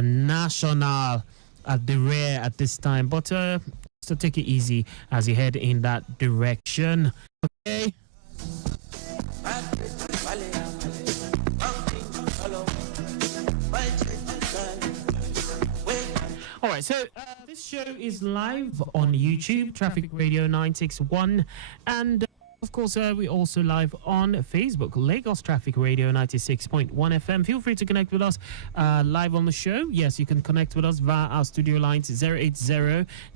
national at the rare at this time. But so take it easy as you head in that direction. Okay. All right, so this show is live on YouTube, Traffic Radio 961, and of course, we're also live on Facebook, Lagos Traffic Radio 96.1 FM. Feel free to connect with us live on the show. Yes, you can connect with us via our studio lines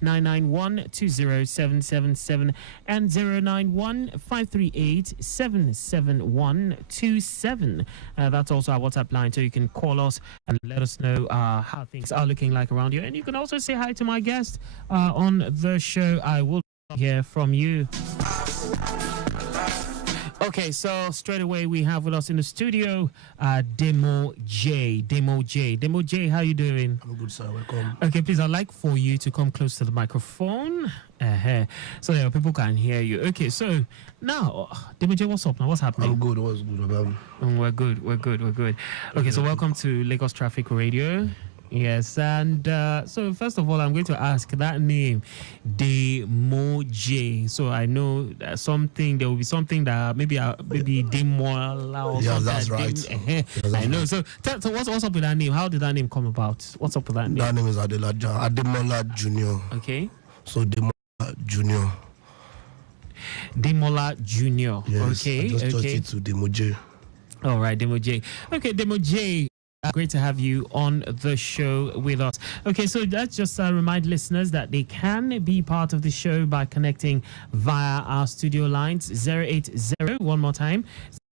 080-991-20777 and 091-538-77127. That's also our WhatsApp line, so you can call us and let us know how things are looking like around you. And you can also say hi to my guest on the show. I will hear from you. Okay, so straight away we have with us in the studio Demo J. Demo J, how you doing? I'm good, sir. Welcome. Okay, please, I'd like for you to come close to the microphone so that people can hear you. Okay, so now, Demo J, what's up now? What's happening? I'm good. What's good about? We're good. Okay, so welcome to Lagos Traffic Radio. Yes, and so first of all, I'm going to ask that name, Demo J. So I know that there will be something that maybe Demola or something. Yeah, that's right. I know. So what's up with that name? How did that name come about? What's up with that name? That name is Ademola Junior. Okay. So Demola Junior. Demola Junior. Yes, okay. I just changed it to Demo J. All right, Demo J. Okay, Demo J. Great to have you on the show with us. Okay, so let's just remind listeners that they can be part of the show by connecting via our studio lines 080, one more time,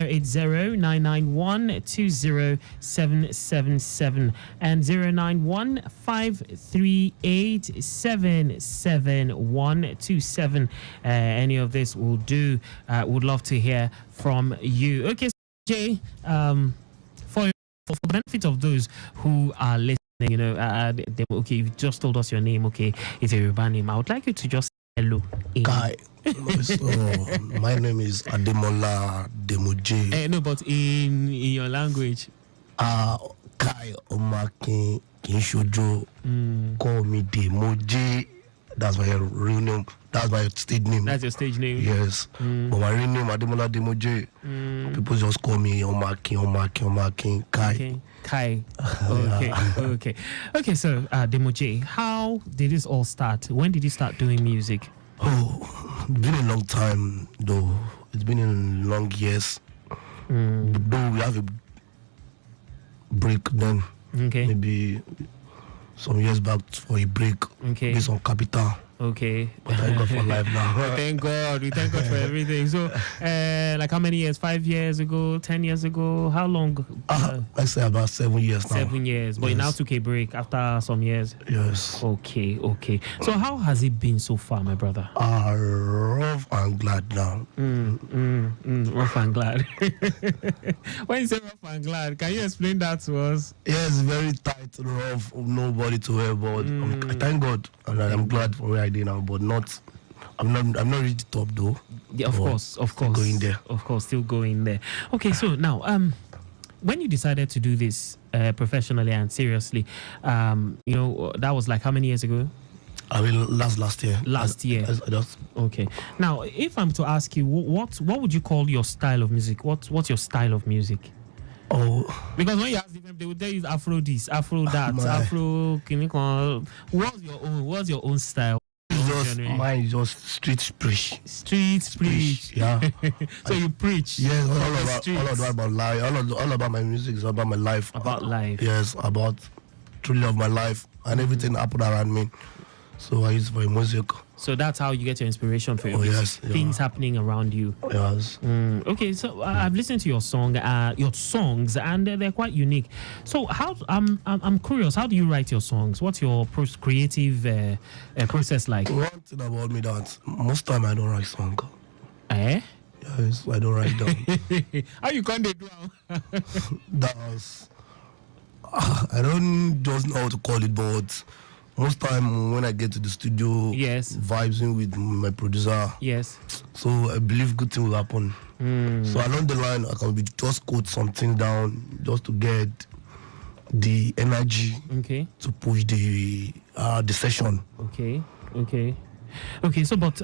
080-991-20777 and 091-538-77127. Any of this will do. Would love to hear from you. Okay, so Jay, for the benefit of those who are listening, okay, you've just told us your name, okay, it's a Yoruba name. I would like you to just say hello. Kai. So, my name is Ademola Demo J. No, but in your language. Kai Omakin Kinshojo. Call me Demo J. That's my real name. That's my stage name. That's your stage name? Yes. But my real name, Ademola Demo J. People just call me Omakin, Kai. Okay. Kai. Okay. Okay, so Demo J, how did this all start? When did you start doing music? Oh, it's been a long time, though. It's been in long years. But though we have a break then. Okay. Maybe some years back for a break. Okay. Based on capital. Okay. But thank God for life now. Thank God. We thank God for everything. So, like how many years? 5 years ago? 10 years ago? How long? I say about 7 years now. 7 years. But you now took a break after some years? Yes. Okay. So how has it been so far, my brother? Rough and glad now. Rough and glad. When you say rough and glad, can you explain that to us? Yes, very tight, rough, nobody to help, but I thank God and I'm glad for where I did now, but I'm not really top though. Yeah, of course. Going there. Of course, still going there. Okay, so now when you decided to do this professionally and seriously, that was like how many years ago? I mean, last year. Last year. Okay. Now, if I'm to ask you, what would you call your style of music? What's your style of music? Oh, because when you ask them, they would tell you Afro this, Afro that, Afro. What's your own style? Mine is just street preach. Yeah. So you preach. Yes, all about life. All about my music is about my life. About life. Yes, about true love my life and everything happened around me. So I use it for music. So that's how you get your inspiration for your music. Yes, things happening around you. Yes. Okay, so I've listened to your songs, and they're quite unique. So I'm curious. How do you write your songs? What's your creative process like? One thing about me that most time I don't write song. Eh? Yes, I don't write down. How you can't do? That's I don't just know how to call it, but most time when I get to the studio, vibes in with my producer. Yes. So I believe good thing will happen. So along the line, I can just quote something down just to get the energy Okay. to push the session. Okay. So, but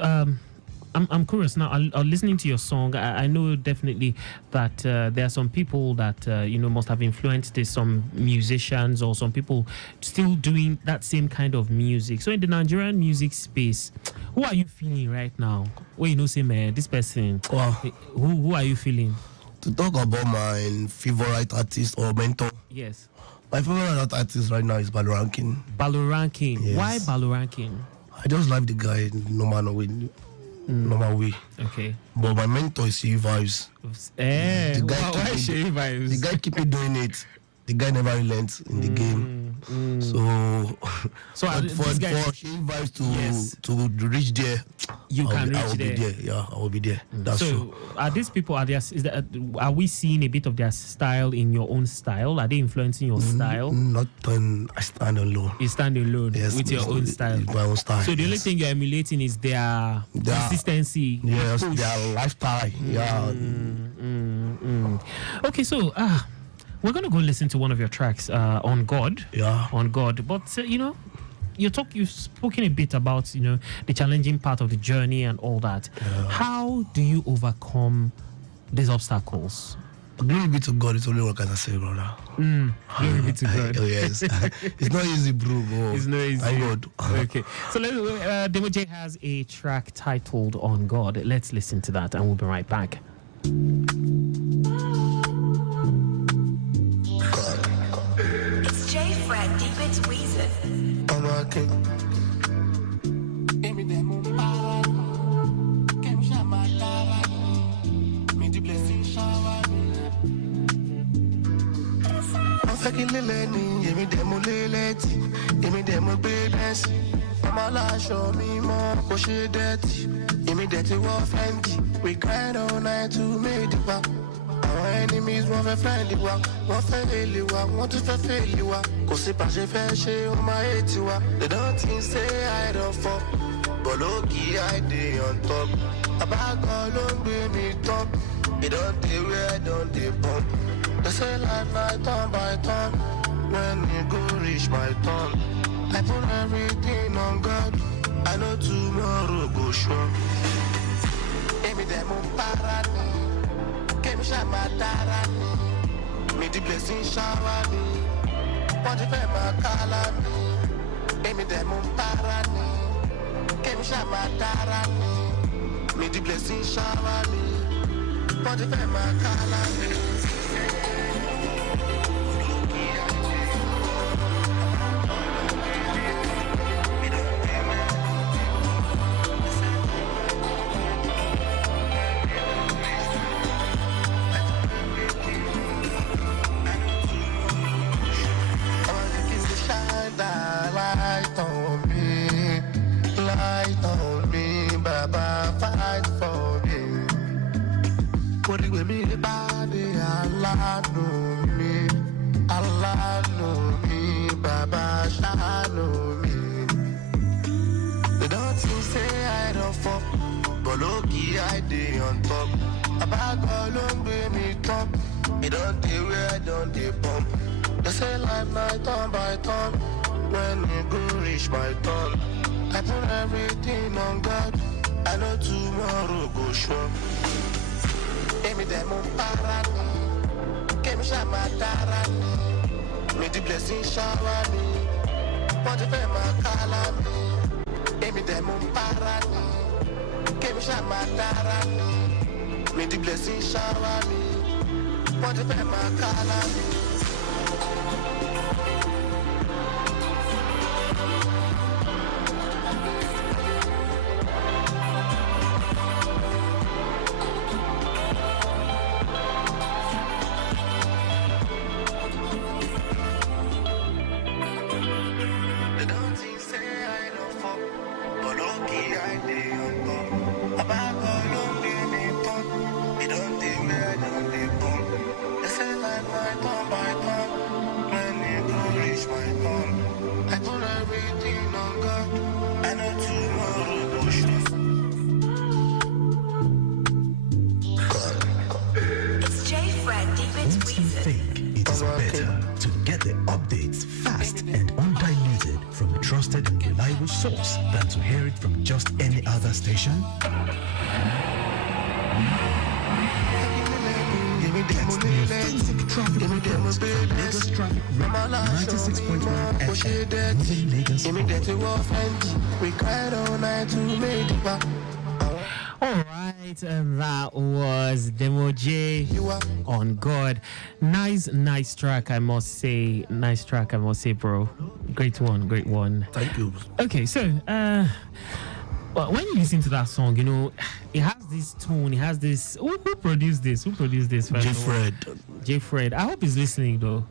I'm curious now. I'm listening to your song. I know definitely that there are some people that must have influenced some musicians or some people still doing that same kind of music. So in the Nigerian music space, who are you feeling right now? Well, say, man, this person. Wow. Who are you feeling? To talk about my favorite artist or mentor. Yes. My favorite artist right now is Balorankin. Balorankin. Yes. Why Balorankin? I just like the guy normal way. Okay. But my mentor is Shea Vibes. The guy why Shea Vibes? The guy keep me doing it. The guy never relents in the game. So for Shea Vibes to reach there, I will be there. Yeah, I will be there. That's true. Are these people, are we seeing a bit of their style in your own style? Are they influencing your style? Not when I stand alone. You stand alone with your own style. My own style. So the only thing you're emulating is their consistency. Yes, their lifestyle. Okay, so we're gonna go listen to one of your tracks, On God. Yeah. On God. But you've spoken a bit about the challenging part of the journey and all that. Yeah. How do you overcome these obstacles? Glory be to God, it's only what can I say, brother. Glory be to God. Oh, yes. It's not easy, bro. It's not easy. Thank God. Okay. So Demo J has a track titled On God. Let's listen to that and we'll be right back. It's J Fred, deep it's Weezer. I'm a king. We grind all night to make the back. Our enemies want to friendly work, want to fail work, want to fail work. Cause if I fair share on my head to work, they don't think say I don't fall. But low-key I dey on top. A bag all on me top. It don't dey where don't dey bump. They say life like turn by turn. When you go reach my turn, I put everything on God. I know tomorrow go sure. Emi demo parani, kemi shamatarani. Me the blessing shower me, what if I'm calami? Emi demo parani, kemi shamatarani. Me the blessing shower me, what if I'm calami? I dey on top. A bag all on me top. It don't dey where don't dey bump. They say life night turn by turn. When you go reach my turn, I put everything on God. I know tomorrow go sure. Emi demo parani, kemi shamatarani. May the blessing shower me. What if I'm a calami? Emi demo parani. Kemi shamatarani, may the blessing shower me. What if I'm a calami? They don't think say I don't fuck, but okay I dey on top. About all on me talk, it don't dey where I don't dey bump. They say life night on by is better to get the updates fast and undiluted from a trusted and reliable source than to hear it from just any other station? Get the authentic traffic reports from Lagos Traffic Radio 96.1 FM, moving Lagos forward. We cried all night to make it back. All right, and that was Demo J on God. Nice track, I must say. Nice track, I must say, bro. Great one. Thank you. Okay, so well, when you listen to that song, you know, it has this tone, it has this. Who produced this? J. Fred. I hope he's listening, though.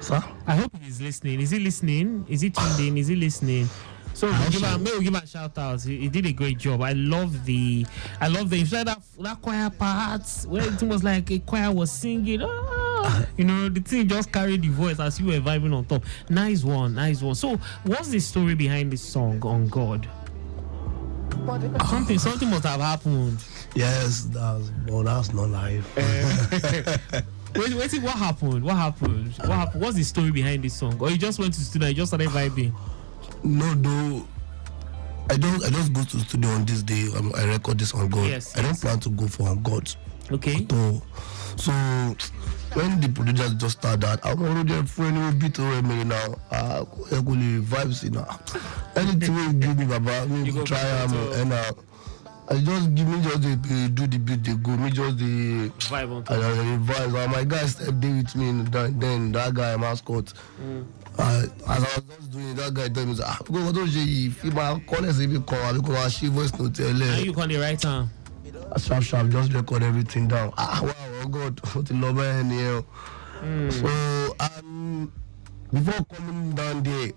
Sir? I hope he's listening. Is he listening? Is he tuned in? Is he listening? So we'll give him a shout out. He did a great job. I love the you said that choir parts where it was like a choir was singing. You know, the thing just carried the voice as you were vibing on top. Nice one. So what's the story behind this song on God? Something must have happened. Yes, that's not live. Wait, what happened? What's the story behind this song? Or you just went to the studio and you just started vibing? No, though. I just go to the studio on this day. I record this on God. Yes, I don't plan to go for on God. Okay. So when the producers just start that, I'm already for any bit of me now. I go vibes in anything you give me about me go try and I just give me just the do the beat they go me just the vibe on top. Vibes. And my guy step there with me then that guy mascot. As I was just doing it, that guy told me, because what don't you feel my callers if you call because she voice no tell. And you call the right time. Sharp, just record everything down. Wow, oh God, what the love in here. So before coming down there,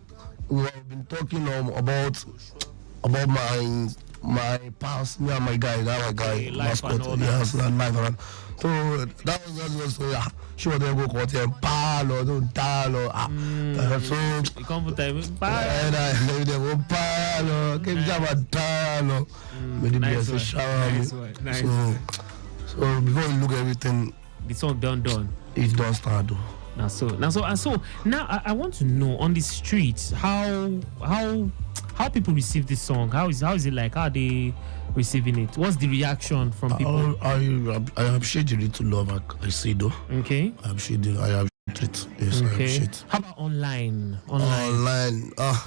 we have been talking about my past, me and my guy, life and all that. Yes, life and so that was just she was there go call them palo, don't talo. So you come for time. and I they go palo, keep jam talo. Nice one. So before you look at everything, the song done. It don't start though. Now I want to know on the streets how people receive this song. How is it like? How are they receiving it? What's the reaction from people? I appreciate the little love I see though. Okay. I appreciate it. Yes, okay. I appreciate. How about online?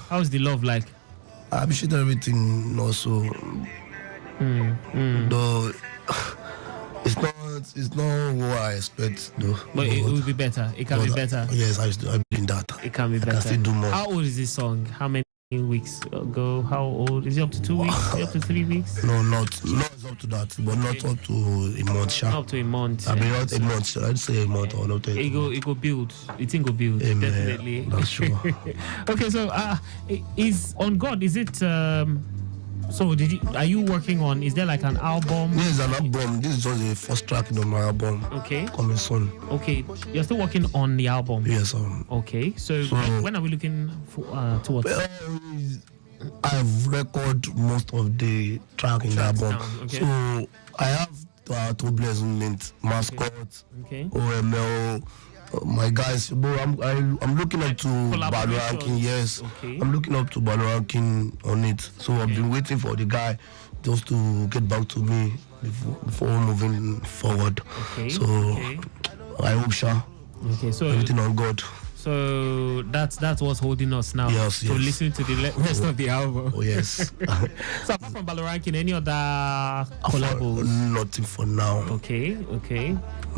How is the love like? I appreciate everything also. Though it's not what I expect though. But it will be better. It can be better. Yes, I believe that. It can be better. I can still do more. How old is this song? How many weeks ago? How old? Is it up to 2 weeks? Is it up to 3 weeks? No, not up to that, but not up to a month. Up to a month. I mean, not a month. I'd say a month or not. It go build. It will build. Amen. Definitely. That's true. Okay, so is on God? Is it? So are you working on? Is there like an album? This is an album. This is just the first track in my album. Okay. Coming soon. Okay, you're still working on the album. Yes. Okay, so when are we looking towards? Well, I've recorded most of the track in the album. Okay. So I have two blessings, mascot, Okay. OML. My guys, bro, I'm looking up to Balurankin. Yes, Okay. I'm looking up to Balurankin on it. So I've been waiting for the guy just to get back to me before moving forward. Okay. So I hope, sure. Okay. So Everything on God. So that's what's holding us now. Yes, So yes. listen to the rest of the album. Oh yes. So apart from Balurankin, any other collabos? Nothing for now. Okay.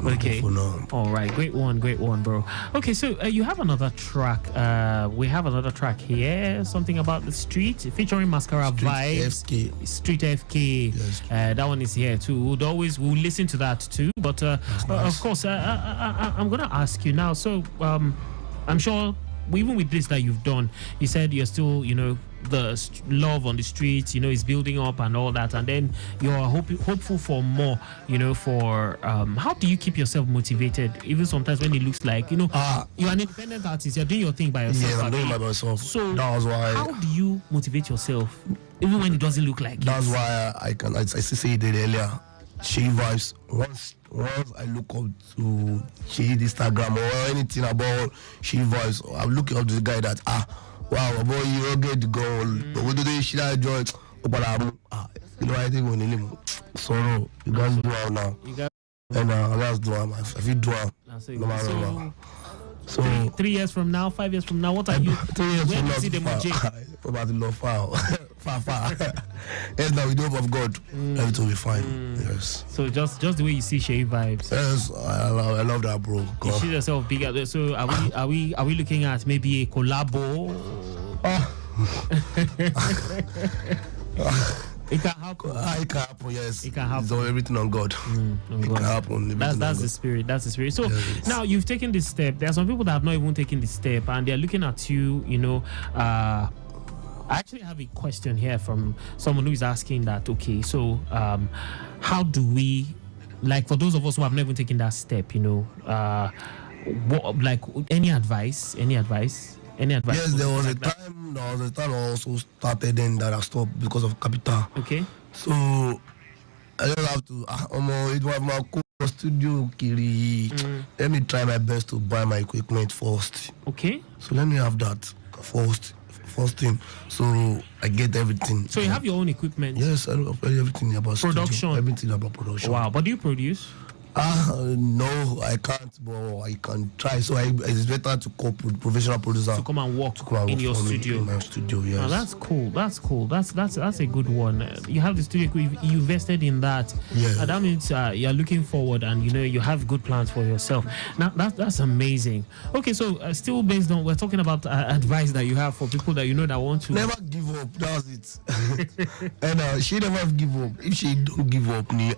Nothing for now. All right, great one, bro. Okay, so you have another track. We have another track here. Something about the street featuring Mascara Vibes. FK. Street FK. Yes. That one is here too. We'll listen to that too. But nice. of course, I'm gonna ask you now. So I'm sure even with this that you've done, you said you're still, the love on the streets, is building up and all that, and then you're hopeful for more, for how do you keep yourself motivated even sometimes when it looks like you're an independent artist, you're doing your thing by yourself? Yeah, I'm doing it by myself. So that was why. How do you motivate yourself even when it doesn't look like That's it? why I still say it earlier. Shay vibes. Once I look up to Shay Instagram or anything about Shay vibes, I'm looking up to the guy that wow, boy, you get the goal. But what do they should I join? You know, I think when him sorrow, you guys do it now. And that's do it. If you do it, no matter what. So 3 years from now, 5 years from now, what are you? 3 years Where from do now, you see the Moje? probably love far. Yes, now with the hope of God, everything will be fine. Yes. So just the way you see Shay vibes. Yes, I love that, bro. You see yourself bigger. So are we looking at maybe a collabo? It can happen. It can happen, yes. It can happen. So everything on God. It can happen. That's the spirit. That's the spirit. So now you've taken this step. There are some people that have not even taken this step, and they're looking at you. You know, I actually have a question here from someone who is asking that. Okay, so how do we, like, for those of us who have never taken that step, you know, what, like, any advice? Yes, there was a time I also started then that I stopped because of capital. Okay. So I just have to it was my studio Kiri. Let me try my best to buy my equipment first. Okay. So let me have that first thing. So I get everything. So you have your own equipment? Yes, I know everything about production. Studio, everything about production. Wow, but do you produce? No, I can't, but I can try. So it's better to cope with professional producer to come and work in your studio. In my studio, yes. Oh, that's cool. That's a good one. You have the studio. You invested in that. Yeah. That means you're looking forward, and you know you have good plans for yourself. Now that's amazing. Okay, so still based on we're talking about advice that you have for people that you know that want to never give up. That's it. And she never give up. If she don't give up, we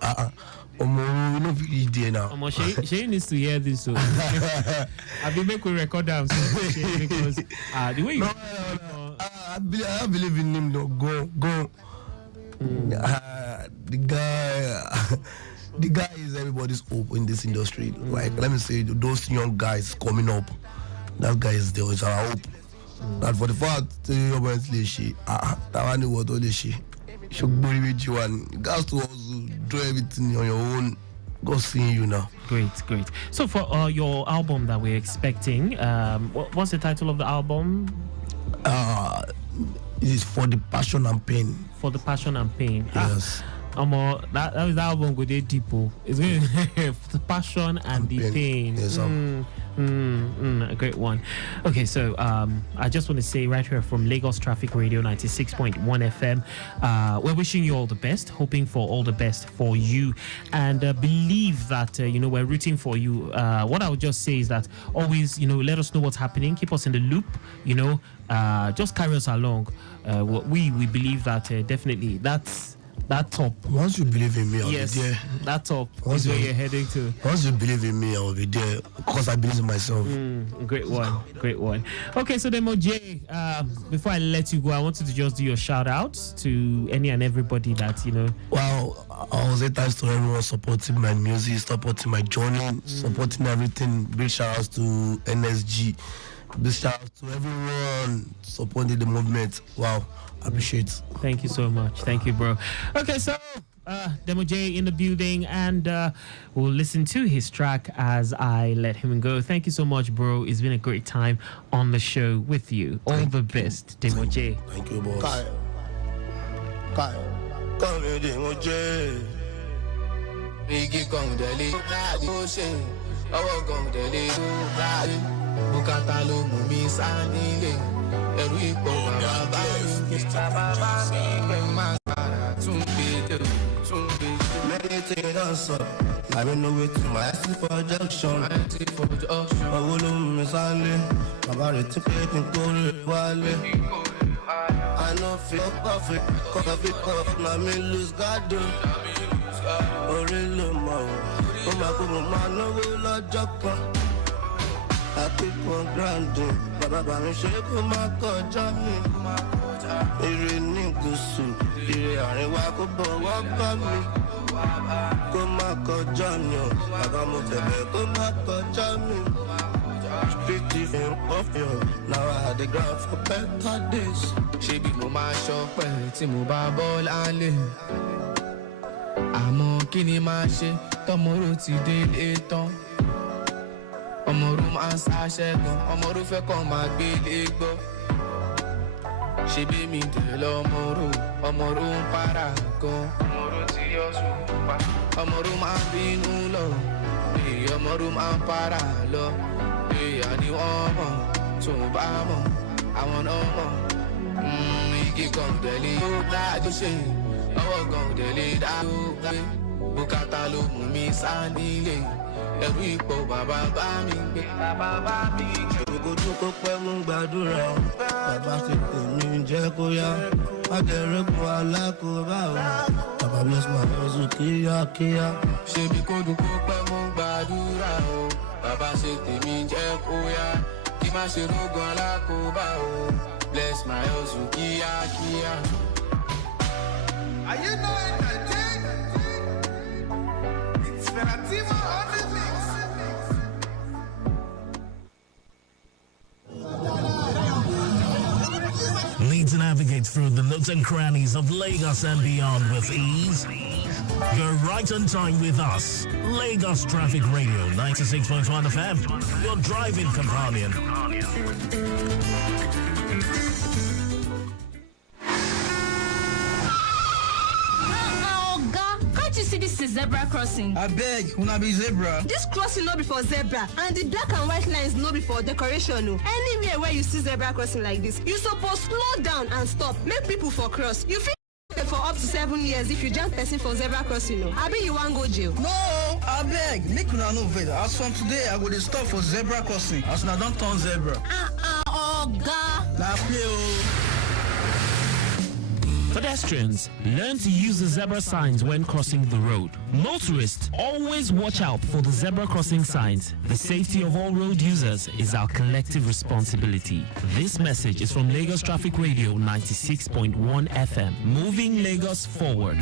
not really there now. She needs to hear this. So I will make a record down because the way you. I believe in him. No, go. The guy is everybody's hope in this industry. Like, let me say, those young guys coming up, that guy is there. It's our hope. That for the fact that one what only she should be with you, and you got to also do everything on your own. Go see you now. Great. So for your album that we're expecting, what's the title of the album? It is For the Passion and Pain. For the Passion and Pain. Yes. That is the album with the deepo. It's going the passion and the pain. Yes, a great one. Okay, so I just want to say right here from Lagos Traffic Radio 96.1 FM, we're wishing you all the best, hoping for all the best for you, and believe that we're rooting for you. What I would just say is that always let us know what's happening, keep us in the loop, just carry us along. We believe that definitely that top. Once you believe in me, I'll be there. That top is where you're heading to. Once you believe in me, I will be there because I believe in myself. Great one. Okay, so then Moje, before I let you go, I wanted to just do your shout outs to any and everybody that Wow, I was thanks to everyone supporting my music, supporting my journey, supporting everything. Big shout outs to NSG. Big shout outs to everyone supporting the movement. Wow. Appreciate it. Thank you so much. Thank you, bro. Okay, so Demo J in the building, and we'll listen to his track as I let him go. Thank you so much, bro. It's been a great time on the show with you. All the best, Demo J. Thank you, boss. Kyle. Come here, Demo J. Ẹ̀rù ipò bàbá mi bàbá mi kẹ́ máa padà tún gbé Meditation sọ, I don't know it to my projection. Owó ló mú mi sálé, bàbá rẹ̀ ti pé kí n kórè wálé. I no feel coffee cup, na me lose God o. Orí ló mọ̀ o, ó máa kó mo máa náwó lọ́jọ́ kan. I keep on grinding, bàbá mi ṣe kó má kọjá mi. Ire ní gúúsù, ire àríwá kó bọ̀wọ́ bá mi. Kó má kọjá mi o, bàbá mo bẹ̀bẹ̀ kó má kọjá mi. Street in Ofio, now I had the ground for better days. Ṣebí mo máa ṣọpẹ́ tí mo bá bọ́ lálẹ́. Àmọ́ kí ni máa ṣe tọmọrò ti délé tán. Ọmọrò máa ń sáṣẹ́ gan, ọmọrò fẹ́ kàn máa gbélé gbọ́. Ṣebí mi dẹ̀ lọ́mọrò, ọmọrò ń para gan. Ọmọrò ti yọ sùn pa, ọmọrò máa ń bínú lọ. Ọmọrò máa ń para lọ. Àní wọ́n mọ̀ tó bá mọ̀, àwọn náà mọ̀. Igi kan tẹ̀lé ó dájú ṣe, ọwọ́ kan tẹ̀lé dájú gbé. Bùkátà ló mú mi sá nílé, ẹ̀rù ipò bàbá bá mi gbé. Bàbá bá mi gbé. Ògòdú kó pẹ́ mú gbàdúrà o. Bàbá ti pè mí jẹ́ kó yá. Má jẹ̀rẹ̀ kó alákòóbá o. Bàbá bless my hustle kíákíá. Ṣebí kó dùn kó pẹ́ mú gbàdúrà o. Bàbá ṣe tèmi jẹ́ kó yá. Kí má ṣe rógun alákòóbá o. Bless my hustle kíákíá. Are you not entertained? It's Feratima on the mix. Need to navigate through the nooks and crannies of Lagos and beyond with ease? You're right on time with us. Lagos Traffic Radio 96.1 FM, your driving companion. Can't you see this is zebra crossing? I beg, una be zebra. This crossing no be for zebra, and the black and white lines no be for decoration. No. Anywhere where you see zebra crossing like this, you suppose slow down and stop. Make people for cross. You fit for up to 7 years if you jam person for zebra crossing. No. Abi you wan go jail? No, I beg, make una no vex. As from today, I go dey stop for zebra crossing. As una don turn zebra. Oga. Na play o. Pedestrians, learn to use the zebra signs when crossing the road. Motorists, always watch out for the zebra crossing signs. The safety of all road users is our collective responsibility. This message is from Lagos Traffic Radio 96.1 FM, moving Lagos forward.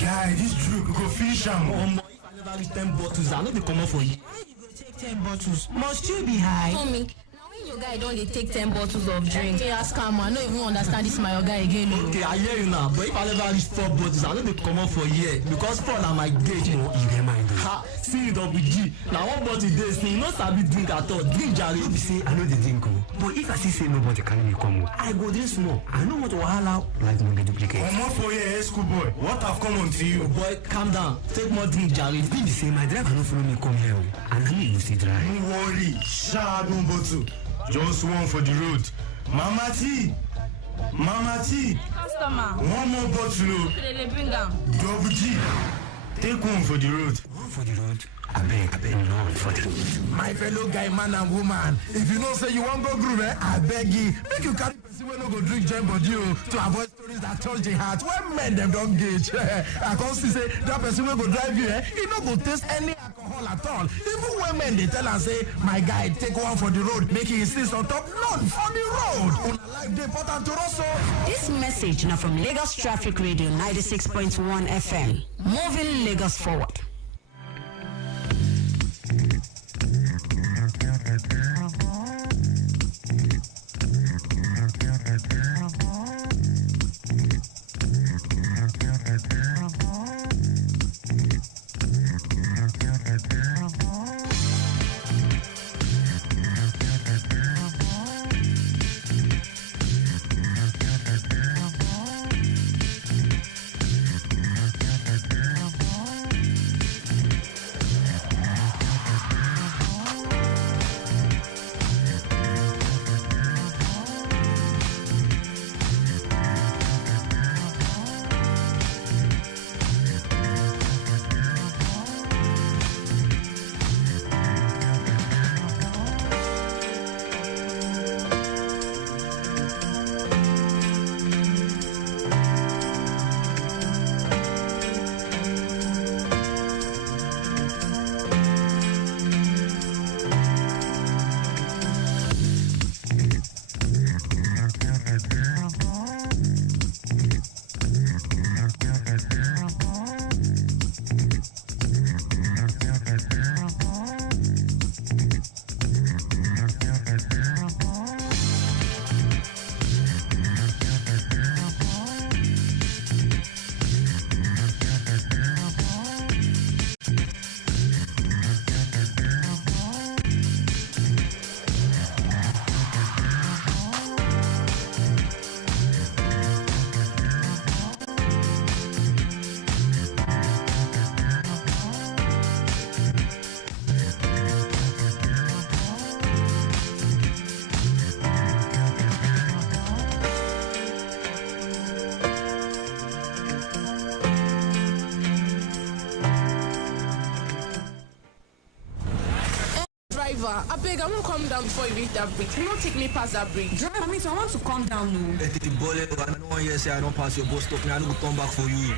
Guy, this drink go finish am. If I never reach 10 bottles, I know they come out for you. Why you go take 10 bottles? Must you be high? Mommy, now when your guy don't take 10 bottles of drink. Okay, ask him. I don't even understand this my guy again. Okay, I hear you now. But if I never reach 4 bottles, I know they come out for you. Because 4 are my gauge. You get mine. Ha, see it up with G. Now one bottle day, see, you know sabi drink at all. Drink Jerry. You be say, I know the drink. But if I see say nobody carry me come, I go drink small. I know what to wahala. Like no be duplicate. Come on for your school boy. What have come on to you? Oh boy, calm down. Take more drink, Jerry. If you say my driver no follow me come here, and I need to see drive. Don't worry, shadow bottle. Just one for the road. Mama T. Customer. One more bottle. They bring them. Double G. Take one for the road. One for the road. I beg, none for the road. My fellow guy, man and woman, if you know say you won't go groove, I beg you, make you carry person wey no go drink join body to avoid stories that touch the heart. When men them don't gauge, I can see say that person wey go drive you, he no go taste any alcohol at all. Even when men they tell and say, my guy, take one for the road, make he insist on top, none for the road. Una life dey important to us. This message now from Lagos Traffic Radio 96.1 FM, moving Lagos forward. driver, I beg, I won't come down before you reach that bridge. You don't take me past that bridge. Driver, me too, I want to come down now. Let it ball it. I don't want you to say I don't pass your bus stop. I don't come back for you.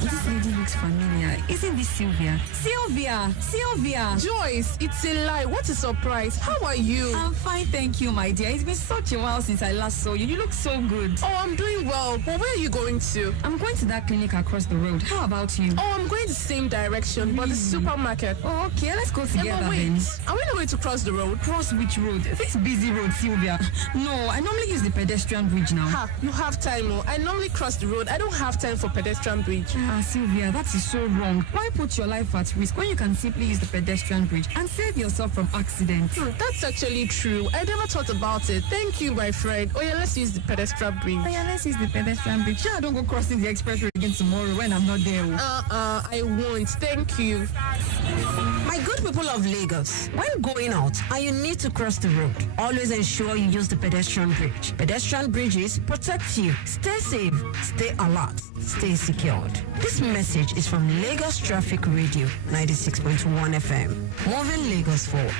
This lady looks familiar. Isn't this Sylvia? Sylvia! Joyce, it's a lie. What a surprise. How are you? I'm fine, thank you, my dear. It's been such a while since I last saw you. You look so good. Oh, I'm doing well. But where are you going to? I'm going to that clinic across the road. How about you? Oh, I'm going the same direction, but the supermarket. Oh, okay, let's go together but wait, then. are we not going to cross the road? Cross which road? This busy road, Sylvia. No, I normally use the pedestrian bridge now. Ha, you have time. Oh. I normally cross the road. I don't have time for pedestrian bridge. Sylvia, that is so wrong. Why put your life at risk when you can simply use the pedestrian bridge and save yourself from accidents? That's actually true. I never thought about it. Thank you, my friend. Oh yeah, let's use the pedestrian bridge. Oh yeah, let's use the pedestrian bridge. Sure, I don't go crossing the expressway again tomorrow when I'm not there. I won't. Thank you. My good people of Lagos, when going out and you need to cross the road, always ensure you use the pedestrian bridge. Pedestrian bridges protect you. Stay safe, stay alert, stay secured. This message is from Lagos Traffic Radio 96.1 FM. Moving Lagos forward.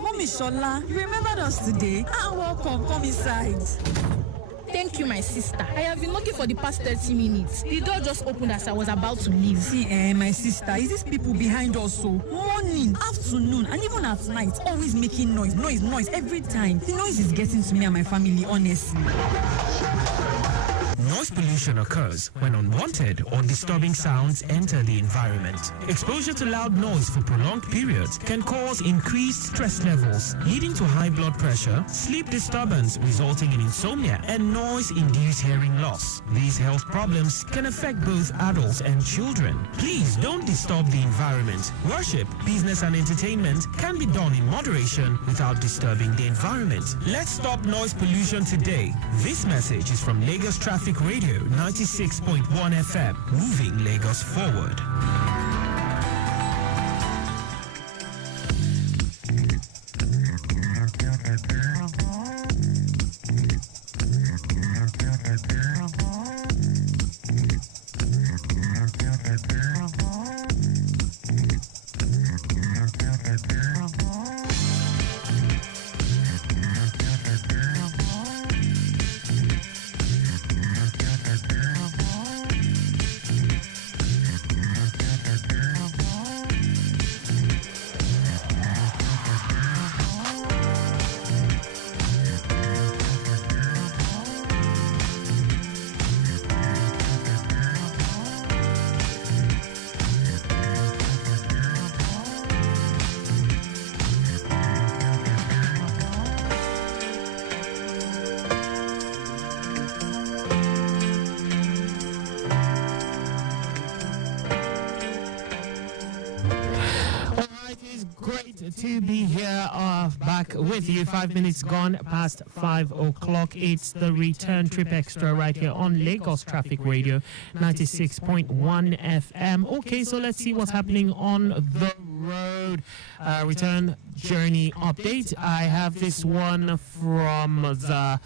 Mommy Shola, you remembered us today? Welcome, come inside. Thank you, my sister. I have been knocking for the past 30 minutes. The door just opened as I was about to leave. See, my sister, is these people behind us so? Morning, afternoon, and even at night, always making noise every time. The noise is getting to me and my family, honestly. Noise pollution occurs when unwanted or disturbing sounds enter the environment. Exposure to loud noise for prolonged periods can cause increased stress levels, leading to high blood pressure, sleep disturbance resulting in insomnia, and noise-induced hearing loss. These health problems can affect both adults and children. Please don't disturb the environment. Worship, business, and entertainment can be done in moderation without disturbing the environment. Let's stop noise pollution today. This message is from Lagos Traffic Radio 96.1 FM, moving Lagos forward. To be here back with you. 5 minutes gone past 5 o'clock. It's the return trip extra right here on Lagos Traffic Radio 96.1 FM. Okay, so let's see what's happening on the road. Return journey update. I have this one from the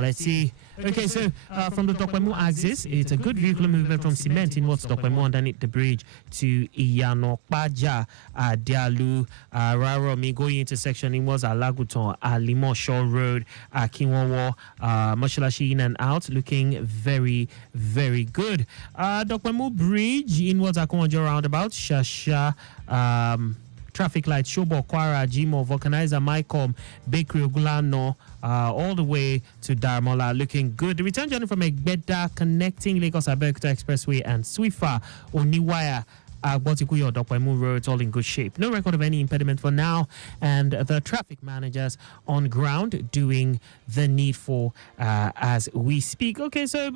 let's see. Okay, so from the Dokwemu axis, it's a good vehicular movement from Cement in what's Dokwemu underneath the bridge to Iyanokpaja, Dialu, Raromi going intersection in what's Alaguton, Limosho Road, Kinwowo, Moshalashi in and out, looking very, very good. Dokwemu Bridge in what's Akonjo roundabout, Shasha, traffic light, Shobo, Kwara, Jimo, Vulcanizer, Mycom, Bakery, Ogulano, all the way to Darmola, looking good. The return journey from Egbeda connecting Lagos Abeokuta Expressway and Swifa, Oniwaya, Botikuyo, Dokwemu Roads, all in good shape. No record of any impediment for now, and the traffic managers on ground doing the needful as we speak. Okay, so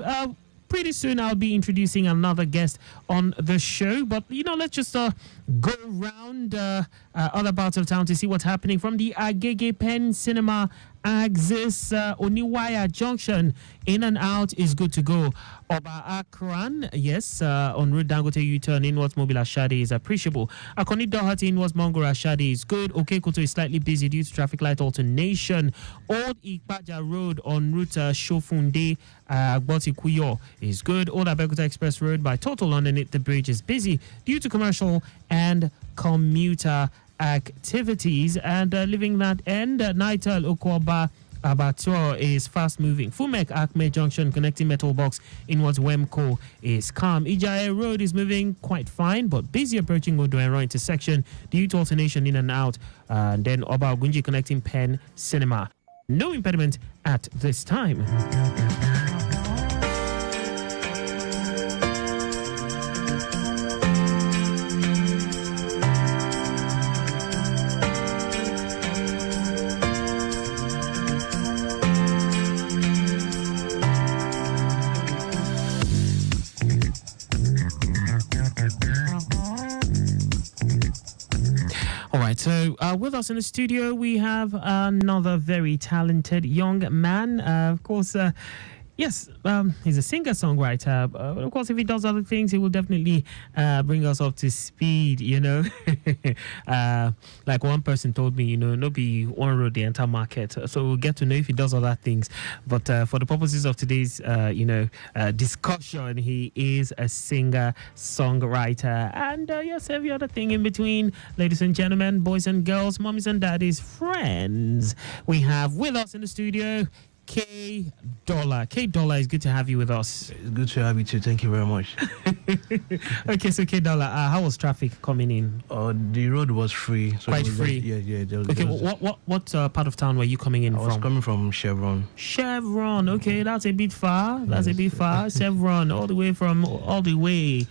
pretty soon I'll be introducing another guest on the show, but let's just go around other parts of town to see what's happening from the Agege Pen Cinema Axis Oniwaya Junction, in and out is good to go. Oba Akran, yes, on route Dangote U-turn inwards Mobile Ashadi is appreciable. Akoni Doherty inwards Mongoro Ashadi is good. Okekoto is slightly busy due to traffic light alternation. Old Ikpaja Road on route Shofunde Agboti Kuyo is good. Old Abeokuta Express Road by Total underneath the bridge is busy due to commercial and commuter activities. And leaving that end, Nitel Okoba Abattoir is fast moving. Fumek Acme Junction connecting Metal Box inwards Wemco is calm. Ijae Road is moving quite fine, but busy approaching Odoero intersection due to alternation in and out. And then Oba Ogunji connecting Penn Cinema. No impediment at this time. All right, so with us in the studio, we have another very talented young man. Of course, yes, he's a singer-songwriter. But of course, if he does other things, he will definitely bring us up to speed, you know. Like one person told me, you know, no be one road the entire market. So we'll get to know if he does other things. But for the purposes of today's, discussion, he is a singer-songwriter. And yes, every other thing in between, ladies and gentlemen, boys and girls, mommies and daddies, friends, we have with us in the studio K Dollar. K Dollar, is good to have you with us. It's good to have you too. Thank you very much. Okay, so K Dollar, how was traffic coming in? The road was free. So Quite free. Yeah. Okay, what part of town were you coming in from? I was coming from Chevron. Chevron. Okay, that's a bit far. Chevron, all the way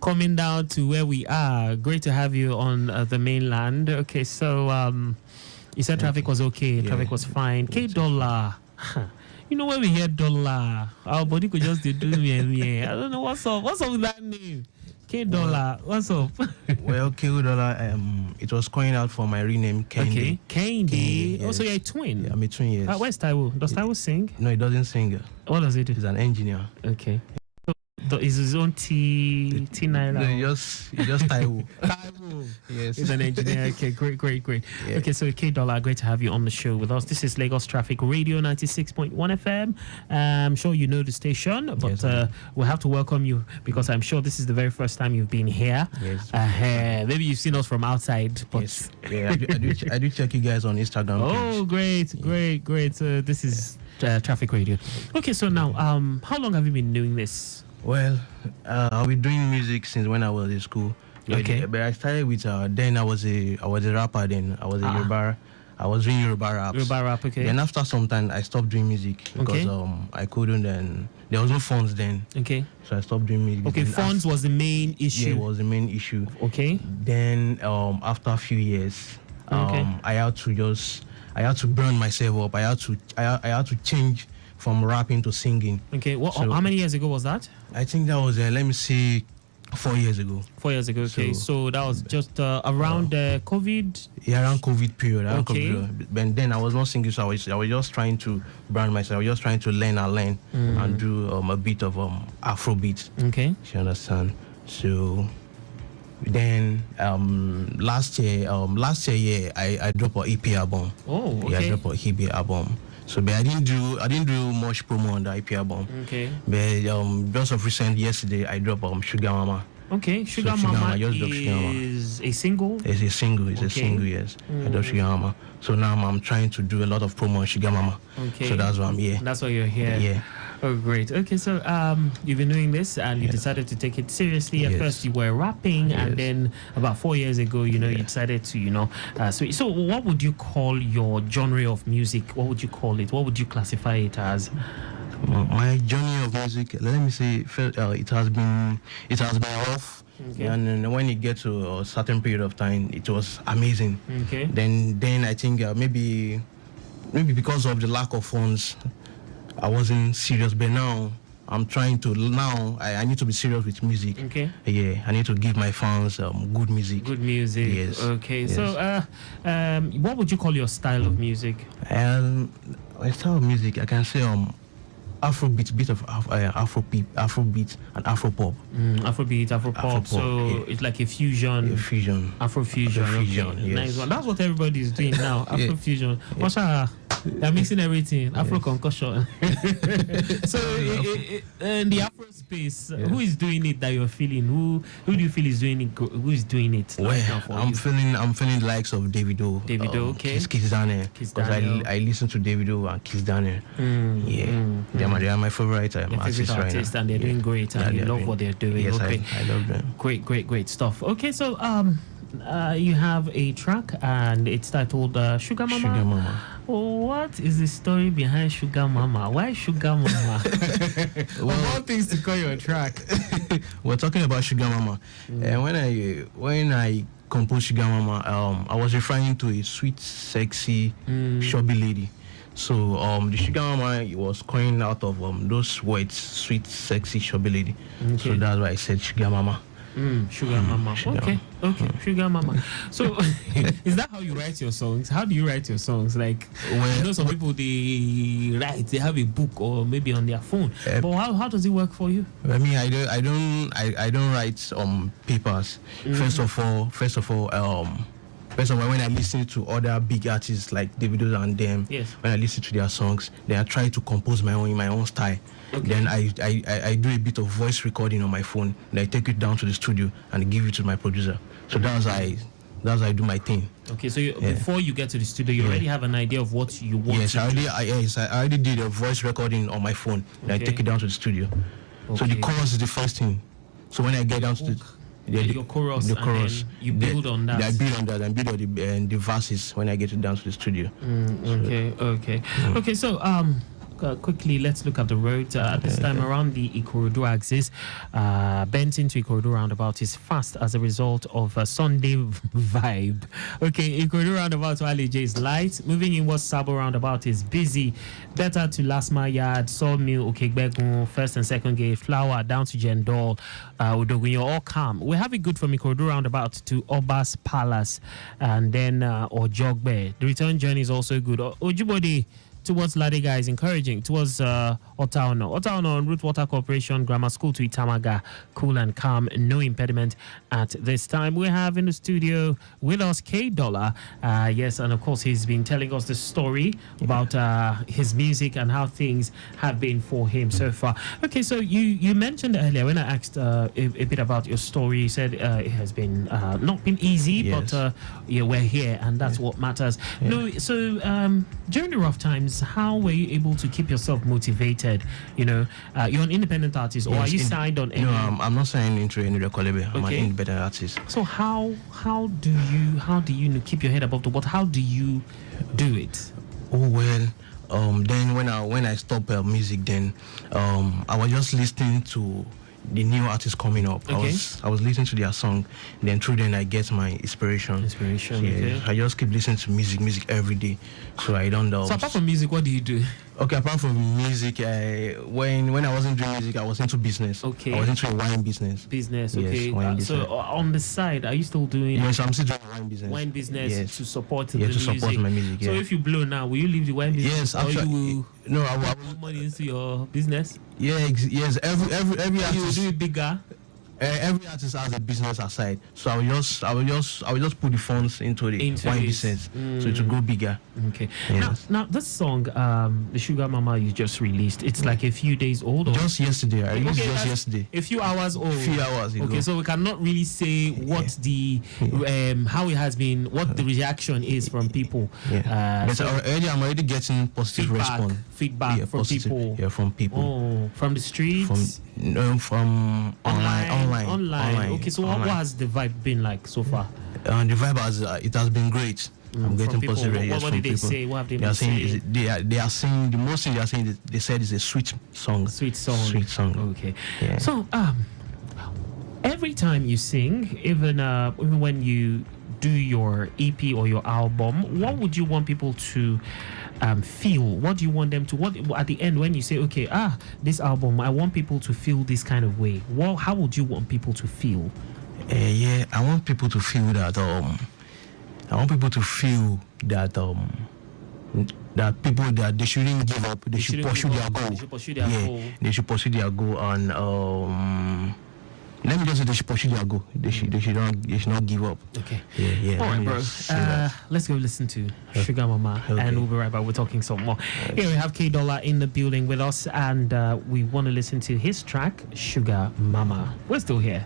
coming down to where we are. Great to have you on the mainland. Okay, so you said traffic was okay. Yeah. Traffic was fine. K Dollar. You know when we hear dollar, our body could just do me. I don't know what's up. What's up with that name? K Dollar. What's up? Well, K Dollar. It was calling out for my rename, Kendi. Okay, Kendi. Yes. Also, you're a twin. Yeah, I'm a twin. Yes. Where's Taiwo? Does Taiwo sing? No, he doesn't sing. What does he do? He's an engineer. Okay. Is his own T9? No, just Taiwo. Taiwo. Yes. He's an engineer. Okay, great. Yeah. Okay, so K Dollar, great to have you on the show with us. This is Lagos Traffic Radio 96.1 FM. I'm sure you know the station, but yes, we'll have to welcome you because I'm sure this is the very first time you've been here. Yes. Maybe you've seen us from outside, but yes. Yeah, I do check you guys on Instagram. Oh, great. So this is Traffic Radio. Okay, so now, how long have you been doing this? Well, I've been doing music since when I was in school. Okay. But I started with then I was a rapper. Then I was a Yoruba. I was doing Yoruba raps. Yoruba rap, okay. Then after some time, I stopped doing music because I couldn't. And there was no funds then. Okay. So I stopped doing music. Okay, funds was the main issue. Yeah, it was the main issue. Okay. Then after a few years, I had to brand myself up. I had to change from rapping to singing. Okay. How many years ago was that? I think that was 4 years ago. 4 years ago. Okay. So that was just around COVID. Yeah, around COVID period. Okay. But then I was not singing, so I was just trying to brand myself. I was just trying to learn and do a bit of Afrobeat. Okay. You understand? So then last year, I dropped an EP album. Oh, okay. Yeah, I dropped an EP album. So, but I didn't do much promo on the EP album. Okay. But just of recent, yesterday I dropped Sugar Mama. Okay, Sugar Mama is a single. It's a single. It's a single. Yes. I dropped Sugar Mama. So now I'm trying to do a lot of promo on Sugar Mama. Okay. So that's why I'm here. That's why you're here. Yeah. Oh, great. Okay, so you've been doing this and you decided to take it seriously. At first you were rapping and then about 4 years ago, you decided to, so what would you call your genre of music? What would you call it? What would you classify it as? My journey of music, let me say, it has been rough. Okay. And when it gets to a certain period of time, it was amazing. Okay. Then I think maybe because of the lack of funds, I wasn't serious. But now I'm trying to now. I need to be serious with music. Okay. Yeah, I need to give my fans good music. Good music. Yes. Okay. Yes. So, what would you call your style of music? My style of music, I can say Afrobeat, bit of Afrobeat and Afropop. Afrobeat, Afropop. So yeah. it's like a fusion. Afrofusion. Afrofusion, Okay. yes. Nice one. That's what everybody is doing now. Afrofusion. Yeah. They're mixing everything. Afro concussion. So in the Afro space, who is doing it that you're feeling? Who do you feel is doing it? Who is doing it? Well, right now for I'm you? feeling the likes of Davido. Okay. Kiss Daniel. Because I listen to Davido and Kiss Daniel. They are my favorite artists right now. And they're doing great, and you love what they're doing. Yes, okay. I love them. Great stuff. Okay, so you have a track and it's titled Sugar Mama. Sugar Mama. What is the story behind Sugar Mama? Why Sugar Mama? Of all things to call your track. We're talking about Sugar Mama. And when I composed Sugar Mama, I was referring to a sweet, sexy, chubby lady. So the Sugar Mama was coined out of those words, sweet, sexy, chubby lady. Okay. So that's why I said Sugar Mama. Sugar Mama. Okay. Sugar Mama. So, is that how you write your songs? How do you write your songs? Like, you know, some people they have a book or maybe on their phone. But how does it work for you? I mean, I don't write papers. First of all, when I listen to other big artists like Davido and them, when I listen to their songs, then I try to compose my own style. Okay. Then I do a bit of voice recording on my phone, and I take it down to the studio and give it to my producer. So that's how I do my thing. Okay, so before you get to the studio, you already have an idea of what you want. Yes, I already did a voice recording on my phone, and I take it down to the studio. Okay. So the chorus is the first thing. So when I get down to your chorus, and then you build on that. I build on that and build on the verses when I get it down to the studio. Okay. So quickly, let's look at the road. This time around, the Ikorodu axis bent into Ikorodu roundabout is fast as a result of a Sunday vibe. Okay, Ikorodu roundabout to Alije is light. Moving inwards, Sabo roundabout is busy. Better to Lasma Yard, Sawmill, Okegbegun, first and second gate, Flower down to Jendol, Udogunyo, all calm. We have it good from Ikorodu roundabout to Obas Palace and then Ojogbe. The return journey is also good. Ojibodi towards Ladega is encouraging. Towards Otaono, Root Water Corporation Grammar School to Itamaga, cool and calm, no impediment at this time. We have in the studio with us K Dollar. Yes, and of course he's been telling us the story about his music and how things have been for him so far. Okay, so you mentioned earlier when I asked a bit about your story, you said it has been not been easy, but we're here and that's what matters. No, so during the rough times, how were you able to keep yourself motivated? You know, you're an independent artist, or are you signed on any? No, I'm not signed into any record label. I'm an independent artist. So how do you keep your head above the water? How do you do it? Oh well, then when I stopped music, then I was just listening to the new artists coming up. Okay. I was listening to their song, then through then I get my inspiration. Okay. I just keep listening to music every day, so I don't know. So apart from music, what do you do? Okay, apart from music, when I wasn't doing music, I was into business. Okay. I was into a wine business. Okay. Wine business. So on the side, are you still doing? Yes, I'm still doing wine business. Wine business to support the music. Support my music. So if you blow now, will you leave the wine business? Yes, actually. Or you will I will put money into your business. Yes. Every artist. You do it bigger. Every artist has a business aside, so I will just put the funds into the wine business, so it will go bigger. Okay. Yes. Now this song, the Sugar Mama you just released, it's like a few days old. Or? Just yesterday. I released just yesterday. A few hours old. Few hours ago. Okay, so we cannot really say what the how it has been, what the reaction is from people. But I'm already getting positive response. Feedback from people. Yeah, from people. Oh, from the streets. From online. Okay, so what has the vibe been like so far? The vibe has been great. I'm getting positive reactions what from did they people. say? What have they are been saying? They are saying the most thing they are saying. They said it's a sweet song. Sweet song. Okay. Yeah. So every time you sing, even when you do your EP or your album, what would you want people to feel? What do you want them to? What at the end when you say, okay, this album, I want people to feel this kind of way. Well, how would you want people to feel? Yeah, I want people to feel that that people that they shouldn't give up. They should pursue their goal. They should pursue their goal. They should pursue their goal, and let me just say they should pursue their goal. They should not give up. Okay. Yeah. All right, bro. Let's go listen to Sugar Mama, and we'll be right back. We're talking some more. Here we have K Dollar in the building with us, and we want to listen to his track, Sugar Mama. We're still here.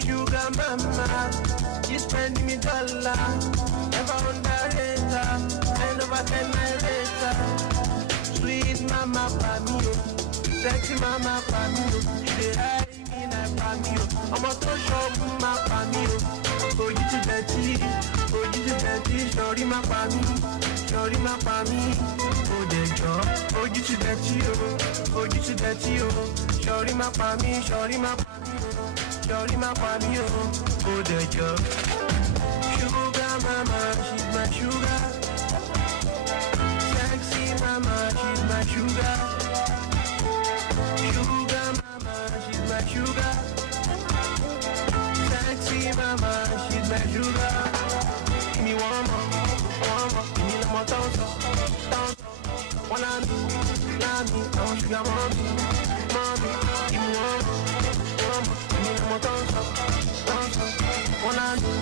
Sugar mama, you spending me dollar, never underrate her, 10 over 10 later. Sweet mama pamio, sexy mama pamio, she hide me like pamio, I'm a to show my pamio. Oh you to dirty, shorty my pamio, oh the job, oh you to dirty, shorty my pamio, shorty my pamio, oh the job. Sugar mama, she's my sugar. Sexy mama, she's my sugar. Sugar mama, she's my sugar. Sexy mama, she's my sugar. Give me one more, give me no more tonso. One on me, I want sugar mommy, give me one more, give me no more tonso. One on me,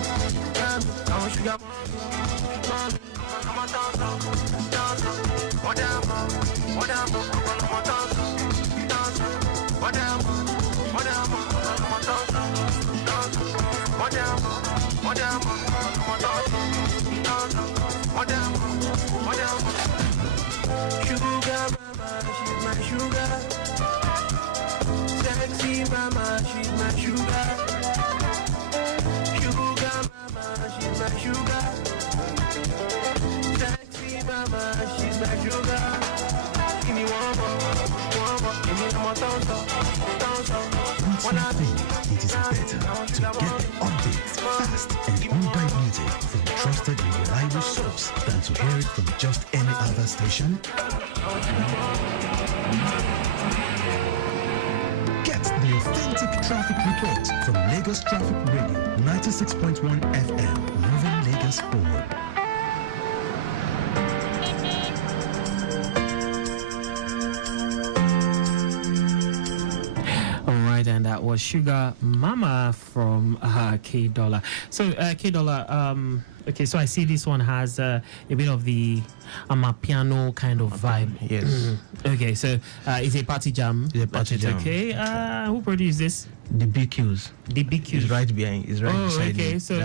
I want sugar mommy, no more tonso. Whatever, no more tonso. Whatever, no more tonso. Whatever, Sugar mama, she's my sugar. Sexy mama, she's my sugar. Sugar mama, she's my sugar. Sexy mama, she's my sugar. Give me one more, give me no more tonso. Don't you think it is better to get the updates fast and undiluted from trusted and reliable source than to hear it from just any other station? Get the authentic traffic report from Lagos Traffic Radio 96.1 FM, moving Lagos forward. And that was Sugar Mama from K Dollar. So K Dollar, okay, so I see this one has a bit of the piano kind of vibe. Yes. Okay, so it's a party jam. Yeah, party jam. Okay, who produced this? The BQs. The BQs. Is right behind. Is right beside okay. him. So,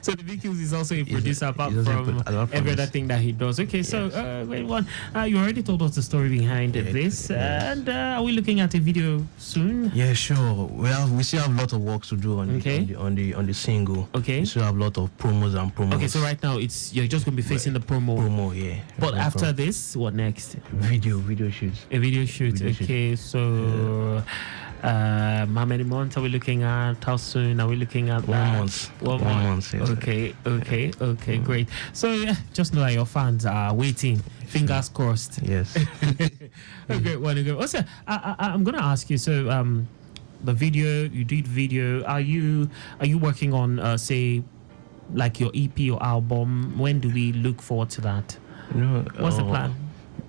so the BQs is also a producer apart from every other us. thing that he does. Okay, yes. So wait one. You already told us the story behind this, and are we looking at a video soon? Yeah, sure. We still have a lot of work to do on the single. Okay. We still have a lot of promos. Okay, so right now you're just gonna be facing the promo. Yeah. But after this, what next? Video shoots. A video shoot. Okay, so. How many months are we looking at? How soon are we looking at? 1 month. 1 month. Yes. Okay, great. So just know that your fans are waiting. Fingers crossed. Yes. Okay, want to go. Also, I'm gonna ask you. So, the video you did video. Are you working on say, like your EP or album? When do we look forward to that? No. What's the plan?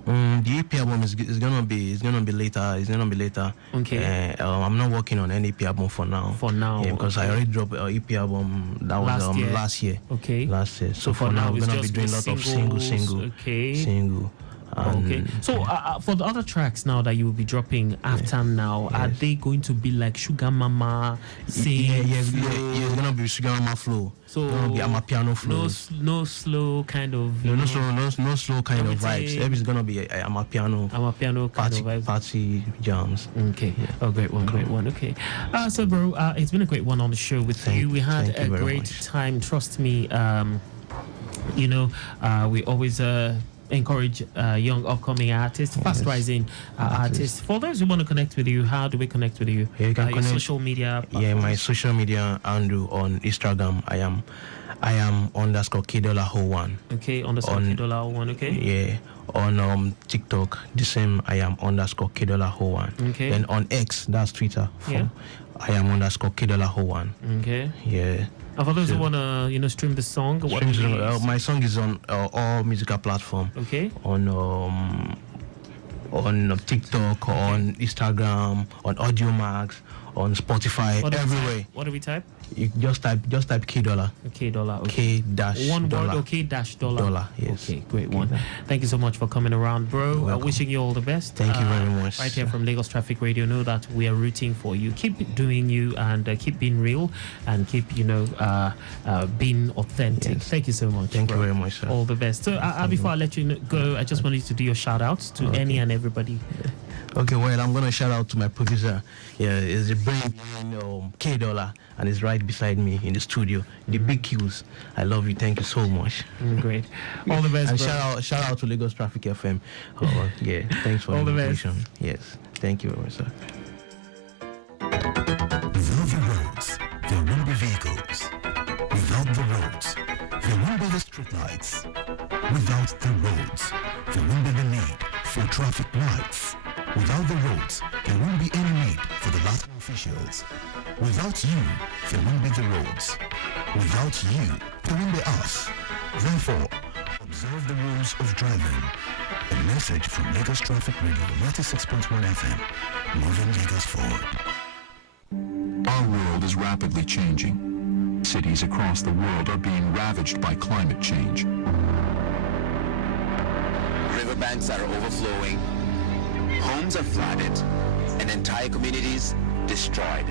The EP album is gonna be later. It's gonna be later. Okay. I'm not working on any EP album for now. Yeah, because I already dropped an EP album that was last year. Okay. Last year. So for now, we're gonna be doing a lot of single. Okay. Okay. So for the other tracks now that you will be dropping after now, are they going to be like Sugar Mama? It's gonna be Sugar Mama flow. So gonna be Amapiano flow. No slow kind of. No slow kind of vibes. Everything's gonna be Amapiano kind of vibes. Party jams. Okay. Oh, great one. Okay. So bro, it's been a great one on the show with you. We had a great time. Trust me. We always encourage young upcoming artists, fast rising artists. For those who want to connect with you, how do we connect with you? You can your social media platforms. Yeah, my social media handle on Instagram, I am _Kidola01. Okay, _Kidola01. Okay. Yeah. On TikTok, the same, I am _Kidola01. Okay. Then on X, that's Twitter. I am _Kidola01. Okay. Yeah. And for those who want to, stream the song, my song is on all musical platforms. Okay. On TikTok, on Instagram, on AudioMax, on Spotify, everywhere. What do we type? You just type K-Dollar. K-Dollar. Okay. K-dash one dollar. word. K-dollar. Yes. Okay, great one. Thank you so much for coming around, bro. Wishing you all the best. Thank you very much. Right here from Lagos Traffic Radio, know that we are rooting for you. Keep doing you and keep being real and keep being authentic. Yes. Thank you so much. Thank you very much, sir. All the best. So before I let you go, I just wanted to do your shout outs to any and everybody. Okay, well, I'm going to shout out to my producer. Yeah, it's the brain behind K-Dollar, and he's right beside me in the studio. The big Qs. I love you. Thank you so much. Great. All the best, and bro. shout out to Lagos Traffic FM. Yeah, thanks for all the invitation. Yes, thank you very much, sir. Without the roads, there will be vehicles. Without the roads, there will be the streetlights. Without the roads, there will be the need for traffic lights. Without the roads, there won't be any need for the Latin officials. Without you, there won't be the roads. Without you, there won't be us. Therefore, observe the rules of driving. A message from Lagos Traffic Radio 96.1 FM, moving Lagos forward. Our world is rapidly changing. Cities across the world are being ravaged by climate change. Riverbanks are overflowing. Homes are flooded and entire communities destroyed.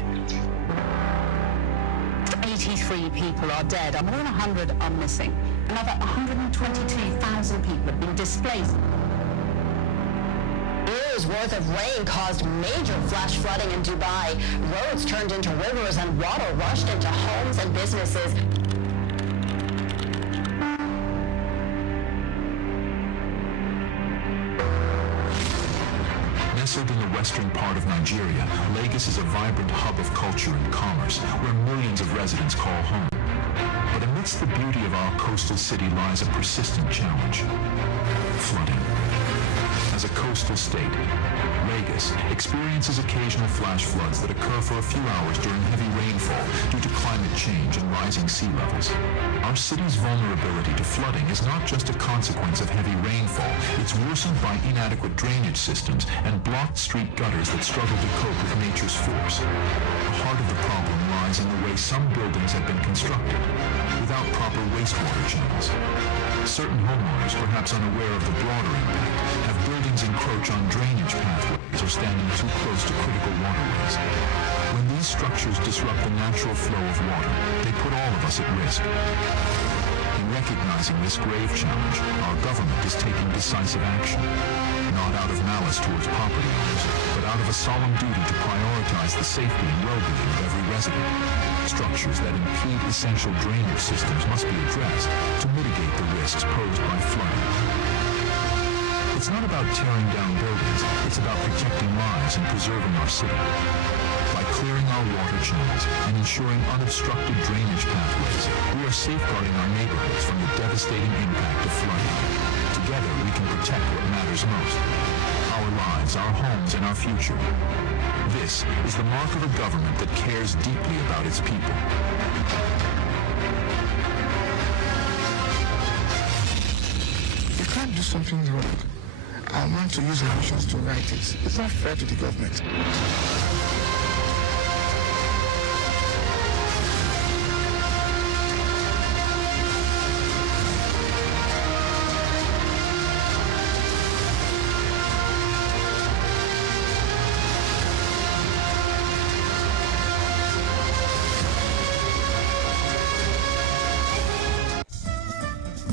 83 people are dead and more than 100 are missing. Another 122,000 people have been displaced. Years worth of rain caused major flash flooding in Dubai. Roads turned into rivers and water rushed into homes and businesses. Nestled in the western part of Nigeria, Lagos is a vibrant hub of culture and commerce, where millions of residents call home. But amidst the beauty of our coastal city lies a persistent challenge: flooding. As a coastal state, Lagos experiences occasional flash floods that occur for a few hours during heavy rainfall due to climate change and rising sea levels. Our city's vulnerability to flooding is not just a consequence of heavy rainfall, it's worsened by inadequate drainage systems and blocked street gutters that struggle to cope with nature's force. The heart of the problem lies in the way some buildings have been constructed, without proper wastewater channels. Certain homeowners, perhaps unaware of the broader impact, have buildings encroach on drainage pathways or standing too close to critical waterways. When these structures disrupt the natural flow of water, they put all of us at risk. In recognizing this grave challenge, our government is taking decisive action, not out of malice towards property owners, but out of a solemn duty to prioritize the safety and well-being of every resident. Structures that impede essential drainage systems must be addressed to mitigate the risks posed by flooding. It's not about tearing down buildings, it's about protecting lives and preserving our city. By clearing our water channels and ensuring unobstructed drainage pathways, we are safeguarding our neighborhoods from the devastating impact of flooding. Together, we can protect what matters most: our lives, our homes, and our future. This is the mark of a government that cares deeply about its people. You can't do something wrong I want to use emotions to write it. It's not fair to the government.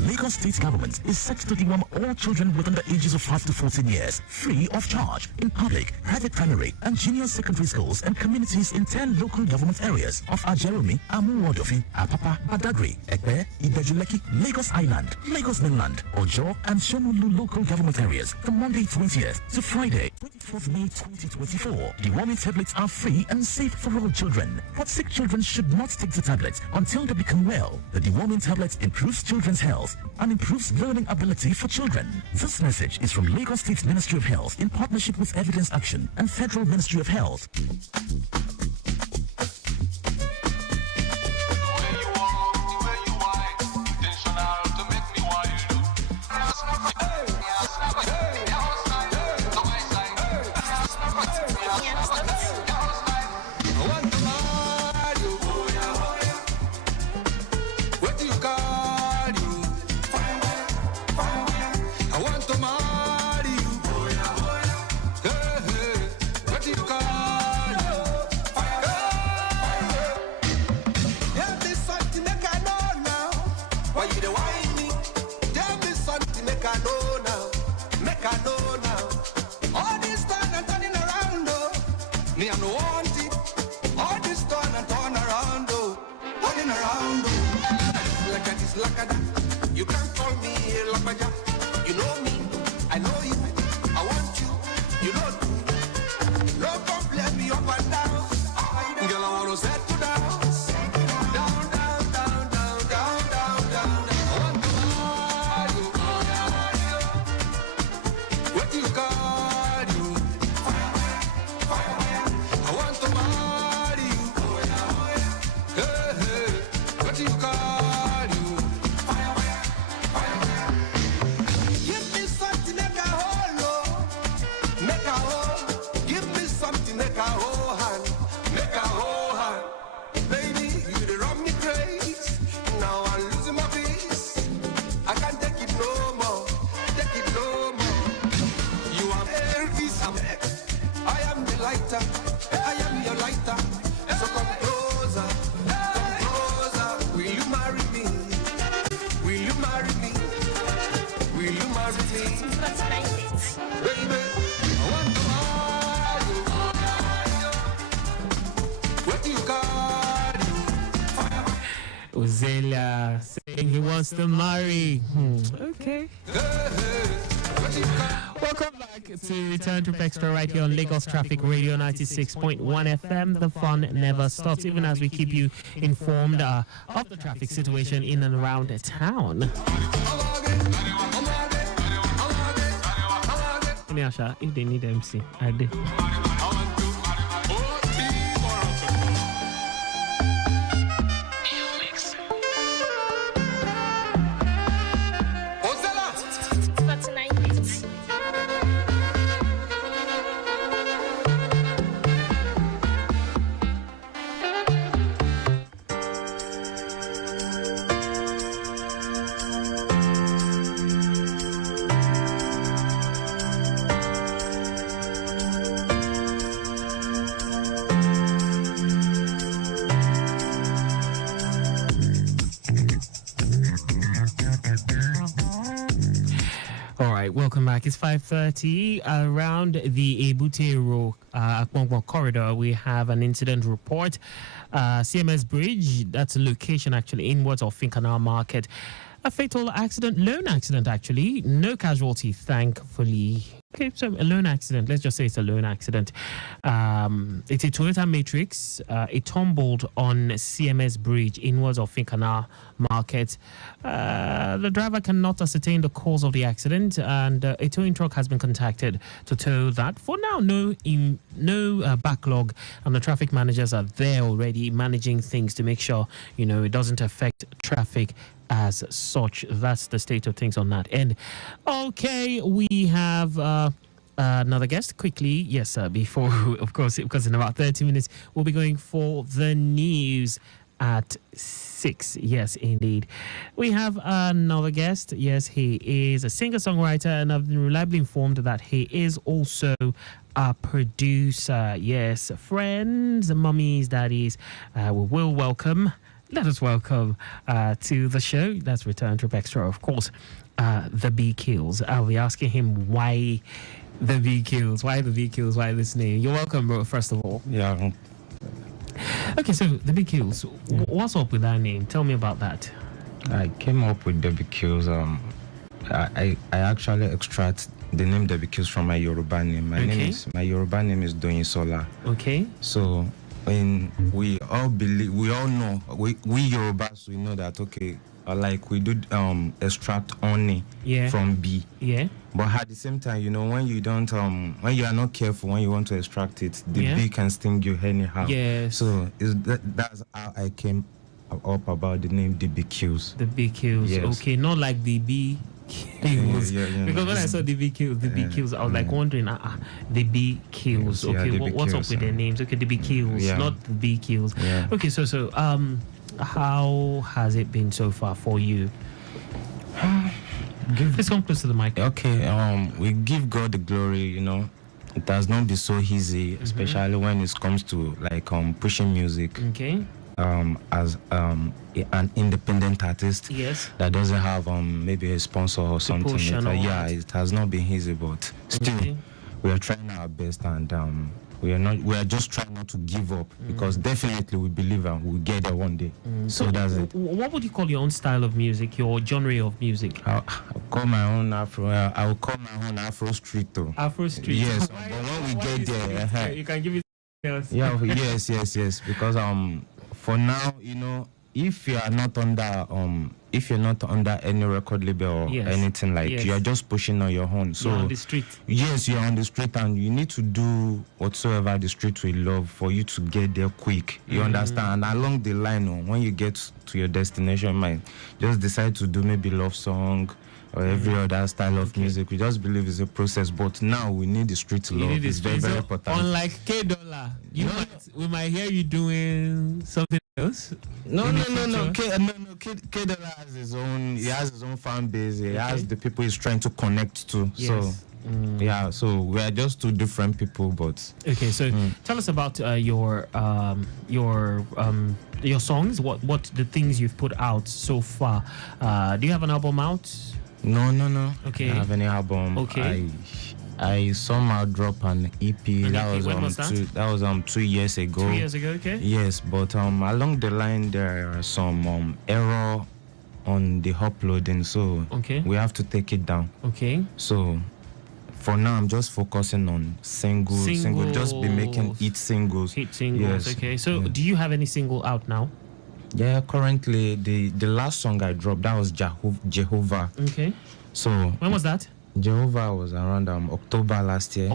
Lagos State Government is set to deworm all children within the ages of 5 to 14 years, free of charge, in public, private primary, and junior secondary schools and communities in 10 local government areas of Ajeromi, Amuwodofi, Apapa, Badagry, Ekpe, Ibejuleki, Lagos Island, Lagos Mainland, Ojo, and Shomolu local government areas from Monday 20th to Friday 24th May 2024. Deworming tablets are free and safe for all children, but sick children should not take the tablets until they become well. The deworming tablet improves children's health and improves learning ability for children. This message is from Lagos State Ministry of Health in partnership with Evidence Action and Federal Ministry of Health. You can't call me Lapaja. You know me, I know you. I want you, you know me. No complain me up and down. Girl, I want to settle down. Down, down, down, down, down, down, down. I want to marry you. What do you call you? I want to marry you. Hey, hey. What do you call? I am your lighter, so come closer, Will you marry me? Will you marry me? Will you marry me? Baby, I want to marry you. What do you call you? Uzelia saying he wants to marry. Okay. Welcome back to Return to XTRA right here on Lagos Traffic Radio 96.1 FM. The fun never stops, even as we keep you informed of the traffic situation in and around the town. Asha, if they need MC, I did. Welcome back. It's 5:30. Around the Ebutero Akpongbo corridor, we have an incident report. CMS Bridge, that's a location actually inwards of Fincanal Market. A fatal accident, lone accident actually. No casualty, thankfully. Okay, so a lone accident. Let's just say it's a lone accident. It's a Toyota Matrix. It tumbled on CMS Bridge inwards of Fincanal Market. The driver cannot ascertain the cause of the accident, and a towing truck has been contacted to tow that. For now, no backlog, and the traffic managers are there already managing things to make sure it doesn't affect traffic as such. That's the state of things on that end. Okay, we have another guest quickly. Yes, before, of course, because in about 30 minutes, we'll be going for the news at 6. Yes, indeed. We have another guest. Yes, he is a singer-songwriter, and I've been reliably informed that he is also a producer. Yes, friends, mummies, daddies, we will welcome. Let us welcome to the show. Let's return to XTRA, of course, the B Kills. I'll be asking him why the B Kills, why the B Kills, why this name. You're welcome, bro, first of all. Yeah. Okay, so the B Kills, what's up with that name? Tell me about that. I came up with the B Kills. I actually extract the name the B Kills from my Yoruba name. My Yoruba name is Doyin-Sola. Okay. So when we all know, we Yorubas, we know that, okay, like we do extract honey from bee. Yeah. But at the same time, you know, when you don't when you are not careful, when you want to extract it, the bee can sting you anyhow. Yes. So that's how I came up about the name the B Kills. The B Kills. Yes. Okay, not like the B Kills. Because when I saw the B Kills, I was like wondering, the B Kills. Yes, okay, the B what's Kills, up with their names? Okay, the B Kills, not the B Kills. Yeah. Okay, so how has it been so far for you? Let's come close to the mic. Okay, we give God the glory, you know. It has not been so easy, especially when it comes to like pushing music. Okay. As an independent artist that doesn't have maybe a sponsor or something. It has not been easy, but still we are trying our best, and we are just trying not to give up, because definitely we believe and we'll get there one day. So that's it. What would you call your own style of music, your genre of music? I'll call my own Afro. I'll call my own Afro street though. Afro street. Yes, but when we get there, you can give it. Yeah. Yes. Because for now, you know, if you're not under any record label or anything like, you're just pushing on your own. So you're on the street. Yes, you're on the street, and you need to do whatsoever the street will love for you to get there quick. You understand? And along the line, when you get to your destination, man, just decide to do maybe love song or every other style of music. We just believe it's a process, but now we need the street love. It's very, very important. Unlike K-Dollar, we might hear you doing something else. No. K-Dollar has his own. He has his own fan base. He has the people he's trying to connect to. Yes. So so we are just two different people, but okay. So tell us about your songs. What the things you've put out so far? Do you have an album out? No. Okay. I don't have any album. Okay. I somehow dropped an EP. When was that? That was 2 years ago. 2 years ago, okay. Yes, but along the line there are some error on the uploading, so we have to take it down. Okay. So for now, I'm just focusing on singles. Just be making hit singles. Yes. Okay. So do you have any single out now? Yeah, currently the last song I dropped, that was Jehovah. Okay. So when was that? Jehovah was around October last year.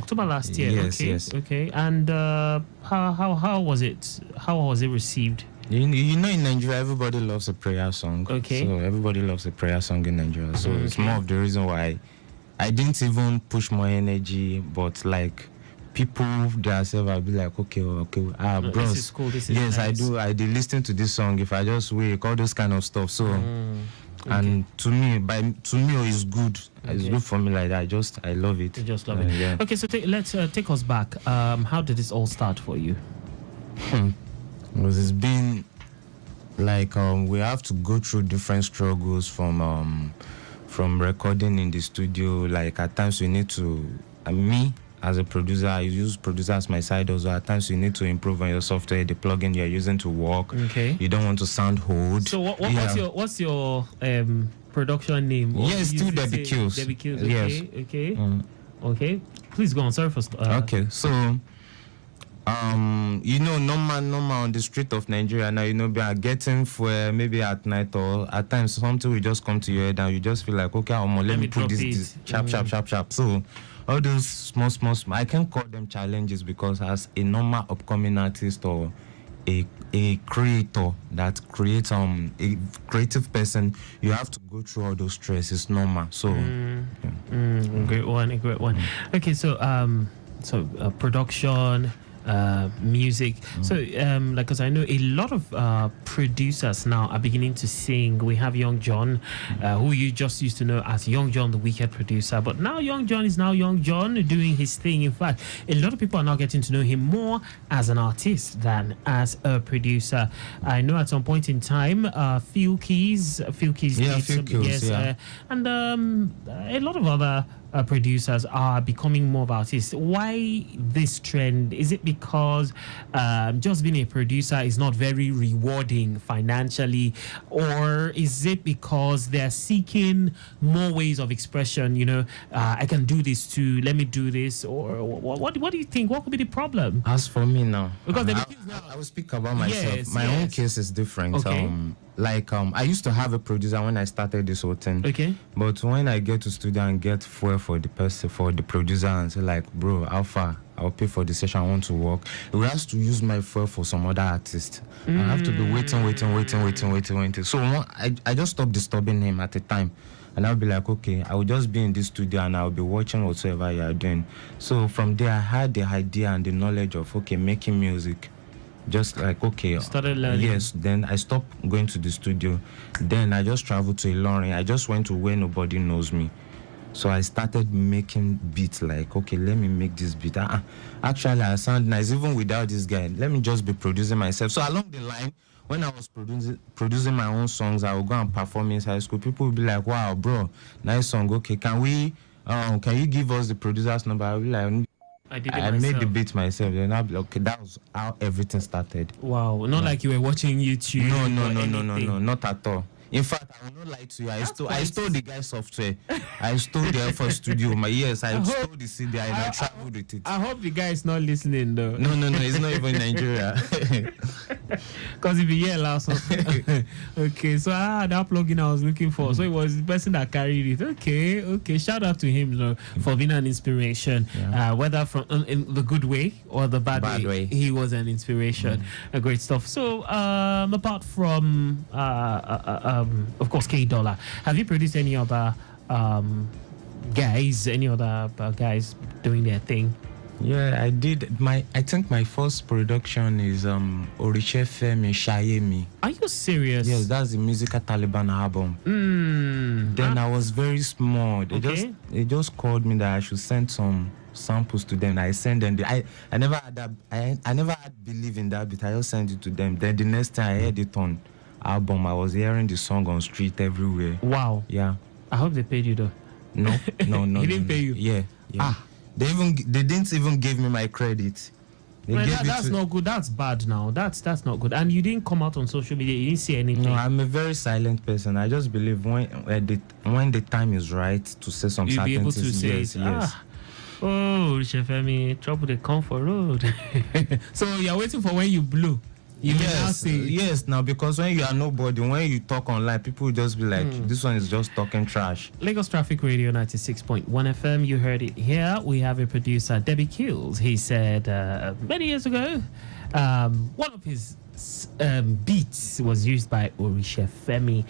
Yes. Okay. And how was it? How was it received? You know, in Nigeria, everybody loves a prayer song. Okay. So everybody loves a prayer song in Nigeria. So it's more of the reason why I didn't even push my energy, but like people themselves, I'll be like, okay, bros. This is cool. This is yes, nice. I do listen to this song. If I just wake, all those kind of stuff. So. And to me, it's good. It's good for me like that. I love it. You just love it. Yeah. Okay, so let's take us back. How did this all start for you? It's been like we have to go through different struggles from recording in the studio. Like at times we need to. Me as a producer, I use producer as my side also. At times you need to improve on your software, the plugin you're using to work. Okay. You don't want to sound old. So what's your production name? Still Debbie Kills. Debbie Kills. Yes. Okay. Okay. Please go on. Sorry for. Okay. So. You know, normal on the street of Nigeria now, you know, we are getting fuel maybe at night, or at times something will just come to your head and you just feel like, okay, let me put this sharp. So all those small, I can't call them challenges, because as a normal upcoming artist or a creator that creates a creative person, you have to go through all those stress. It's normal. So great one. Okay, so production, music. So like, because I know a lot of producers now are beginning to sing. We have Young John, who you just used to know as Young John, the Wicked producer, but now Young John is now Young John doing his thing. In fact, a lot of people are now getting to know him more as an artist than as a producer. I know at some point in time, Phil Keys and a lot of other producers are becoming more of artists. Why this trend? Is it because just being a producer is not very rewarding financially, or is it because they're seeking more ways of expression? You know, I can do this too, let me do this, or what do you think? What could be the problem? As for me now, because I will speak about myself. Yes, my own case is different. Okay. I used to have a producer when I started this whole thing. Okay. But when I get to studio and get fuel for the person, for the producer, and say like, bro, how far? I'll pay for the session, I want to work. He has to use my fuel for some other artist. I have to be waiting. So I just stopped disturbing him at the time. And I'll be like, okay, I will just be in this studio and I'll be watching whatsoever you are doing. So from there, I had the idea and the knowledge of, okay, making music. Just like, okay, started learning. Yes, then I stopped going to the studio. Then I just traveled to Ilorin. I just went to where nobody knows me. So I started making beats like, okay, let me make this beat. Actually, I sound nice even without this guy. Let me just be producing myself. So along the line, when I was producing my own songs, I would go and perform in high school. People would be like, wow, bro, nice song. Okay, can you give us the producer's number? I would be like, I made the beat myself. Then I'll be like, okay, that was how everything started. Wow, not like you were watching YouTube. No, not at all. In fact, I will not lie to you. I stole the guy's software. I stole the FL Studio. I stole the CD and I traveled with it. I hope the guy is not listening though. No, he's not even in Nigeria. Because if you hear last okay, so that plugin I was looking for. So it was the person that carried it. Okay. Shout out to him, though, for being an inspiration. Yeah. Whether from in the good way or the bad way, he was an inspiration. Great stuff. So apart from of course, K Dollar, have you produced any other guys doing their thing? Yeah, I did. I think my first production is Orishe Femi Shayemi. Are you serious? Yes, that's the Musical Taliban album. Then I was very small. They just called me that I should send some samples to them. I sent them. I never had that. I never had belief in that bit. I just sent it to them. Then the next time I heard it on album, I was hearing the song on street everywhere. Wow. Yeah. I hope they paid you though. No. He didn't pay you. Yeah. They didn't even give me my credit. That's not good. That's bad now. That's not good. And you didn't come out on social media. You didn't say anything. No, I'm a very silent person. I just believe when the time is right to say some certain things. You'll be able to say yes. Oh, Chef Femi, trouble they come for road. So you're waiting for when you blow. Yes, now because when you are nobody, when you talk online, people will just be like, this one is just talking trash. Lagos Traffic Radio 96.1 FM, you heard it here. We have a producer, Debbie Kills. He said many years ago, one of his beats was used by Orishe Femi,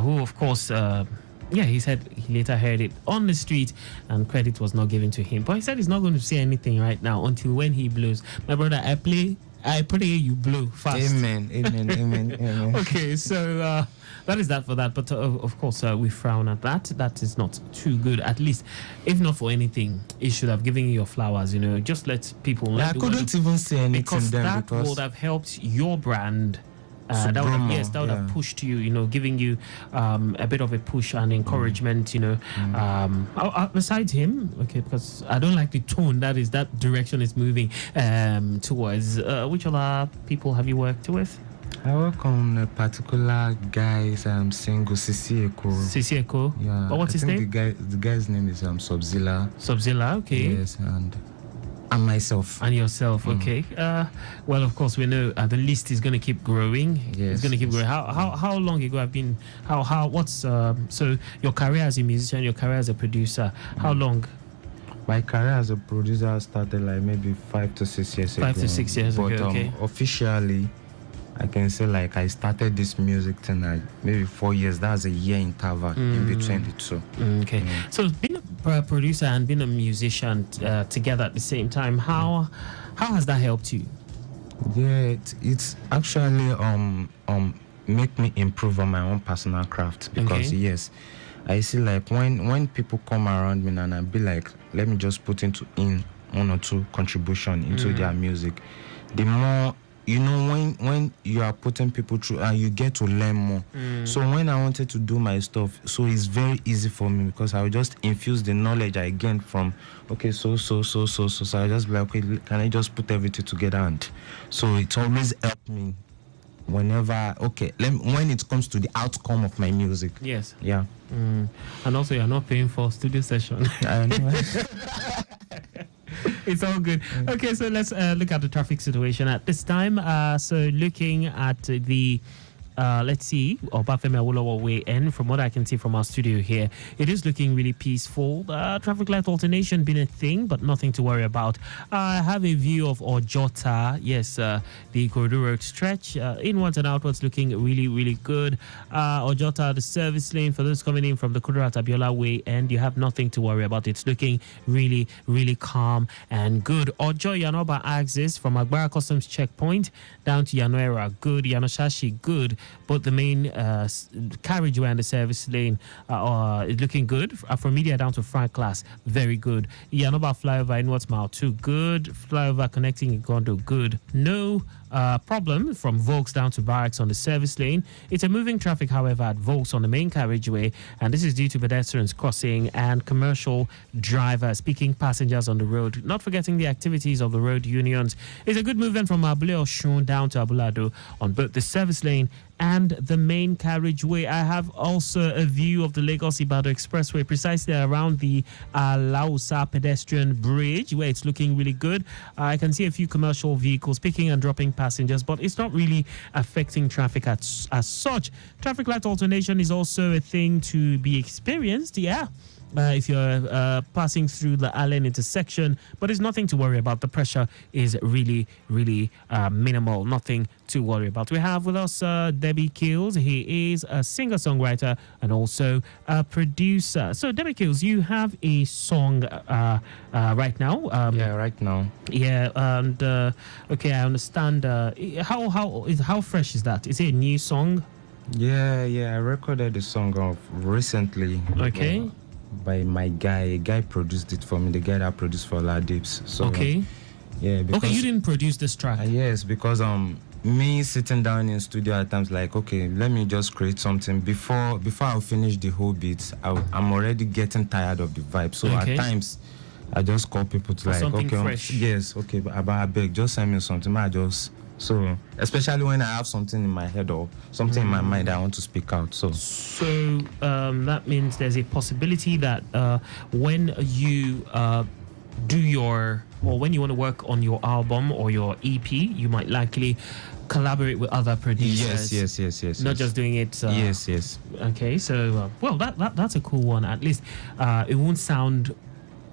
who of course, he said he later heard it on the street and credit was not given to him. But he said he's not going to say anything right now until when he blows. My brother, I pray you blow fast. Amen. Okay, so that is that for that. But of course, we frown at that. That is not too good. At least, if not for anything, it should have given you your flowers. Just let people know. I couldn't even say anything because then that would have helped your brand. That would have pushed you, giving you a bit of a push and encouragement, besides him, because I don't like the tone that direction is moving towards. Which other people have you worked with? I work on a particular guy's single, Sisieko. Yeah. But what's his name? The guy's name is Subzilla. Subzilla, okay. Yes, and myself. And yourself, okay. Well, of course, we know the list is going to keep growing. Yes, it's going to keep growing. How long ago have been? What's so your career as a musician, your career as a producer? How long? my career as a producer started like maybe 5 to 6 years ago. 5 to 6 years but, ago, okay. Officially, I can say like I started this music thing like maybe 4 years. That's a year interval in between the two. Okay. So being a producer and being a musician together at the same time, how has that helped you? Yeah, it's actually make me improve on my own personal craft because yes, I see like when people come around me and I be like, let me just put in one or two contribution into their music. The more when you are putting people through and you get to learn more. So when I wanted to do my stuff, so it's very easy for me because I will just infuse the knowledge I gained from so I just be like, okay, can I just put everything together? And so it always helped me whenever when it comes to the outcome of my music. Yes. Yeah. And also you're not paying for studio session. I know. It's all good. Okay, so let's look at the traffic situation at this time. So looking at the let's see, Obafemi Awolowo Way N, from what I can see from our studio here, it is looking really peaceful. Traffic light alternation been a thing, but nothing to worry about. I have a view of Ojota. Yes, the corridor road stretch, inwards and outwards looking really, really good. Ojota, the service lane for those coming in from the Kudirat Abiola Way N, you have nothing to worry about. It's looking really, really calm and good. Ojo Yanoba axis from Agbara Customs checkpoint down to Yanoera, good. Yanoshashi, good. But the main carriageway and the service lane is looking good. From Media down to Frank Class, very good. Yanoba flyover inwards mile 2, good. Flyover connecting Igondo, good. No problem from Volks down to Barracks on the service lane. It's a moving traffic, however, at Volks on the main carriageway, and this is due to pedestrians crossing and commercial drivers picking passengers on the road. Not forgetting the activities of the road unions. It's a good movement from Abule Oshun down to Abulado on both the service lane and the main carriageway. I have also a view of the Lagos-Ibadan Expressway precisely around the Lausa pedestrian bridge where it's looking really good. I can see a few commercial vehicles picking and dropping passengers, but it's not really affecting traffic as such. Traffic light alternation is also a thing to be experienced, yeah. If you're passing through the Allen intersection, but it's nothing to worry about. The pressure is really, really minimal. Nothing to worry about. We have with us Debbie Kills. He is a singer-songwriter and also a producer. So, Debbie Kills, you have a song right now. Yeah, right now. Yeah, and okay, I understand. How fresh is that? Is it a new song? Yeah, I recorded the song of recently. Okay. By my guy. A guy produced it for me, the guy that produced for La Dips. So okay. Yeah, because you didn't produce this track. Yes, because me sitting down in studio at times like, okay, let me just create something before I finish the whole beat. I'm already getting tired of the vibe. So at times I just call people to like, okay, fresh. Yes, okay, but I beg, just send me something. So, especially when I have something in my head or something in my mind I want to speak out. So that means there's a possibility that when you when you want to work on your album or your EP, you might likely collaborate with other producers. Yes. Not just doing it. Yes. Okay, so that's a cool one. At least it won't sound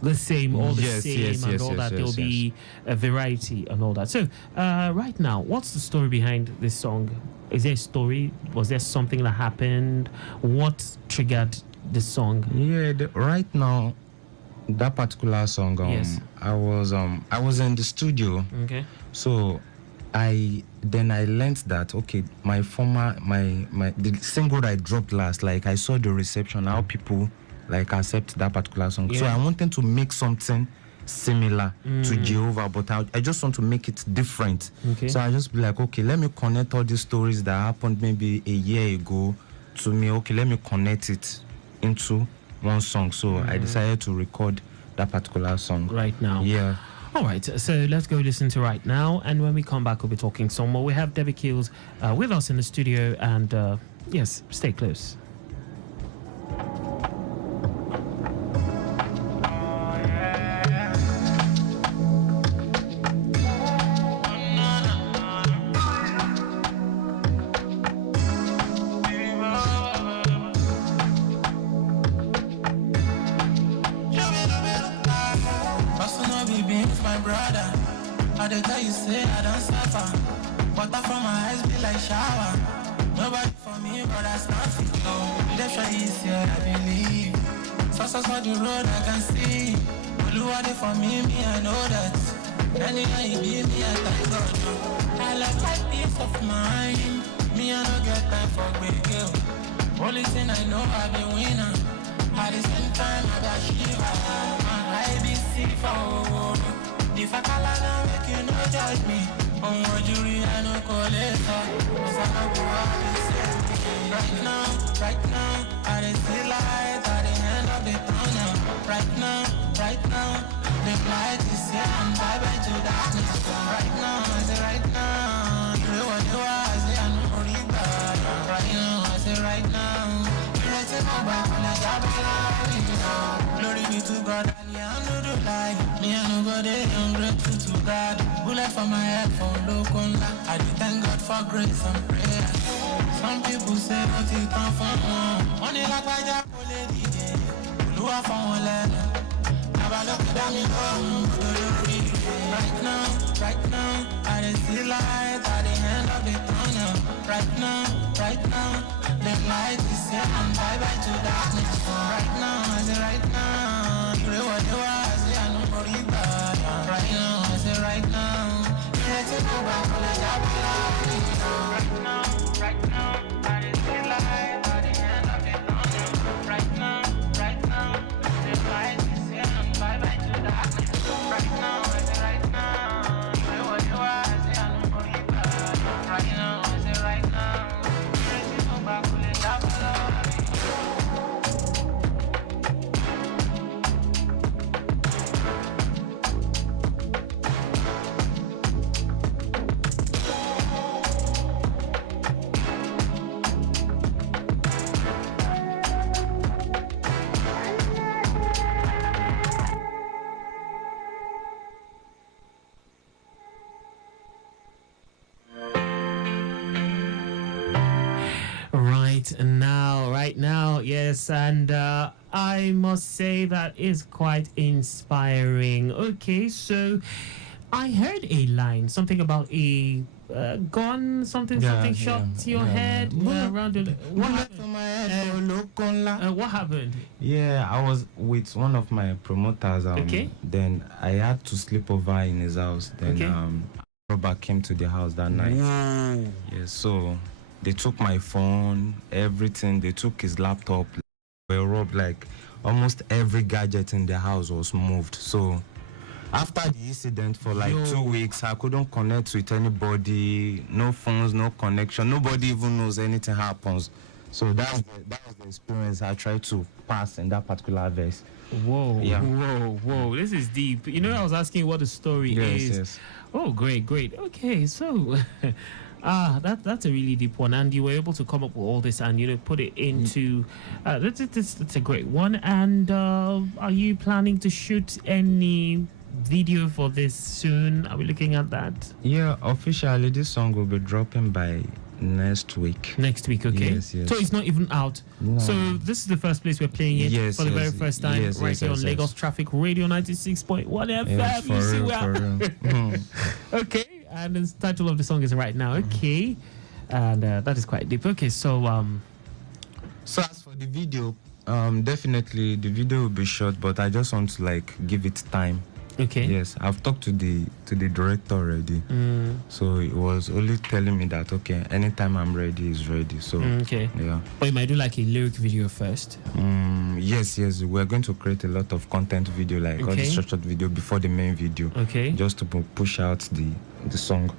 the same, all the same, and all that. There'll be a variety and all that. So, right now, what's the story behind this song? Is there a story? Was there something that happened? What triggered the song? Yeah, right now, that particular song. Yes. I was in the studio. Okay. So, I learned that the single I dropped last, like I saw the reception, how people like accept that particular song. So I wanted to make something similar to Jehovah, but I just want to make it different. Okay. So I just be like, okay, let me connect all these stories that happened maybe a year ago to me. Okay, let me connect it into one song. So I decided to record that particular song. Right now. Yeah. All right, so let's go listen to Right Now, and when we come back, we'll be talking some more. We have Debbie Kills with us in the studio, and yes, stay close. they tell you say I don't suffer. Water from my eyes be like shower. Nobody for me, but that's nothing. No, left sure is here, I believe. So the road I can see. Oluwa dey for me, I know that. Anywhere you be me, I thank God. I love like peace of mind. Me, I don't get time for big girl. Only thing I know, I be winner. At the same time, I got Shiva. I be sick for if I call out, make you no judge me. On what jury, I no call it. Cause I know what they say. Right now, I dey see light at the end of the tunnel. Right now, the light is here and vibing to darkness. Right now, I say right now, you know what you are, I say I know what you got. Right now, I say right now, you let it go back when I got glory be to God, I know the lie. Me I know God, I'm grateful to God. Bullet for my head for local. I do thank God for grace and prayer. Some people say what you come for. Money like my job, do I for one letter. Never look at me right now, I didn't see light at the end of the tunnel. Right now, the light is here and bye-bye to darkness. Right now, I say right now, you know what you are, I say I know what you got. Right now, I say right now, you let it go back when I got right now, I didn't see light at the end of the tunnel. Right now, the light is here and bye-bye to darkness. Right now, I say right now, you know what you are, I say I know what you got. Right now, I say right now, you let it go back when I got right now, yes, and I must say that is quite inspiring. Okay, so I heard a line, something about a gun, something shot to your head around the. What happened? What happened? Yeah, I was with one of my promoters. Okay. Then I had to sleep over in his house. Then robber came to the house that night. Yeah, so they took my phone, everything. They took his laptop. They robbed, like almost every gadget in the house was moved. So after the incident, for like 2 weeks, I couldn't connect with anybody. No phones, no connection. Nobody even knows anything happens. So that was the experience I tried to pass in that particular verse. Whoa, yeah. whoa. This is deep. You know, I was asking what the story is. Yes. Oh, great. Okay, so that's a really deep one, and you were able to come up with all this and put it into. That's a great one. And are you planning to shoot any video for this soon? Are we looking at that? Yeah, officially this song will be dropping by next week. Okay. Yes. So it's not even out. No. So this is the first place we're playing it for the very first time, here on Lagos Traffic Radio 96.1 FM. Yes, for real. Okay, and the title of the song is Right Now. Okay, and that is quite deep. Okay, so so as for the video, definitely the video will be short, but I just want to give it time. Okay. Yes, I've talked to the director already. So he was only telling me that anytime I'm ready is ready. So okay. Yeah. But you might do a lyric video first. Yes. We're going to create a lot of content video, all this short video before the main video. Okay. Just to push out the song.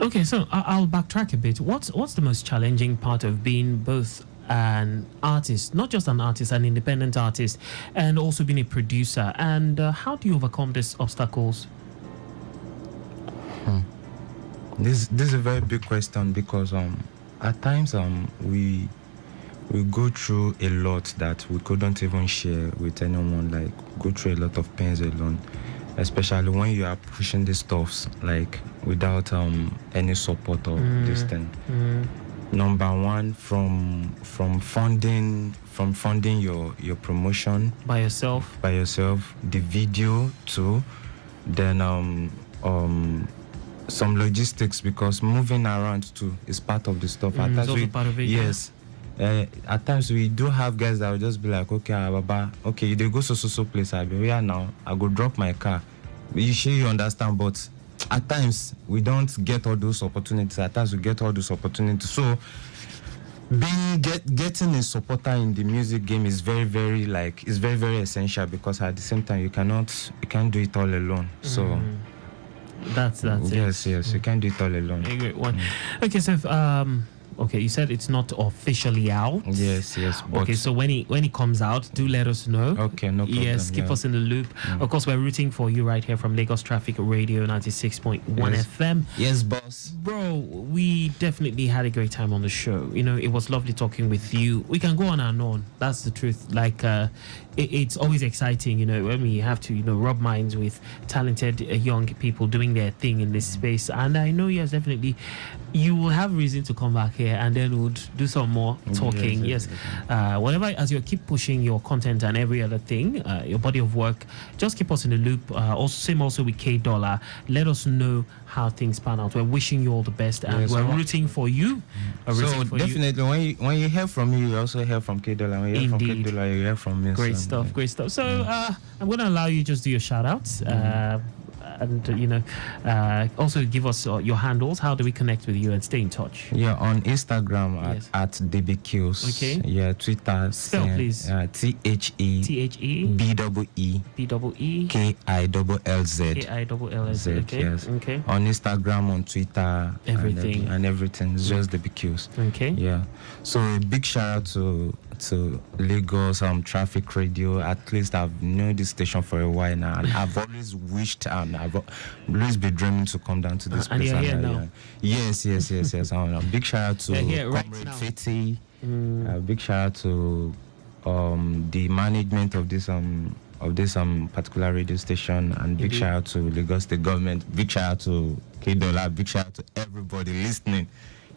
Okay, so I'll backtrack a bit. What's the most challenging part of being both an artist, not just an artist, an independent artist, and also being a producer? And how do you overcome these obstacles? This is a very big question because at times we go through a lot that we couldn't even share with anyone. Go through a lot of pains alone, especially when you are pushing these stuffs without any support or this thing. Number one, from funding your promotion by yourself, the video too, then some logistics, because moving around too is part of the stuff. At It's times also part of it. yes. At times we do have guys that will just be like, okay, Baba, okay, they go so place. I be here now. I go drop my car. You understand, but at times we don't get all those opportunities. At times we get all those opportunities. So getting a supporter in the music game is very, very very essential, because at the same time you can't do it all alone. So that's yes, it. you can't do it all alone. A great one. Okay, so okay, you said it's not officially out. Yes. Okay, so when it comes out, do let us know. Okay, no problem. Yes, keep us in the loop. Of course, we're rooting for you right here from Lagos Traffic Radio 96.1 FM. Yes, boss. Bro, we definitely had a great time on the show. You know, it was lovely talking with you. We can go on and on. That's the truth. Like, it's always exciting, you know, when we have to, you know, rub minds with talented young people doing their thing in this space. And I know, yes, definitely, you will have reason to come back here, and then we'll do some more talking. Yes. Whatever, as you keep pushing your content and every other thing, your body of work, just keep us in the loop. Also with K Dollar, let us know how things pan out. We're wishing you all the best, and we're rooting for you. So definitely, when you hear from me, you also hear from K Dollar. When you hear from K Dollar, you hear from me. Great stuff. So I'm going to allow you just do your shout outs. And you know, also give us your handles. How do we connect with you and stay in touch? Yeah, on Instagram at DBQs. Okay. Yeah, Twitter. Spell please. THE BEE KILLZ. Okay. Yes. Okay. On Instagram, on Twitter, everything and everything. It's just DBQs. Okay. Yeah. So a big shout out to Lagos Traffic Radio. At least I've known this station for a while now, and I've always wished and I've always been dreaming to come down to this place. And you're here now. Yes. A big shout out to Comrade Fetty. A big shout out to the management of this particular radio station, and big shout out to Lagos State government. Big shout out to K Dollar. Big shout out to everybody listening.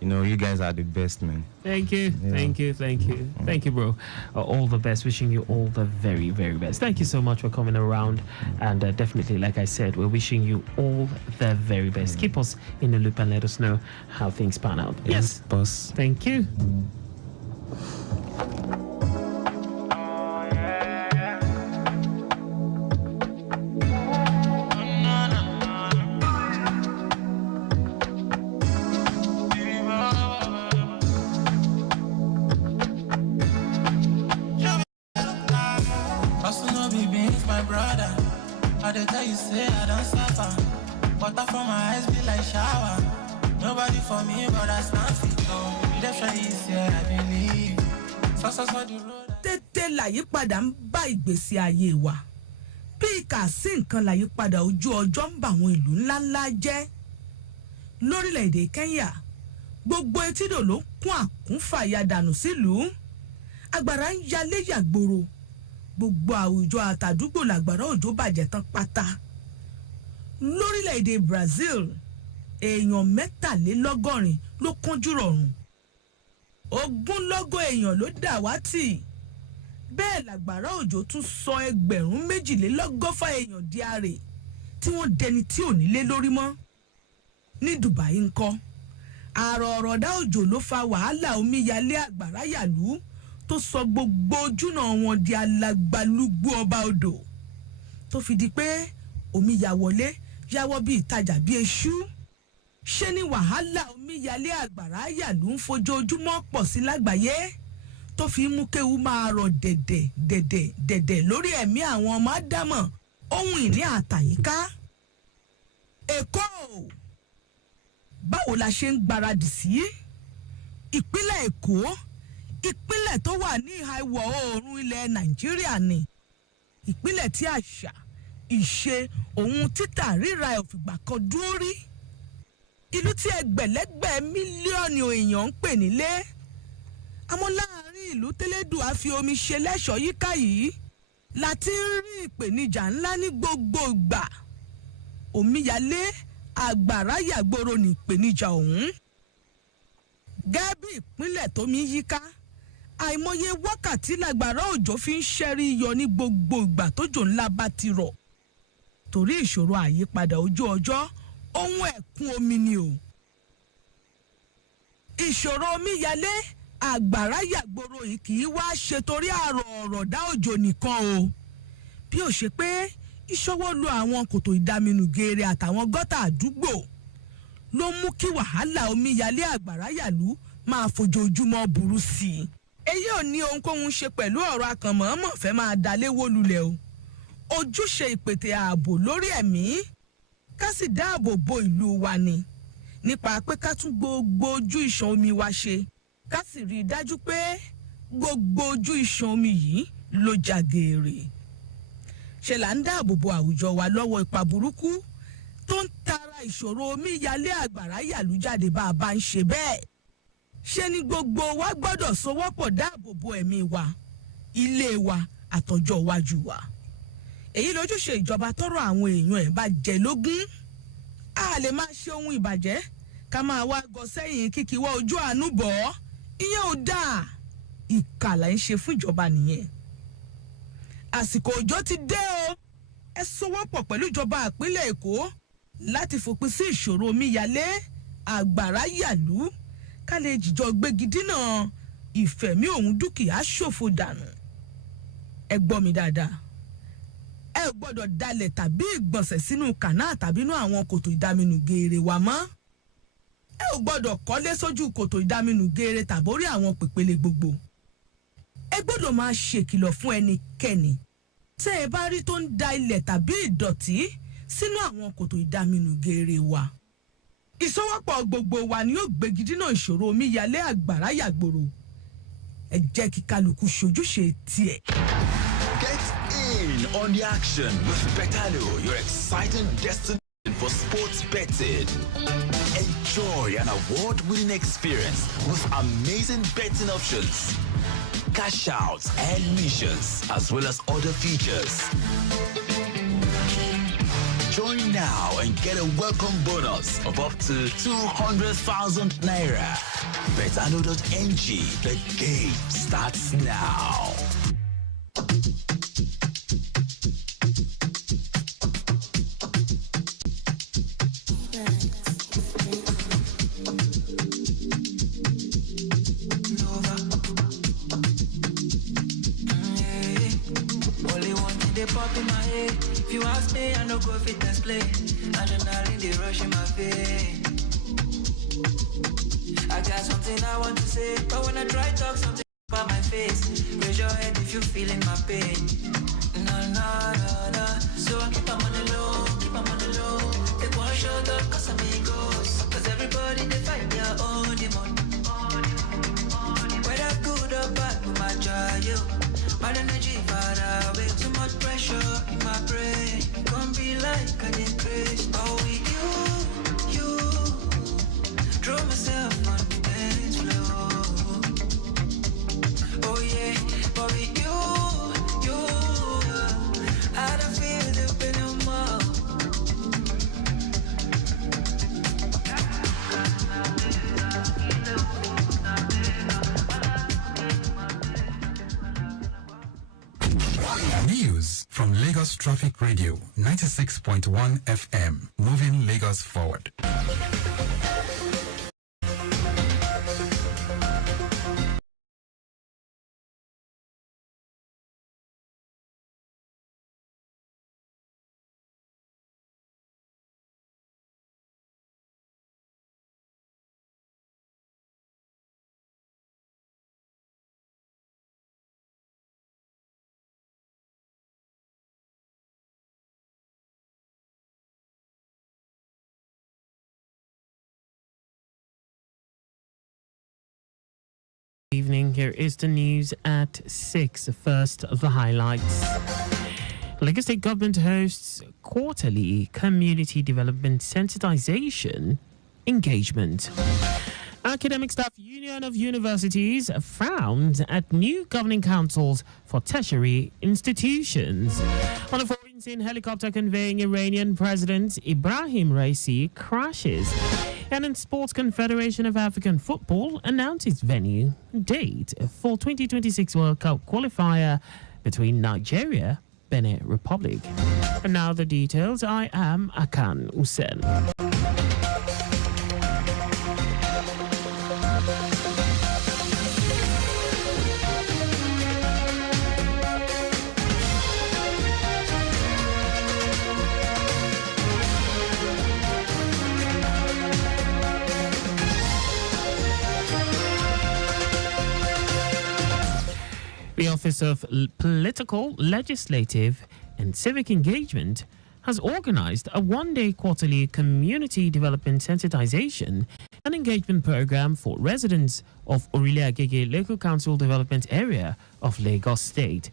You know, you guys are the best, man. Thank you. Thank you, bro. All the best. Wishing you all the very, very best. Thank you so much for coming around. And definitely, like I said, we're wishing you all the very best. Keep us in the loop and let us know how things pan out. Yes, boss. Thank you. Tètè làyípadà ń bá ìgbésí ayé wa. Bí ìkà sí nǹkan làyípadà ojú ọjọ́ ń bá àwọn ìlú ńláńlá jẹ́. Lórílẹ̀-èdè Kenya, gbogbo etídò ló kún àkúnfàyà dànù sílùú. Àgbàrá ń yalé yàgbòrò. Gbogbo àwùjọ àtàdúgbò làgbàrá òjò bàjẹ́ tán pátá. Lórílẹ̀-èdè Brazil, èèyàn 73 ló kánjú rọ̀rùn. Ogunlọ́gọ̀ èèyàn ló dàwátì. Bẹ́ẹ̀ làgbàrá òjò tún sọ 1,262 èèyàn di àrè tí wọ́n dẹni tí ò nílé lórí mọ́. Ní Dubai ńkọ́, àrọ̀ ọ̀rọ̀dá òjò ló fa wàhálà omíyalé àgbàrá yàlú tó sọ gbogbo ojúnà wọn di alagbalúgbú ọba odò. Tó fi di pé omi ya wọlé yàwọ́ bí ìtajà bí eṣú. Ṣé ní wàhálà omíyalé àgbàrá yàlú ń fojoojúmọ́ pọ̀ sí lágbàáyé tó fi mú kéwu máa rọ̀ dẹ̀dẹ̀ lórí ẹ̀mí àwọn ọmọ ádámọ̀ ohun ìní àtàyíká. Èkó, báwo la ṣe ń gbáradì sí? Ìpínlẹ̀ Èkó, ìpínlẹ̀ tó wà ní ìhà ìwọ̀ oòrùn ilẹ̀ Nàìjíríà ni. Ìpínlẹ̀ tí àṣà, ìṣe, ohun títà ríra ẹ̀ òfìgbà kan dúró rí. Ìlú tí ẹgbẹ̀lẹ́gbẹ̀ mílíọ̀nù èèyàn ń pè nílé. Àmọ́ láàárín ìlú tẹ́lẹ̀dùà fi omi ṣe lẹ́ṣọ̀ọ́ yíká yìí láti ń rí ìpèníjà ńlá ní gbogbo ìgbà. Omíyalé àgbàrá yàgbòrò ní ìpèníjà ọ̀hún. Gẹ́gẹ́ bí ìpínlẹ̀ tómi yíká, àìmọye wákàtí làgbàrá òjò fi ń ṣẹ́rí yọ ní gbogbo ìgbà tójò ńlá bá ti rọ̀. Torí ìṣòro àyípadà ojú ọjọ́, ohun ẹ̀kún omi ni o. Ìṣòro omíyalé àgbàrá yàgboro yìí kì í wá ṣe torí àrọ̀ ọ̀rọ̀ dá òjò nìkan o. Bí ó ṣe pé ìṣọwọ́ lu àwọn kòtò ìdaminù geere àtàwọn gọ́tà àdúgbò ló mú kí wàhálà omíyalé àgbàrá yàlú máa fojoojúmọ́ burú sí i. Èyí ò ní ohunkóhun ṣe pẹ̀lú ọ̀rọ̀ akànmọ́ọ́mọ́ fẹ́ máa dalé wó lulẹ̀ o. Ojúṣe ìpètè ààbò lórí ẹ̀mí ká sì dáàbò bo ìlú wa ni nípa pé ká tún gbogbo ojú ìṣàn omi wa ṣe ká sì rí i dájú pé gbogbo ojú ìṣàn omi yìí ló já geere. Ṣe là ń dáàbò bo àwùjọ wa lọ́wọ́ ipa burúkú tó ń tara ìṣòro omíyalé àgbàrá yàlú jáde bá a bá ń ṣe bẹ́ẹ̀. Ṣé ni gbogbo wa gbọ́dọ̀ sowọ́pọ̀ dáàbò bo ẹ̀mí wa, ilé wa àtọjọ́ iwájú wa. Èyí lójúṣe ìjọba tọ́rọ̀ àwọn èèyàn ẹ̀ bá jẹ lógún. A lè máa ṣe ohun ìbàjẹ́ ká máa wá gọ sẹ́yìn kíkíwọ́ ojú àánú bọ̀ ọ́. Ìyẹn ò dáa. Ìkàlà ń ṣe fún ìjọba nìyẹn. Àsìkò òjò ti dé o. Ẹ sowọ́pọ̀ pẹ̀lú ìjọba ìpínlẹ̀ Èkó láti fòpin sí ìṣòro omíyalé àgbàrá yàlú ká lè jìjọ gbégi dínà ìfẹ̀mí òun dúkìá ṣòfò dànù. Ẹ gbọ́ mi dáadáa. Ẹ ò gbọ́dọ̀ dalẹ̀ tàbí ìgbọ̀nsẹ̀ sínú kànáà tàbí inú àwọn kòtò ìdaminù geere wa mọ́. Ẹ ò gbọ́dọ̀ kọ́lé sójú kòtò ìdaminù geere tàbórí àwọn pèpele gbogbo. Ẹ gbọ́dọ̀ máa ṣèkìlọ̀ fún ẹnikẹ́ni tẹ́ ẹ bá rí tó ń da ilẹ̀ tàbí ìdọ̀tí sínú àwọn kòtò ìdaminù geere wa. Ìsọwọ́pọ̀ gbogbo wa ni yóò gbégi dínà ìṣòro omíyalé àgbàrá yàgboro. Ẹ jẹ́ kí kálukú ṣojúṣe tiẹ̀. Get in on the action with Betano, your exciting destination for sports betting. Enjoy an award-winning experience with amazing betting options, cash outs and missions, as well as other features. Join now and get a welcome bonus of up to 200,000 naira. Betano.ng. The game starts now. Pop in my head. If you ask me, I no go fit display. Adrenaline they rush in my vein. I got something I want to say, but when I try talk something about my face, raise your head if you feeling my pain. No, no, no, no. So I keep on the low, keep on the low. Take one shot up, cause amigos. Cause everybody they fight their own demon. Whether good or bad, we might try you. My energy far away, too much pressure in my brain. Can't be like an increase. Oh, with you, draw myself on the dance floor. Oh yeah, but with you, I don't feel the pain no more. News from Lagos Traffic Radio 96.1 FM, moving Lagos forward. Evening. Here is the news at 6. First, the highlights. Lagos State government hosts quarterly community development sensitization engagement. Academic Staff Union of Universities frowns at new governing councils for tertiary institutions. On a foreign scene, helicopter conveying Iranian President Ibrahim Raisi crashes. And in Sports, Confederation of African Football announces venue date for 2026 World Cup qualifier between Nigeria Benin Republic. And now the details. I am Akan Usen. The Office of Political, Legislative and Civic Engagement has organized a one-day quarterly community development sensitization and engagement program for residents of Orile Agege Local Council Development Area of Lagos State.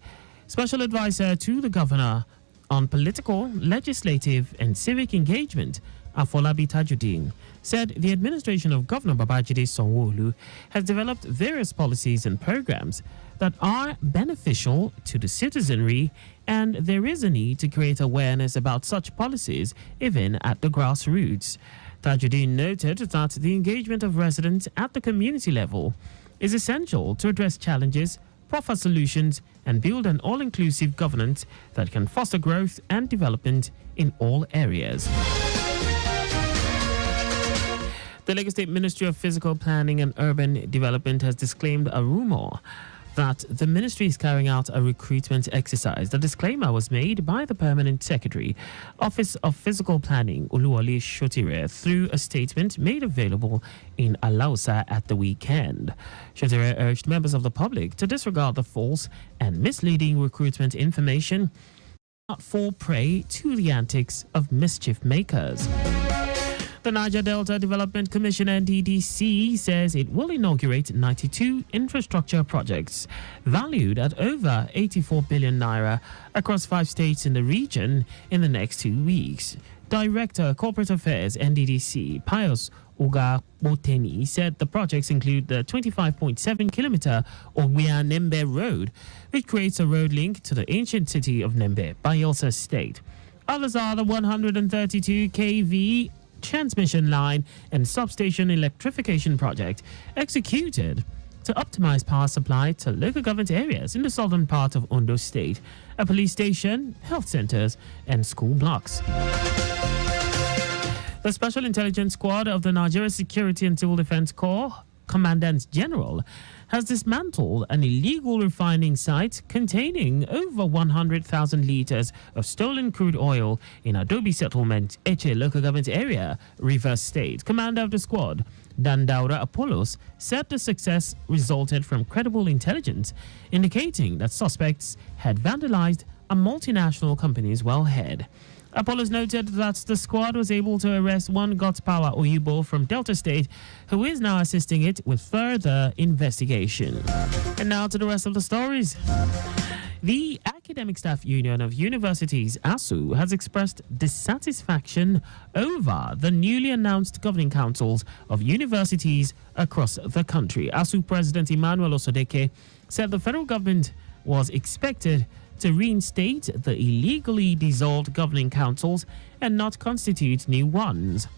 Special advisor to the governor on political, legislative and civic engagement, Afolabi Tajuddin, said the administration of Governor Babajide Sanwo-Olu has developed various policies and programs that are beneficial to the citizenry, and there is a need to create awareness about such policies even at the grassroots. Tajuddin noted that the engagement of residents at the community level is essential to address challenges, proffer solutions, and build an all-inclusive governance that can foster growth and development in all areas. The Lagos State Ministry of Physical Planning and Urban Development has disclaimed a rumor that the ministry is carrying out a recruitment exercise. The disclaimer was made by the Permanent Secretary, Office of Physical Planning, Oluwole Shotire, through a statement made available in Alausa at the weekend. Shotire urged members of the public to disregard the false and misleading recruitment information, not fall prey to the antics of mischief makers. The Niger Delta Development Commission NDDC says it will inaugurate 92 infrastructure projects valued at over 84 billion naira across 5 states in the region in the next 2 weeks. Director Corporate Affairs NDDC Pius Ogaboteni said the projects include the 25.7-kilometer Ogwea Nembe Road, which creates a road link to the ancient city of Nembe, Bayelsa State. Others are the 132 kV transmission line and substation electrification project executed to optimize power supply to local government areas in the southern part of Ondo State, a police station, health centers, and school blocks. The Special Intelligence Squad of the Nigeria Security and Civil Defense Corps Commandant General has dismantled an illegal refining site containing over 100,000 liters of stolen crude oil in Adobe Settlement, Eche local government area, Rivers State. Commander of the squad, Dandaura Apollos, said the success resulted from credible intelligence, indicating that suspects had vandalized a multinational company's wellhead. Apollos noted that the squad was able to arrest one God's Power Oyibo from Delta State, who is now assisting it with further investigation. And now to the rest of the stories. The Academic Staff Union of Universities, ASU, has expressed dissatisfaction over the newly announced governing councils of universities across the country. ASU President Emmanuel Osodeke said the federal government was expected to reinstate the illegally dissolved governing councils and not constitute new ones.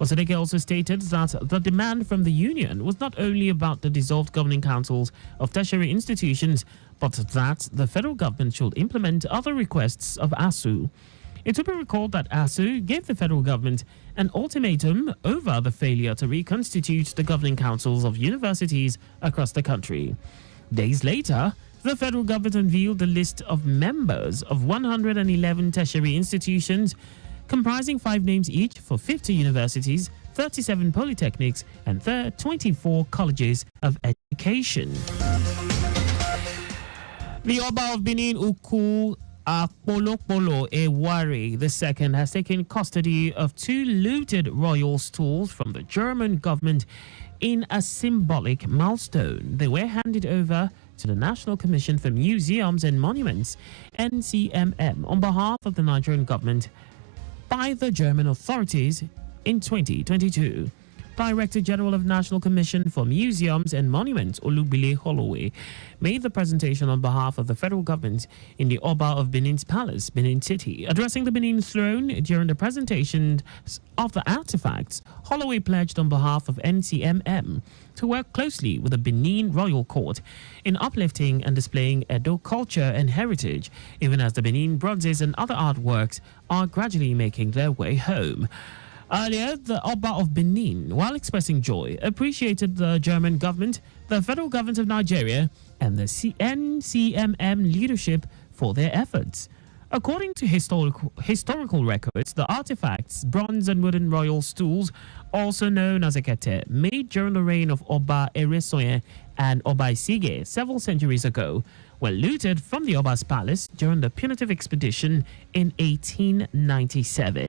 Osodeke also stated that the demand from the union was not only about the dissolved governing councils of tertiary institutions, but that the federal government should implement other requests of ASU. It will be recalled that ASU gave the federal government an ultimatum over the failure to reconstitute the governing councils of universities across the country. Days later, the federal government unveiled the list of members of 111 tertiary institutions, comprising 5 names each for 50 universities, 37 polytechnics, and 24 colleges of education. The Oba of Benin, Uku Akpolokpolo Ewari II, has taken custody of 2 looted royal stools from the German government in a symbolic milestone. They were handed over to the National Commission for Museums and Monuments, NCMM, on behalf of the Nigerian government by the German authorities in 2022. Director General of National Commission for Museums and Monuments, Olugbile Holloway, made the presentation on behalf of the federal government in the Oba of Benin's palace, Benin City. Addressing the Benin throne during the presentation of the artifacts, Holloway pledged on behalf of NCMM to work closely with the Benin Royal Court in uplifting and displaying Edo culture and heritage, even as the Benin bronzes and other artworks are gradually making their way home. Earlier, the Oba of Benin, while expressing joy, appreciated the German government, the federal government of Nigeria, and the NCMM leadership for their efforts. According to historical records, the artifacts, bronze and wooden royal stools, also known as ekete, made during the reign of Oba Eresoye and Oba Isige several centuries ago, were looted from the Oba's palace during the punitive expedition in 1897.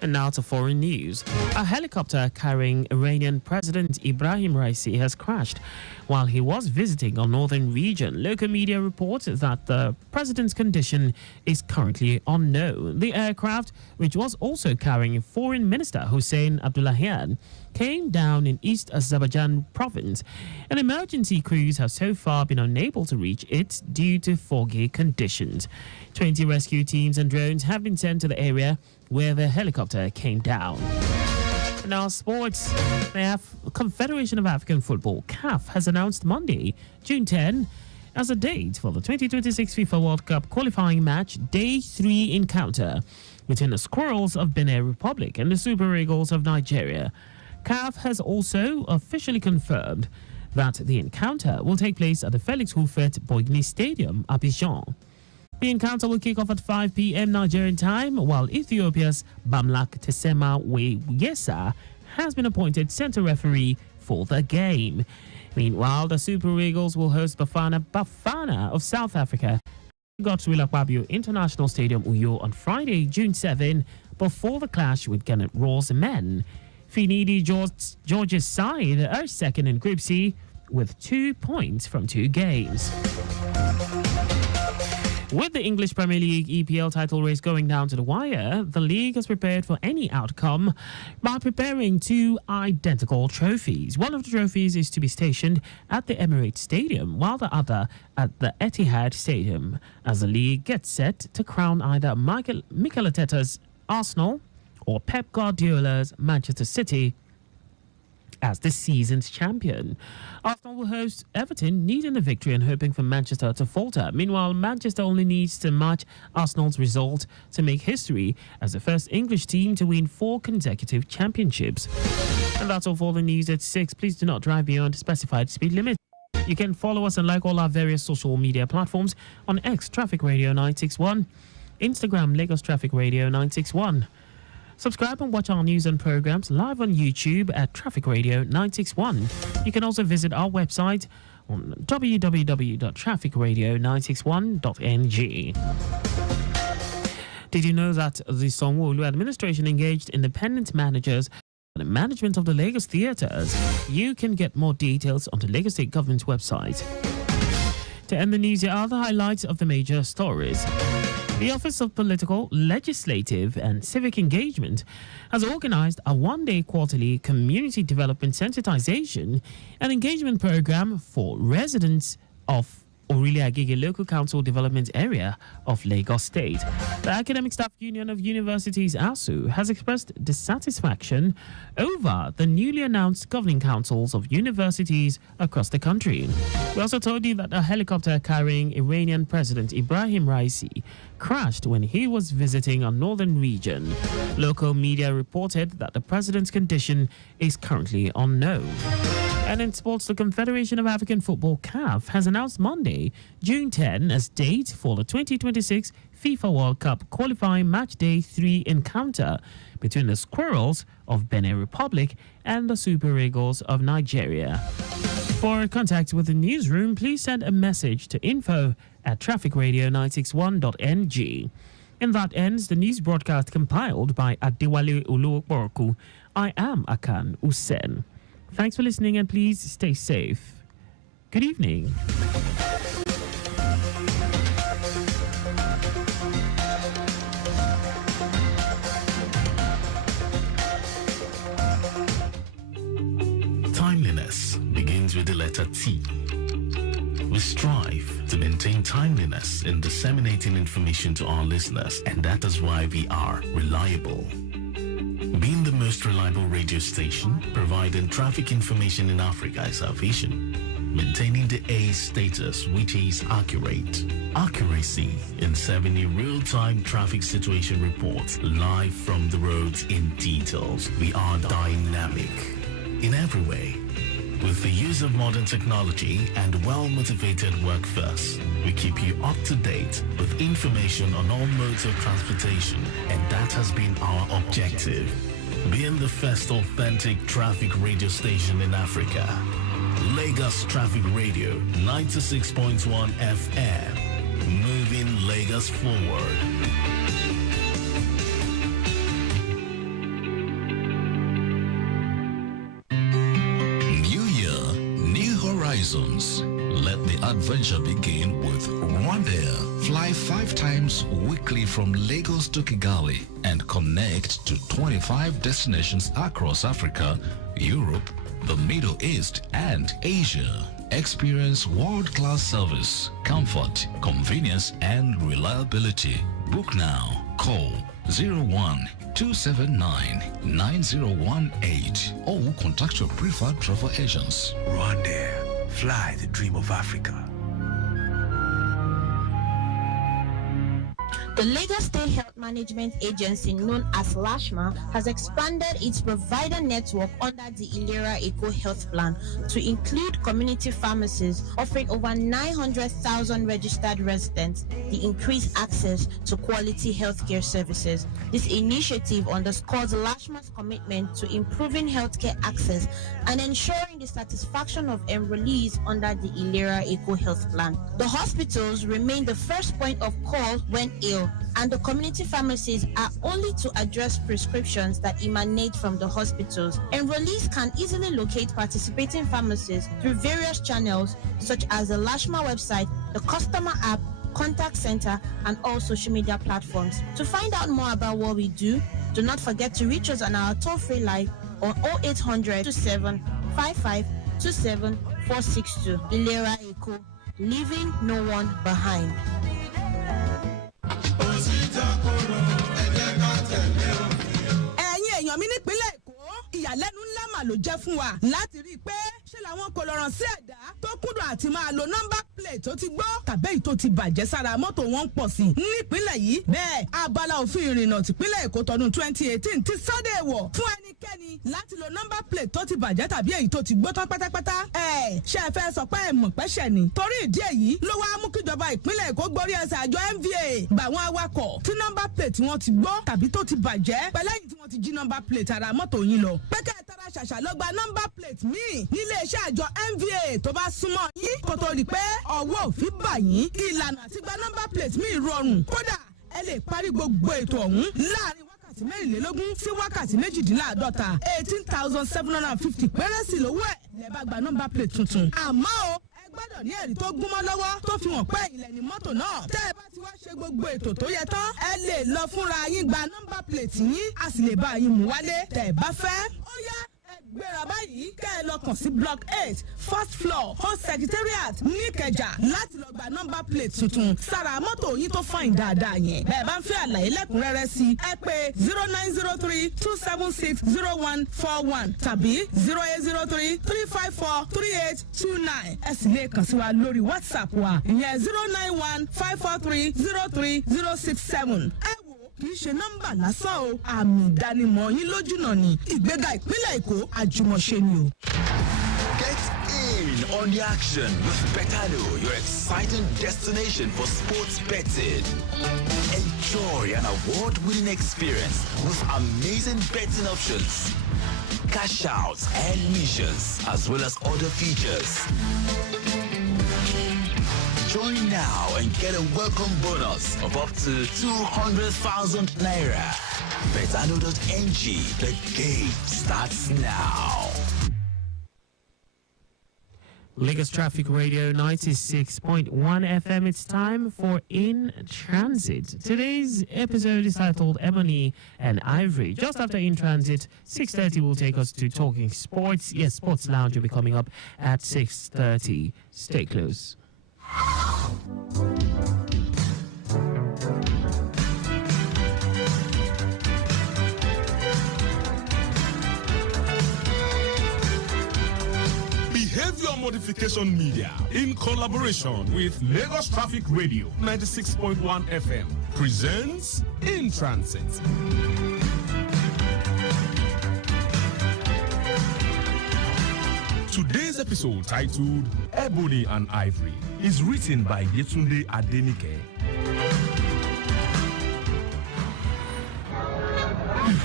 And now to foreign news. A helicopter carrying Iranian President Ibrahim Raisi has crashed while he was visiting a northern region. Local media report that the president's condition is currently unknown. The aircraft, which was also carrying Foreign Minister Hussein Abdullahian, came down in East Azerbaijan province. An emergency crews have so far been unable to reach it due to foggy conditions. 20 rescue teams and drones have been sent to the area where the helicopter came down. Now, sports. The Confederation of African Football, CAF, has announced Monday, June 10, as a date for the 2026 FIFA World Cup qualifying match Day 3 encounter between the Squirrels of Benin Republic and the Super Eagles of Nigeria. CAF has also officially confirmed that the encounter will take place at the Felix Houphouët-Boigny Stadium, Abidjan. The encounter will kick off at 5 p.m. Nigerian time, while Ethiopia's Bamlak Tesema Weyesa has been appointed center referee for the game. Meanwhile, the Super Eagles will host Bafana of South Africa at Godswill Akpabio International Stadium, Uyo, on Friday, June 7, before the clash with Gannett Raw's men. Finidi George's side are second in Group C with 2 points from 2 games. With the English Premier League EPL title race going down to the wire, the league has prepared for any outcome by preparing 2 identical trophies. One of the trophies is to be stationed at the Emirates Stadium, while the other at the Etihad Stadium, as the league gets set to crown either Mikel Arteta's Arsenal or Pep Guardiola's Manchester City as this season's champion. Arsenal will host Everton, needing a victory and hoping for Manchester to falter. Meanwhile, Manchester only needs to match Arsenal's result to make history as the first English team to win 4 consecutive championships. And that's all for the news at 6. Please do not drive beyond specified speed limit. You can follow us and like all our various social media platforms on X Traffic Radio 961, Instagram Lagos Traffic Radio 961. Subscribe and watch our news and programs live on YouTube at Traffic Radio 961. You can also visit our website on www.trafficradio961.ng. Did you know that the Sanwo-Olu administration engaged independent managers for the management of the Lagos theatres? You can get more details on the Lagos State Government's website. To end the news, here are the highlights of the major stories. The Office of Political, Legislative and Civic Engagement has organized a 1-day quarterly community development sensitization and engagement program for residents of Orile Agege Local Council Development Area of Lagos State. The Academic Staff Union of Universities, ASU, has expressed dissatisfaction over the newly announced governing councils of universities across the country. We also told you that a helicopter carrying Iranian President Ibrahim Raisi crashed when he was visiting a northern region. Local media reported that the president's condition is currently unknown. And in sports, the Confederation of African Football, CAF, has announced Monday, June 10, as date for the 2026 FIFA World Cup qualifying match day 3 encounter between the Squirrels of Benin Republic and the Super Eagles of Nigeria. For contact with the newsroom, please send a message to info@trafficradio961.ng. And that ends the news broadcast compiled by Adewale Oluokoroku. I am Akan Usen. Thanks for listening and please stay safe. Good evening. with the letter T. We strive to maintain timeliness in disseminating information to our listeners, and that is why we are reliable. Being the most reliable radio station, providing traffic information in Africa is our vision. Maintaining the A status, which is accurate. Accuracy in serving you real-time traffic situation reports live from the roads in details. We are dynamic in every way. With the use of modern technology and well-motivated workforce, we keep you up to date with information on all modes of transportation, and that has been our objective. Being the first authentic traffic radio station in Africa, Lagos Traffic Radio 96.1 FM, moving Lagos forward. Let the adventure begin with Rwandair. Fly 5 times weekly from Lagos to Kigali and connect to 25 destinations across Africa, Europe, the Middle East, and Asia. Experience world-class service, comfort, convenience, and reliability. Book now. Call 01-279-9018 or contact your preferred travel agents. Rwandair. Fly the dream of Africa. The Lagos State Health Management Agency, known as LASHMA, has expanded its provider network under the Ilera Eco Health Plan to include community pharmacies, offering over 900,000 registered residents the increased access to quality healthcare services. This initiative underscores LASHMA's commitment to improving healthcare access and ensuring the satisfaction of enrollees under the Ilera Eco Health Plan. The hospitals remain the first point of call when ill, and the community pharmacies are only to address prescriptions that emanate from the hospitals. Enrollees can easily locate participating pharmacies through various channels such as the LASHMA website, the customer app, contact center, and all social media platforms. To find out more about what we do not forget to reach us on our toll-free line on 0800 27 55 27 462. Ilera Eco, leaving no one behind. ẹ̀yin èèyàn mi nípínlẹ̀ Èkó, ìyàlẹ́nu ńlá mà ló jẹ́ fún wa láti rí i pé ṣé làwọn kọlọ̀rọ̀ sí ẹ̀dá tó kúndùn àti máa lo nọ́mbà plate tó ti gbọ́ tàbí èyí tó ti bàjẹ́ sára mọ́tò wọn ń pọ̀ sí nípínlẹ̀ yìí. Bẹ́ẹ̀ abala òfin ìrìnnà tìpínlẹ̀ Èkó tọdún 2018 ti sọ́dẹ̀ wọ̀ fún ẹnikẹ́ni láti lo nọ́mbà plate tó ti bàjẹ́ tàbí èyí tó ti gbó tán pátápátá. Ṣé ẹ fẹ́ sọ pé ẹ mọ̀ pẹ́ṣẹ̀ ni? Torí ìdí èyí ló wá mú kíjọba ìpínlẹ̀ Èkó gborí ẹsẹ̀ àjọ MVA gbà wọn awakọ̀ tí nọ́mbà plate wọn ti gbó tàbí tó ti bàjẹ́ pẹ̀lẹ́yìn tí wọ́n ti jí nọ́mbà plate ara mọ́tò yín lọ. Pẹ́kẹ́ tara ṣàṣà ló gba nọ́mbà plate míì nílé iṣẹ́ àjọ MVA tó bá súnmọ́ yín kó tó rí pé ọwọ́ òfin bà yín. Ìlànà àti gba nọ́mbà plate míì rọrùn, kódà ẹ lè parí gbogbo ètò ọ̀hún láàrin wákàtí mẹ́rìnlélógún sí wákàtí méjìdínláàdọ́ta 18,750 péré sí lówó ẹ̀ lẹ́ bá gba nọ́mbà plate tuntun. Àmọ́ o gbọ́dọ̀ ní ẹ̀rí tó gúnmọ́ lọ́wọ́ tó fi hàn pé ilẹ̀ ní mọ́tò náà. Tẹ́ ẹ bá ti wá ṣe gbogbo ètò tó yẹ tán, ẹ lè lọ fúnra yín gba nọ́mbà plate yín, a sì lè bá yín mú wálé tẹ́ ẹ bá fẹ́. Ó yá gbéra báyìí kẹ́ ẹ lọ kàn sí block 8 first floor home secretariat níkẹjà láti lọ gba nọ́mbà plate tuntun sára mọ́tò yín tó fàìn dáadáa yẹn. Bẹ́ẹ̀ bá ń fẹ́ àlàyé lẹ́kùnrẹ́rẹ́ sí ẹ pé 0903-276-0141 tàbí 0803-354-3829. ẹ sì lè kàn sí wa lórí WhatsApp wa ìyẹn 091-543-03067. kì í ṣe nọ́mbà lásán o, àmì ìdánimọ̀ yín lójúnà ni. Ìgbéga ìpínlẹ̀ Èkó àjùmọ̀ṣe ni o. Get in on the action with Betano, your exciting destination for sports betting. Enjoy an award-winning experience with amazing betting options, cash outs and missions, as well as other features. Join now and get a welcome bonus of up to 200,000 naira. Betano.ng, the game starts now. Lagos Traffic Radio 96.1 FM. It's time for In Transit. Today's episode is titled Ebony and Ivory. Just after In Transit, 6:30 will take us to Talking Sports. Yes, Sports Lounge will be coming up at 6:30. Stay close. Behavior Modification Media, in collaboration with Lagos Traffic Radio 96.1 FM, presents In Transit. Today's episode, titled Ebony and Ivory, is written by Yetunde Adenike.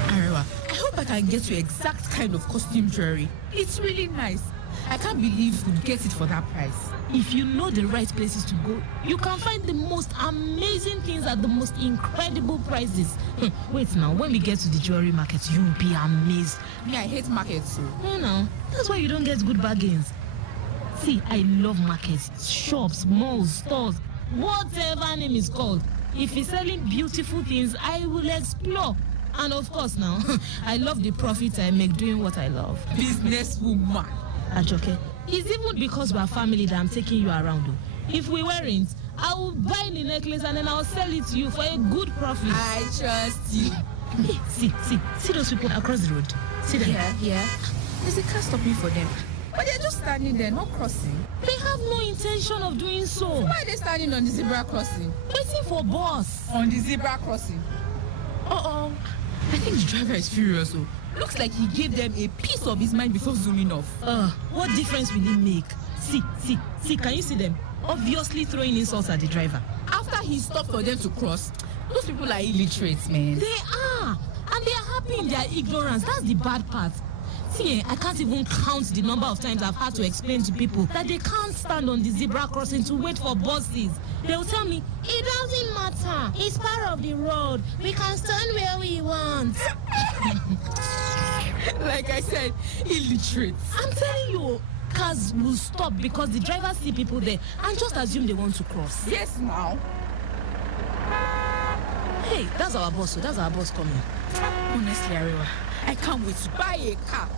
Arewa, I hope I can get you exact kind of costume jewelry. It's really nice. I can't believe you'd get it for that price. If you know the right places to go, you can find the most amazing things at the most incredible prices. Wait now, when we get to the jewelry market, you'll be amazed. Me, I hate markets too. That's why you don't get good bargains. See, I love markets, shops, malls, stores, whatever name is called. If it's selling beautiful things, I will explore. And of course now, I love the profit I make doing what I love. Businesswoman. Ajoke, it's even because we're family that I'm taking you around. If we weren't, I will buy the necklace and then I'll sell it to you for a good profit. I trust you. Hey, see those people across the road. See them? Yeah. There's a car stopping for them. But they're just standing there, not crossing. They have no intention of doing so. Why are they standing on the zebra crossing? Waiting for bus. On the zebra crossing. Uh-oh. I think the driver is furious. Looks like he gave them a piece of his mind before zooming off. What difference will it make? See, can you see them? Obviously throwing insults at the driver. After he stopped for them to cross, those people are illiterate, man. They are! And they are happy in their ignorance. That's the bad part. See, I can't even count the number of times I've had to explain to people that they can't stand on the zebra crossing to wait for buses. They'll tell me, it doesn't matter. It's part of the road. We can stand where we want. Like I said, illiterate. I'm telling you, cars will stop because the drivers see people there and just assume they want to cross. Yes, now. Hey, that's our boss coming. Honestly, Arewa, I can't wait to buy a car.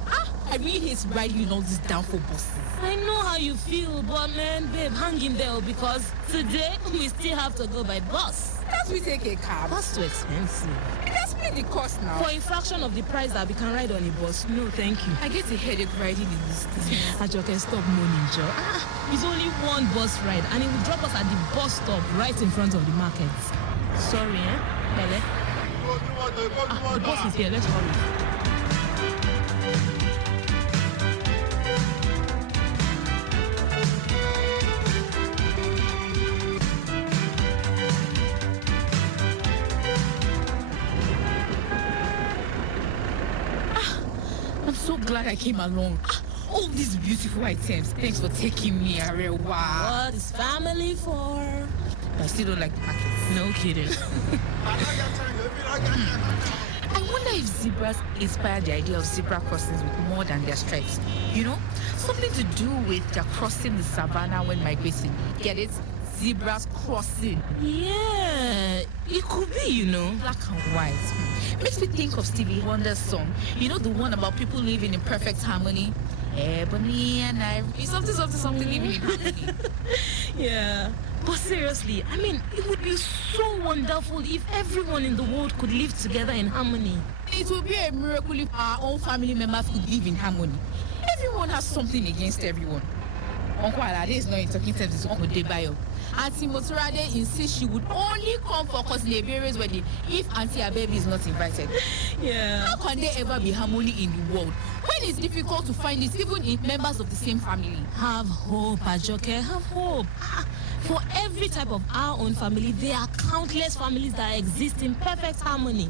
I really hate riding in all these downfall buses. I know how you feel, but man, babe, hang in there because today we still have to go by bus. Can't we take a cab? That's too expensive. Let's pay the cost now. For a fraction of the price that we can ride on a bus. No, thank you. I get a headache riding in this business. Ajoke, stop moaning, Joe. It's only one bus ride and it will drop us at the bus stop right in front of the market. Sorry, Bele? The bus is here, let's hurry. I'm so glad I came along. All these beautiful items. Thanks for taking me, Arewa. What is family for? I still don't like the markets. No kidding. I wonder if zebras inspired the idea of zebra crossings with more than their stripes. Something to do with their crossing the savannah when migrating. Get it? Zebras crossing. Yeah, it could be, Black and white. Makes me think of Stevie Wonder's song. The one about people living in perfect harmony. Ebony and Ivory. Something living in harmony. Yeah. But seriously, it would be so wonderful if everyone in the world could live together in harmony. It would be a miracle if our own family members could live in harmony. Everyone has something against everyone. Uncle Alade is not in talking terms with Uncle Debayo. Auntie Moturade insists she would only come for cousin Eberi's wedding if Auntie Abebi is not invited. Yeah. How can there ever be harmony in the world when it's difficult to find it even in members of the same family? Have hope, Ajoke. Have hope. For every type of our own family, there are countless families that exist in perfect harmony.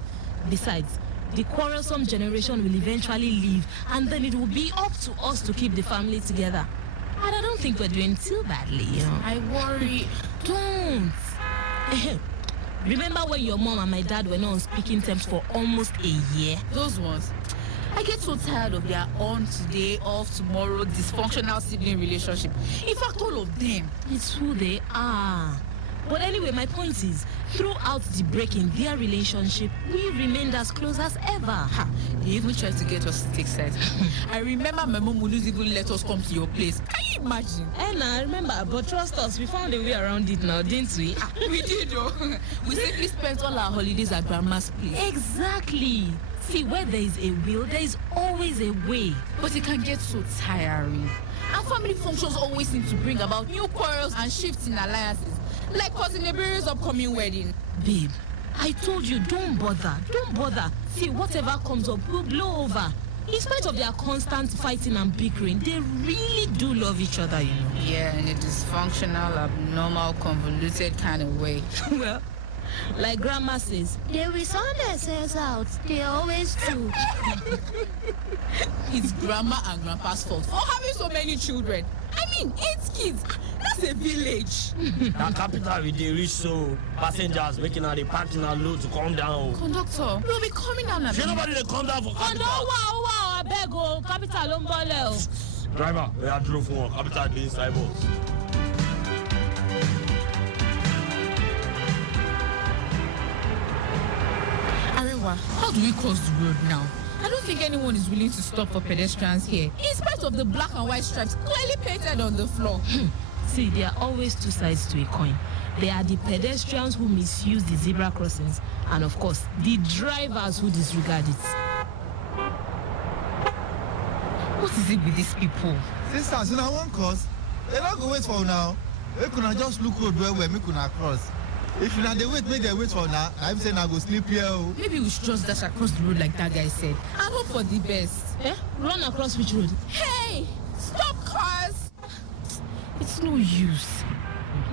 Besides, the quarrelsome generation will eventually leave, and then it will be up to us to keep the family together. And I don't think we're doing too badly, I worry. Don't. Remember when your mom and my dad were not on speaking terms for almost a year? Those ones. I get so tired of their on today, off tomorrow, dysfunctional sibling relationship. In fact, all of them. It's who they are. But anyway, my point is, throughout the break in their relationship, we remained as close as ever. Ha, they even tried to get us to take sides. I remember my mom would even let us come to your place. Can you imagine? And I remember, but trust us, we found a way around it now, didn't we? We did, though. We simply spent all our holidays at Grandma's place. Exactly. See, where there is a will, there is always a way. But it can get so tiring. And family functions always seem to bring about new quarrels and shifts in alliances. Like Cousin Eberi's upcoming wedding. Babe, I told you, don't bother. Don't bother. See, whatever comes up will blow over. In spite of their constant fighting and bickering, they really do love each other, you know. Yeah, in a dysfunctional, abnormal, convoluted kind of way. Well, like Grandma says, they will sort themselves out. They always do. It's Grandma and Grandpa's fault for having so many children. I mean, 8 kids. That's a village. The capital with the rich, so passengers making out the parking lot load to come down. Conductor, we'll be coming down at nobody they come down for capital. Wow, I beg you, capital umbole. Driver, we are drove for capital the inside bus. Arewa, how do we cross the road now? I don't think anyone is willing to stop for pedestrians here, in spite of the black and white stripes clearly painted on the floor. See, there are always two sides to a coin. There are the pedestrians who misuse the zebra crossings, and of course, the drivers who disregard it. What is it with these people? Sisters, you know one cause. They don't go wait for now. They could just look road where we could cross. If you not they wait, make they wait for now. I'm saying I go sleep here. Maybe we should just dash across the road like that guy said. And hope for the best. Run across which road? Hey! Stop cars! It's no use.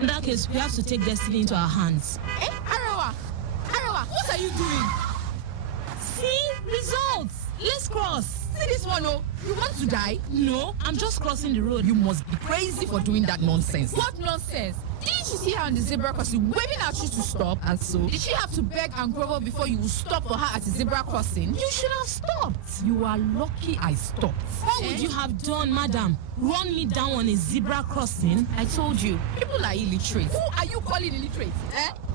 In that case, we have to take destiny into our hands. Arewa, what are you doing? See? Results! Let's cross. See this one, oh? You want to die? No, I'm just crossing the road. You must be crazy for doing that nonsense. What nonsense? Didn't you see her on the zebra crossing waving at you to stop? And so, did she have to beg and grovel before you would stop for her at the zebra crossing? You should have stopped. You are lucky I stopped. What would you have done, madam? Run me down on a zebra crossing? I told you, people are illiterate. Who are you calling illiterate?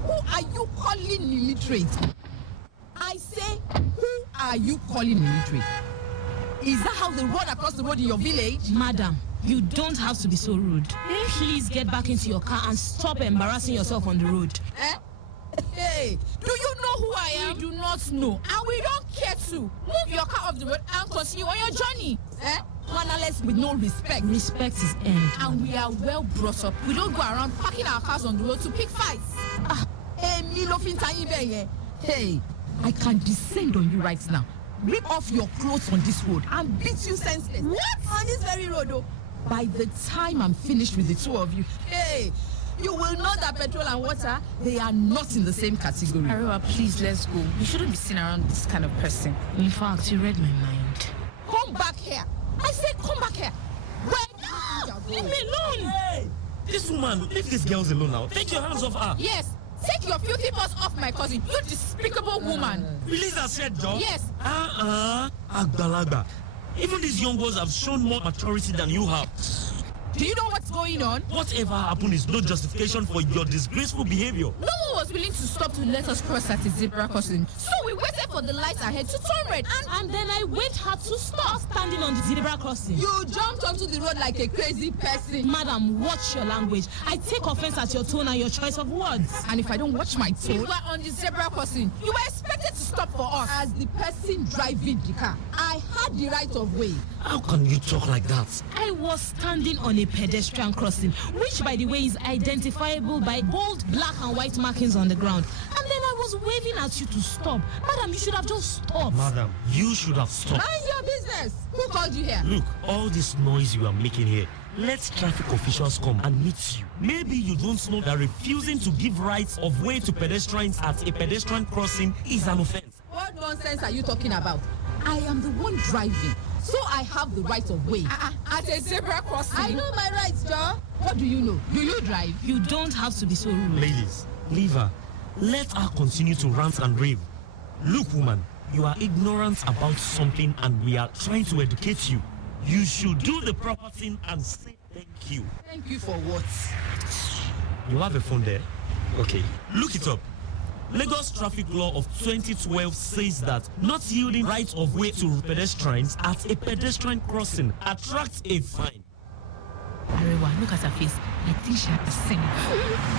Who are you calling illiterate? I say, who are you calling illiterate? Is that how they run across the road in your village? Madam, you don't have to be so rude. Please get back into your car and stop embarrassing yourself on the road. Hey, do you know who I am? We do not know, and we don't care to. Move your car off the road and continue on your journey. Mannerless with no respect. Respect is end. And we are well brought up. We don't go around parking our cars on the road to pick fights. Hey, I can descend on you right now. Rip off your clothes on this road and beat you senseless. What? On this very road, though. By the time I'm finished with the two of you, hey, you will know that petrol and water, they are not in the same category. Arewa, please, let's go. You shouldn't be seen around this kind of person. In fact, you read my mind. Come back here. I said come back here. Leave me alone. Hey, this woman, leave these girls alone now. Take your hands off her. Yes. Take your filthy paws off my cousin, you despicable woman. Release her, said dog. Yes. Agbalagba. Even these young girls have shown more maturity than you have. Do you know what's going on? Whatever happened is no justification for your disgraceful behavior. No one was willing to stop to let us cross at the zebra crossing. So we waited for the lights ahead to turn red. And then I wait her to stop standing on the zebra crossing. You jumped onto the road like a crazy person. Madam, watch your language. I take offense at your tone and your choice of words. And if I don't watch my tone, you were on the zebra crossing. You were expected to stop for us. As the person driving the car, I had the right of way. How can you talk like that? I was standing on a pedestrian crossing, which by the way is identifiable by bold black and white markings on the ground. And then I was waving at you to stop. Madam, you should have just stopped. Madam, you should have stopped. Mind your business. Who called you here? Look, all this noise you are making here, let traffic officials come and meet you. Maybe you don't know that refusing to give rights of way to pedestrians at a pedestrian crossing is an offense. What nonsense are you talking about? I am the one driving, so I have the right of way. At a zebra crossing. I know my rights, Joe. What do you know? Do you drive? You don't have to be so rude. Ladies, leave her. Let her continue to rant and rave. Look, woman, you are ignorant about something and we are trying to educate you. You should do the proper thing and say thank you. Thank you for what? You have a phone there? Okay, look it up. Lagos Traffic Law of 2012 says that not yielding right of way to pedestrians at a pedestrian crossing attracts a fine. Arewa, look at her face. I think she has seen.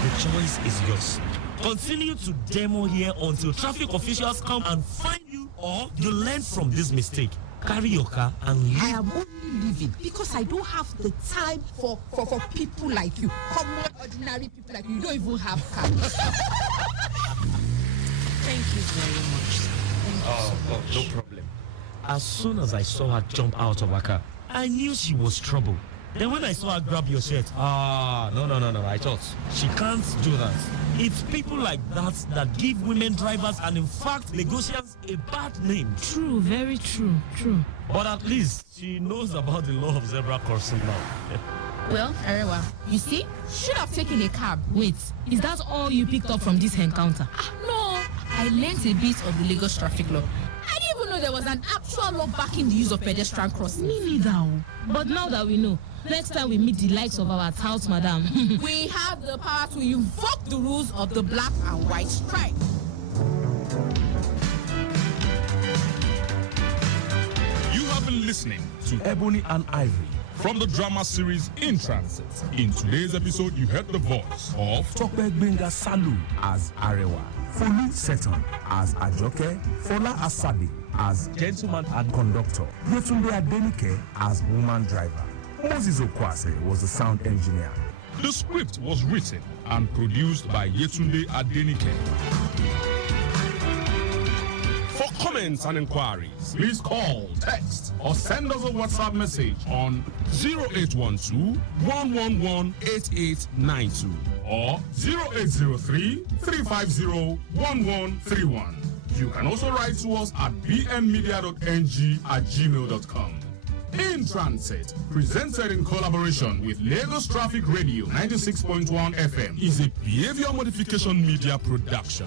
The choice is yours. Continue to demo here until traffic officials come and find you, or you learn from this mistake. Carry your car and leave. I am only leaving because I don't have the time for people like you. Common, ordinary people like you. You don't even have cars. Thank you very much. No problem. As soon as I saw her jump out of her car, I knew she was trouble. Then when I saw her grab your shirt, no, I thought, she can't do that. It's people like that give women drivers and in fact Lagosians a bad name. True, very true. But at least she knows about the law of zebra crossing now. Well, Arewa, you see, should have taken a cab. Wait, is that all you picked up from this encounter? No, I learned a bit of the Lagos traffic law. I didn't even know there was an actual law backing the use of pedestrian crossing. Me neither. But now that we know, next time we meet the likes of our tout madam, we have the power to invoke the rules of the black and white stripe. You have been listening to Ebony and Ivory from the drama series In Transit. In today's episode, you heard the voice of Tope Gbenga Salu as Arewa, Folu Seton as Ajoke, Fola Asabi as gentleman and conductor, Yetunde Adenike as woman driver. Moses Okwase was the sound engineer. The script was written and produced by Yetunde Adenike. For comments and inquiries, please call, text, or send us a WhatsApp message on 0812-111-8892 or 0803-350-1131. You can also write to us at bnmedia.ng@gmail.com. In Transit, presented in collaboration with Lagos Traffic Radio 96.1 FM, is a behavior modification media production.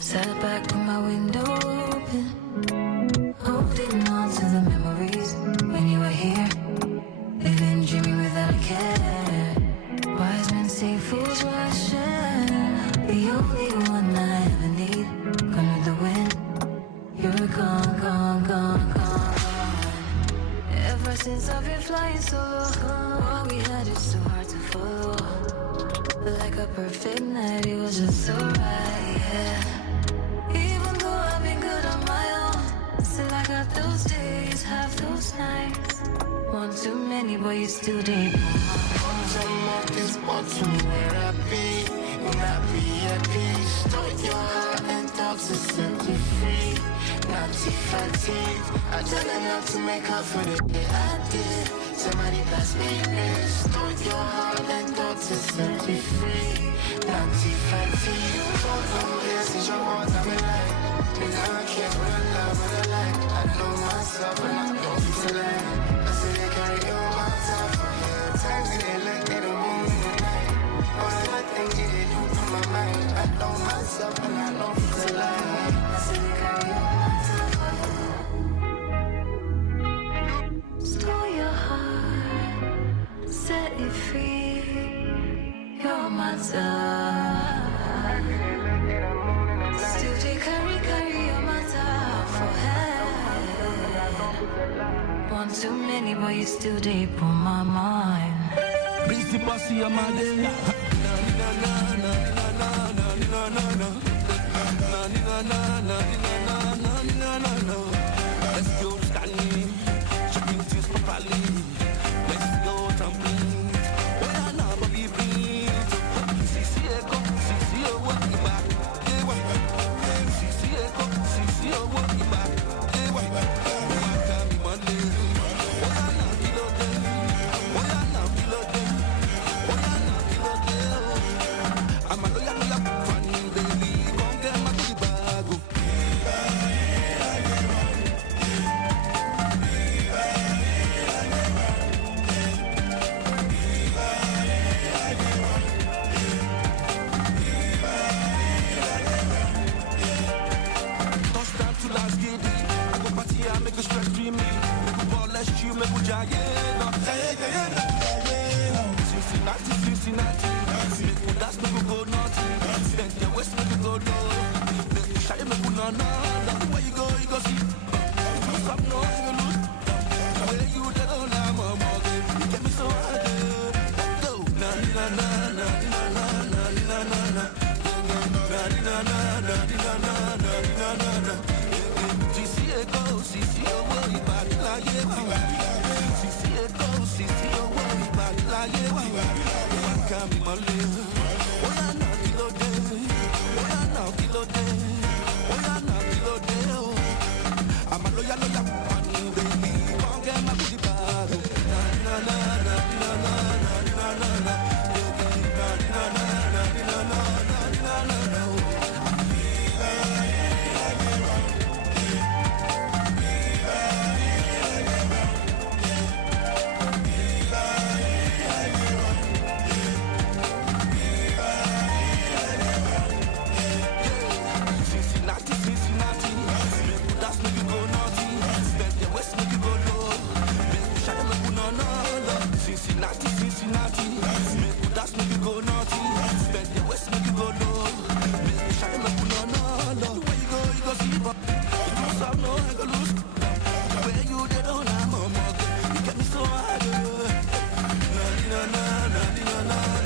Sat back with my window open, holding on to the memories when you were here, living, dreaming without a care. Wise men say fools rush in, the only one I ever need. Gone with the wind, you're gone, gone, gone, gone. Ever since I've been flying solo, what we had is so hard to follow. Like a perfect night, it was just so right, yeah. Even though I've been good on my own, still I got those days, have those nights. One too many, but you still did. Is watching where I be, and I be at peace. Stole your heart and thoughts to set you free. Not too fatigued, I done enough to make up for the day I did. Somebody pass me this. Stole your heart and thoughts to set you free. Not too fatigued, for long years since your heart I'm in life. I can't run love with a lie. I know myself and I know it's a lie. I say they carry on my top. Yeah, times they like they don't want me tonight. All of my things they do to my mind. I know myself and I know it's a lie. I say they carry on my top. Stole your heart, set it free. You're my dove. Still they carry your matter for head. One too many, but you still deep on my mind. Busy bossy on my day. Na na na na na na na na na. Na na na na na na na na. Let's go scanning, checking things properly. Let's go tumbling. Oh yeah, now Bobby breathe. See echo, see your work back. See echo, see your work back. Cincinnati, make we dance, make we go naughty. Then the west make we go low. Then the shy make we no. Where you go see. Do some noise, you lose. Where you dead on mama, you get me so hard. Go, na na na na na na na na na na. Na na na na na na na na. See it go, see your worry back like you. See it go, see your worry back like you. Can't be my live. Oh yeah, now kilo day. Oh yeah, now kilo day. Oh yeah, now kilo day. I'm a loyal funny baby. Come get my booty bag. Na na na na na na na na na. Na na na na na na na na. Cincinnati, make we dance, make you go naughty. Spend the west, make you go low. Make me shine, make you no. Where you go see, but you do some no, I go lose. Where you dead on, I'm a mug. You get me so hard. Na na na na na na na na.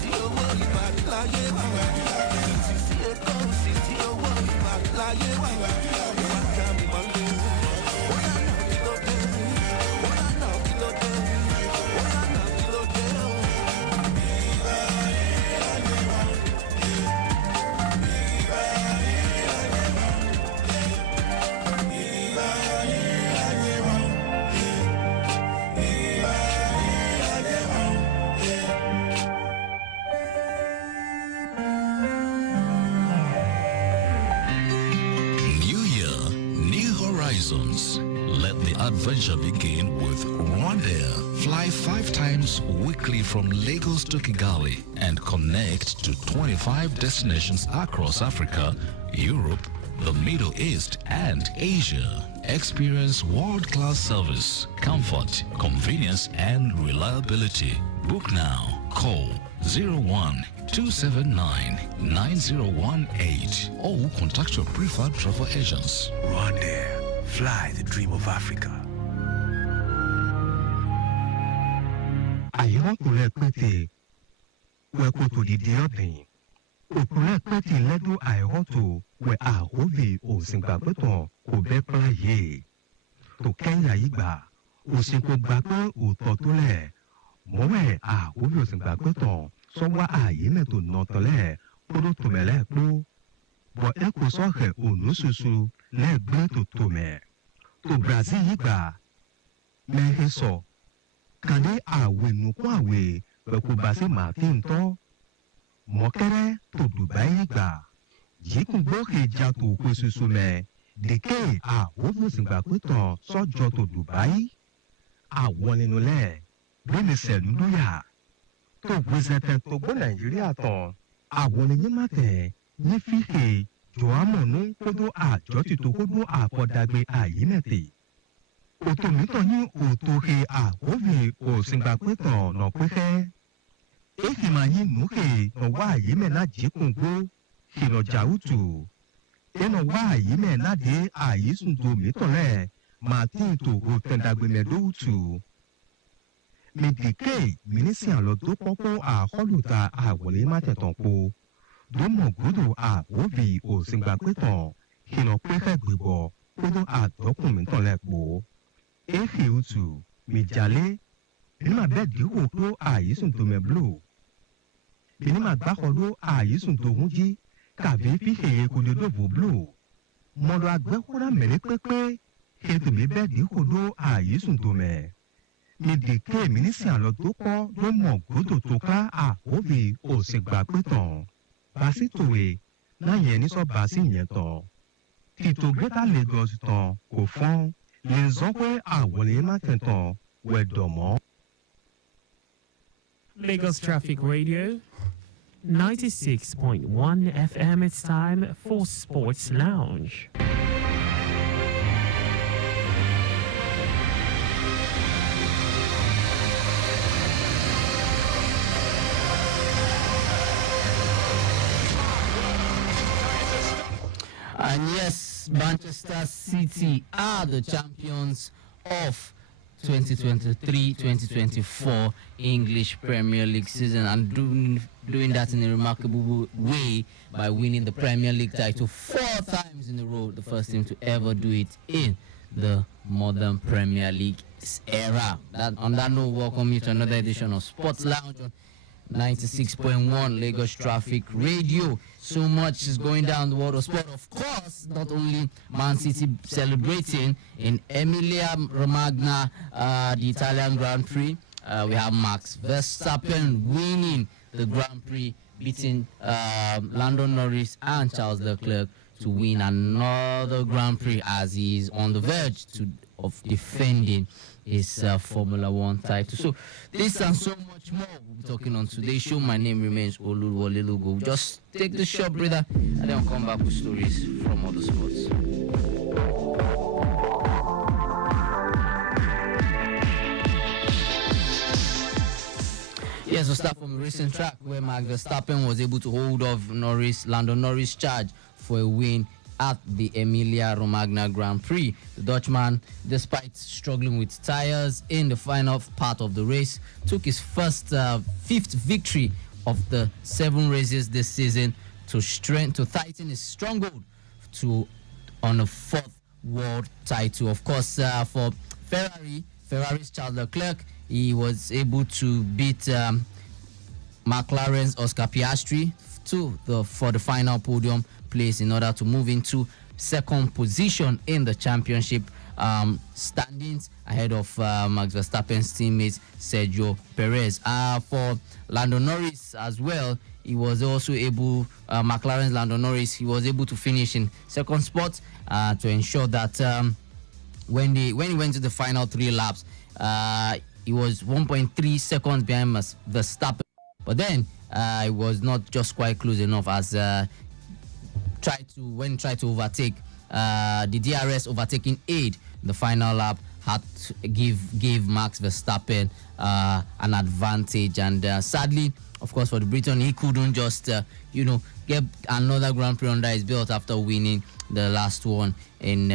See your worry back like you. See it go, see your worry back like you. Let the adventure begin with Rwandair. Fly 5 times weekly from Lagos to Kigali and connect to 25 destinations across Africa, Europe, the Middle East, and Asia. Experience world-class service, comfort, convenience, and reliability. Book now. Call 01-279-9018 or contact your preferred travel agents. Rwandair. Fly the dream of Africa. Ayọ́kùnrin pété wẹ́kọ̀ tó dìde ọ̀dìn. Òkùnrin pété lẹ́dún àìrọ́tò wẹ́ àhóbì òsìngbàgbọ́tàn kò bẹ́ pààyè. Tó kẹ́yà yìí gbà, òsìnkò gbà pé òótọ́ tó lẹ̀. Mọ̀wẹ́ àhóbì òsìngbàgbọ́tàn sọ́wọ́ ààyè náà tó nà tọ́lẹ̀ kóró tòmẹ̀lẹ́ kó. Bọ̀ ẹ kò sọ̀rọ̀ ònúṣoṣo lẹ́gbẹ́ tó tòmẹ̀. Tó Brazil yìí gbà, mẹ́rin sọ. Kàdé àwẹ̀ nùkú àwẹ̀ pẹ̀kú bá sí Martin tọ́ mọ́kẹ́rẹ́ tó Dubai gbà yíkùn gbókè já tó kó soso mẹ́ dèké àwòfòsìngbà pétàn sọ́jọ́ tó Dubai àwọn nínú lẹ̀ bẹ́ẹ̀ni sẹ̀lú lóyà tó gbèsè tẹ̀ tó gbọ́ Nàìjíríà tán àwọn ènìyàn má tẹ̀ ní fífè jọ̀hámọ̀nù kódó àjọ tìtò kódó àkọ́dàgbé àyínẹ̀tẹ̀ òtòmítọ̀ ní òtòkè àkófì òsìngbà pétàn nà pẹ́kẹ́ èkì máa yín nùkè nà wá àyímẹ̀ náà jíkùn gbó kìlọ̀jà ùtù ẹnà wá àyímẹ̀ náà dé àyísùn tó mítọ̀lẹ̀ máa tí ń tò ó tẹ̀dàgbẹ̀mẹ̀dó ùtù mìdìkè mínísì àlọ́ tó pọ́pọ́ àkọlùtà àwọlé má tẹ̀tàn po dómọ̀ gbódò àkófì òsìngbà pétàn kìlọ̀ pẹ́kẹ́ gbìbọ̀ kódó àdọ́kùn mítọ̀lẹ̀ pọ̀ efi utu mijale binima bẹ diko tó àyísùn tó mẹblo binima gbàkọló àyísùn tó hunjí kàbí fífèyè kòdodo blo mọdọ agbẹkọrọ mẹlẹ pẹpẹ kẹtùmí bẹ diko tó àyísùn tó mẹ midike mínísì àlọ tó kọ ló mọ gbọdọ tó ká àkóbì òsègbà pétàn basítòwe náà yẹn nísọ basi yẹn tán tìtò Greater Lagos tán kò fọ́n. Les emplois à Wallematenton, Wedomo. Lagos Traffic Radio, 96.1 FM. It's time for Sports Lounge. And yes, Manchester City are the champions of 2023-2024 English Premier League season, and doing that in a remarkable way by winning the Premier League title 4 times in a row, the first team to ever do it in the modern Premier League era. On that note, welcome you to another edition of Sports Lounge on 96.1 Lagos Traffic Radio. So much is going down the world of sport. Of course, not only Man City celebrating in Emilia Romagna, the Italian Grand Prix. We have Max Verstappen winning the Grand Prix, beating Lando Norris and Charles Leclerc to win another Grand Prix, as he is on the verge of defending his Formula One title. So this and so much more we'll be talking on today's show. My name remains Oluwole Lugo. Just take the short breather and then I'll come back with stories from other sports. Yes, we'll start from a recent track where Max Verstappen was able to hold off Lando Norris' charge for a win at the Emilia Romagna Grand Prix. The Dutchman, despite struggling with tires in the final part of the race, took his fifth victory of the 7 races this season to tighten his stronghold on a 4th world title. Of course, for Ferrari's Charles Leclerc, he was able to beat McLaren's Oscar Piastri for the final podium place in order to move into 2nd position in the championship standings ahead of Max Verstappen's teammate Sergio Perez. For Lando Norris as well, he was also able, McLaren's Lando Norris, he was able to finish in 2nd spot to ensure that when he went to the final 3 laps, he was 1.3 seconds behind Verstappen. But then it was not just quite close enough, as tried to overtake the DRS overtaking aid. The final lap had to gave Max Verstappen an advantage, and sadly, of course, for the Briton, he couldn't just get another Grand Prix under his belt after winning the last one in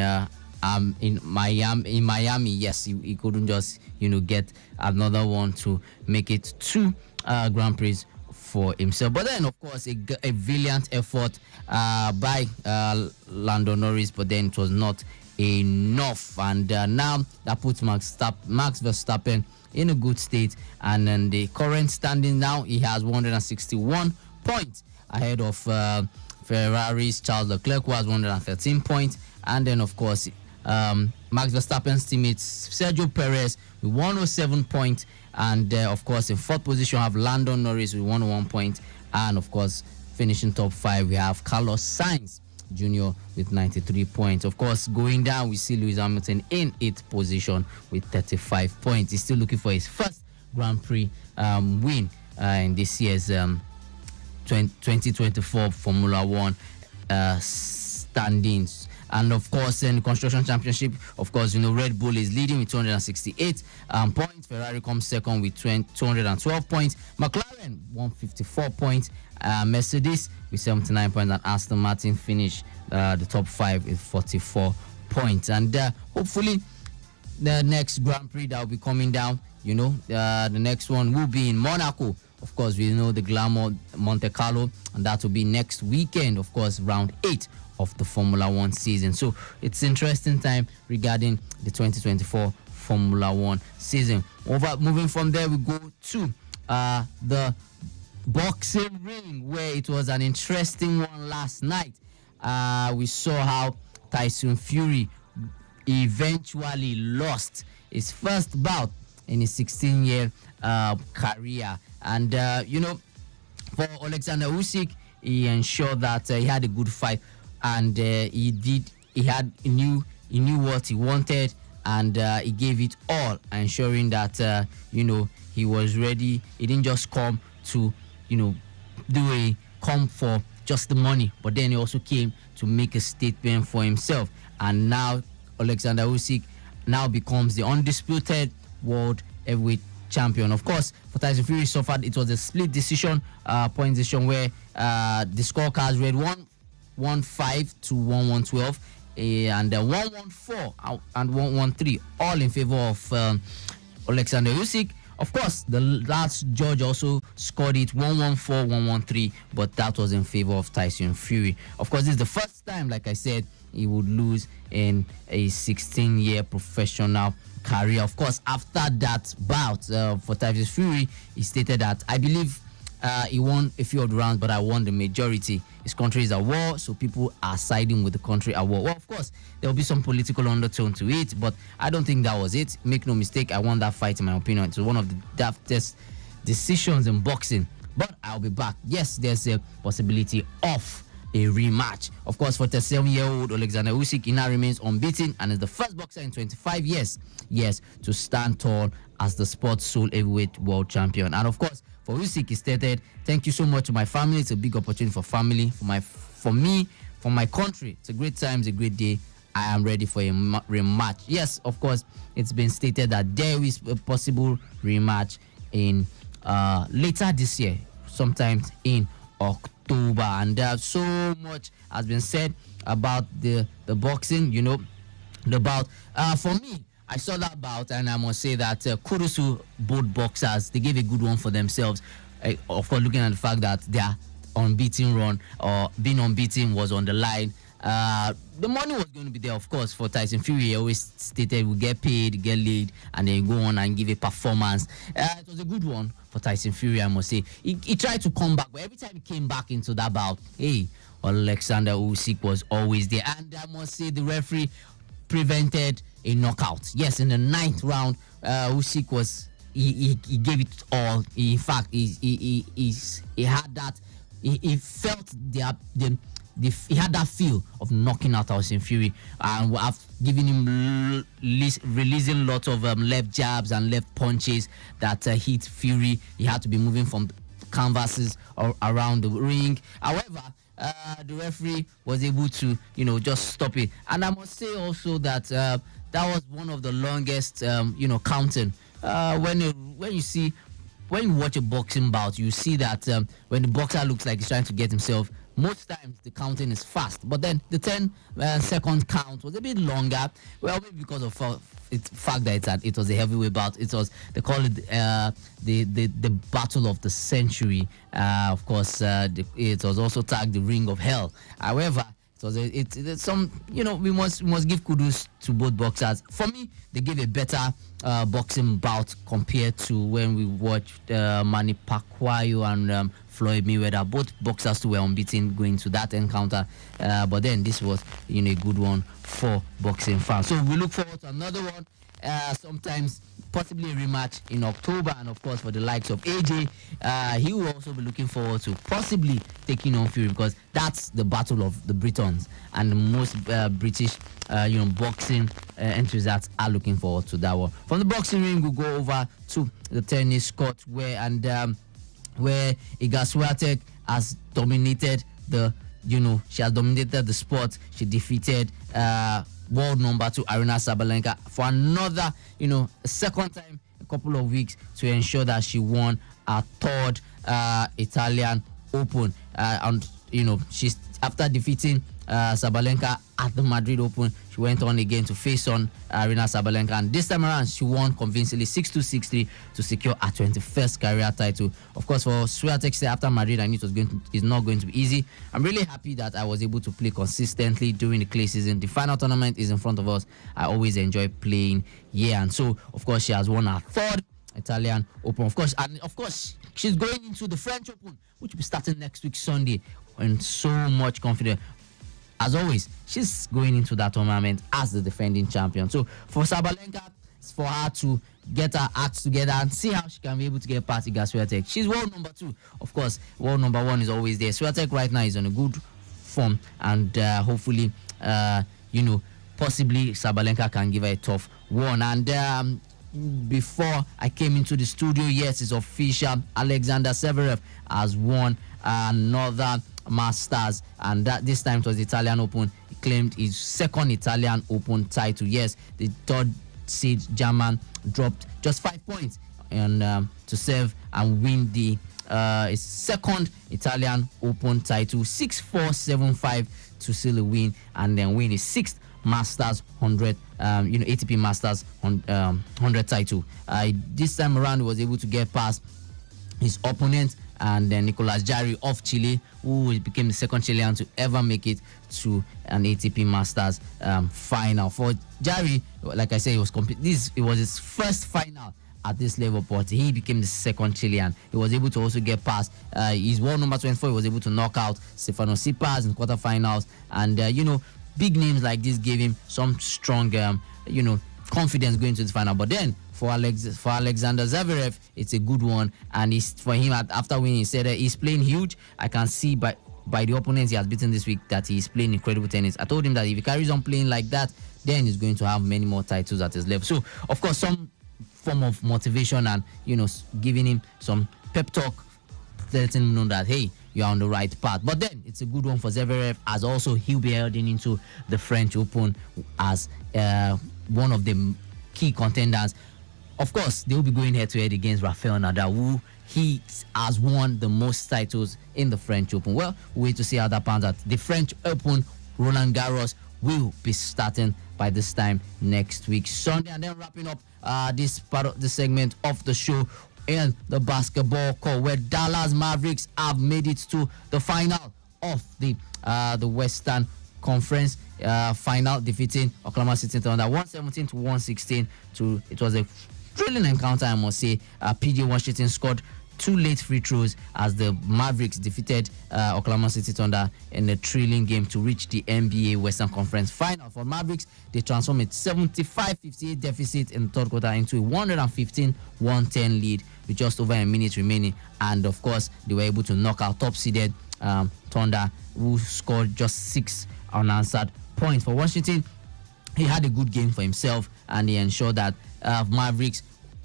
Miami. Yes, he couldn't just get another one to make it 2 Grand Prix for himself. But then, of course, a valiant effort by Lando Norris, but then it was not enough. And now that puts Max Verstappen in a good state. And then the current standing now, he has 161 points ahead of Ferrari's Charles Leclerc, who has 113 points. And then, of course, Max Verstappen's teammate Sergio Perez with 107 points. And of course, in fourth position, we have Lando Norris with 101 points. And of course, finishing top 5, we have Carlos Sainz Jr. with 93 points. Of course, going down, we see Lewis Hamilton in 8th position with 35 points. He's still looking for his first Grand Prix win in this year's 2024 Formula One standings. And of course, in the Construction Championship, of course, Red Bull is leading with 268 points. Ferrari comes second with 212 points. McLaren, 154 points. Mercedes with 79 points. And Aston Martin finish the top 5 with 44 points. And hopefully, the next Grand Prix that will be coming down, the next one will be in Monaco. Of course, we know the glamour Monte Carlo, and that will be next weekend, of course, round 8 of the Formula One season. So it's interesting time regarding the 2024 Formula One season. Moving from there, we go to the boxing ring, where it was an interesting one last night. We saw how Tyson Fury eventually lost his first bout in his 16-year career. And, for Alexander Usyk, he ensured that he had a good fight. And he knew what he wanted, and he gave it all, ensuring that he was ready. He didn't just come to come for just the money, but then he also came to make a statement for himself. And now Alexander Usyk now becomes the undisputed world heavyweight champion. Of course, for Tyson Fury suffered, it was a split decision, point decision, where the scorecards read 1-5 to 1-1-12, and 1-1-4 and 1-1-3, all in favor of Alexander Usyk. Of course, the last judge also scored it 1-1-4, 1-1-3, but that was in favor of Tyson Fury. Of course, this is the first time, like I said, he would lose in a 16-year professional career. Of course, after that bout for Tyson Fury, he stated that, I believe he won a few of the rounds, but I won the majority. His country is at war, so people are siding with the country at war. Well, of course, there will be some political undertone to it, but I don't think that was it. Make no mistake, I won that fight, in my opinion. It was one of the daftest decisions in boxing. But I'll be back. Yes, there's a possibility of a rematch. Of course, for 37-year-old Alexander Usyk, he now remains unbeaten and is the first boxer in 25 years, to stand tall as the sport's sole heavyweight world champion. And of course, for Usyk, he stated, "Thank you so much to my family. It's a big opportunity for family, for me, for my country. It's a great time, it's a great day. I am ready for a rematch." Yes, of course, it's been stated that there is a possible rematch in later this year, sometime in October. And so much has been said about the boxing, the bout. For me, I saw that bout, and I must say that kudos to both boxers. They gave a good one for themselves. Of course, looking at the fact that their unbeaten run, or being unbeaten, was on the line. The money was going to be there, of course, for Tyson Fury. He always stated, we get paid, get laid, and then go on and give a performance. It was a good one for Tyson Fury, I must say. He tried to come back, but every time he came back into that bout, Alexander Usyk was always there. And I must say, the referee prevented a knockout. Yes, in the 9th round, Usyk was he gave it all. In fact, he had that. He felt he had that feel of knocking out Tyson Fury, and I've given him releasing lots of left jabs and left punches that hit Fury. He had to be moving from canvases around the ring. However, the referee was able to, just stop it. And I must say also that that was one of the longest, counting. When you watch a boxing bout, you see that when the boxer looks like he's trying to get himself, most times the counting is fast. But then the 10-second count was a bit longer. Well, maybe because of the fact that it was a heavyweight bout. They call it the battle of the century. Of course, it was also tagged the Ring of Hell. However, So it's some, we must give kudos to both boxers. For me, they gave a better boxing bout compared to when we watched Manny Pacquiao and Floyd Mayweather. Both boxers were unbeaten going to that encounter, but then this was a good one for boxing fans. So we look forward to another one. Sometimes possibly a rematch in October, and of course for the likes of AJ, he will also be looking forward to possibly taking on Fury, because that's the battle of the Britons, and most British boxing enthusiasts are looking forward to that one. From the boxing ring, we'll go over to the tennis court where Iga Swiatek has dominated she has dominated the sport. She defeated world number 2 Aryna Sabalenka for another, second time a couple of weeks, to ensure that she won her third Italian Open. And she's, after defeating Sabalenka at the Madrid Open, she went on again to face on Aryna Sabalenka, and this time around she won convincingly 6-2, 6-3 to secure her 21st career title. Of course, for Swiatek, after Madrid, I knew it's not going to be easy. I'm really happy that I was able to play consistently during the clay season. The final tournament is in front of us. I always enjoy playing here, and so of course she has won her third Italian Open. Of course, she's going into the French Open, which will be starting next week Sunday, and so much confidence. As always, she's going into that tournament as the defending champion. So for Sabalenka, it's for her to get her acts together and see how she can be able to get past Iga Swiatek. She's world number 2. Of course, world number 1 is always there. Swiatek right now is on a good form, and hopefully, possibly Sabalenka can give her a tough one. And before I came into the studio, yes, it's official. Alexander Zverev has won another Masters, and that this time it was the Italian Open. He claimed his second Italian Open title. Yes, the third seed German dropped just 5 points and to serve and win the his second Italian Open title, 6-4, 7-5 to seal a win, and then win his 6th Masters 100, ATP Masters 100 title. This time around, he was able to get past his opponent, and then Nicolas Jarry of Chile, who became the second Chilean to ever make it to an ATP Masters final. For Jarry, like I said, it was his first final at this level, but he became the second Chilean. He was able to also get past his world number 24. He was able to knock out Stefano Tsitsipas in quarterfinals, and big names like this gave him some strong confidence going to the final. But then for Alexander Zverev, it's a good one, and for him after winning, he said he's playing huge. I can see by the opponents he has beaten this week that he's playing incredible tennis. I told him that if he carries on playing like that, then he's going to have many more titles at his level. So of course, some form of motivation and giving him some pep talk, letting him know that hey, you're on the right path. But then it's a good one for Zverev, as also he'll be heading into the French Open as one of the key contenders. Of course, they'll be going head-to-head against Rafael Nadal, who he has won the most titles in the French Open. Well, we'll wait to see how that pans out. The French Open, Roland Garros, will be starting by this time next week, Sunday. And then wrapping up this part of the segment of the show in the basketball court, where Dallas Mavericks have made it to the final of the Western Conference final, defeating Oklahoma City Thunder 117 to 116. It was a thrilling encounter, I must say. PJ Washington scored 2 late free throws as the Mavericks defeated Oklahoma City Thunder in a thrilling game to reach the NBA Western Conference final. For Mavericks, they transformed a 75-58 deficit in the third quarter into a 115-110 lead with just over a minute remaining. And of course, they were able to knock out top-seeded Thunder, who scored just 6 unanswered points. For Washington, he had a good game for himself, and he ensured that Mavericks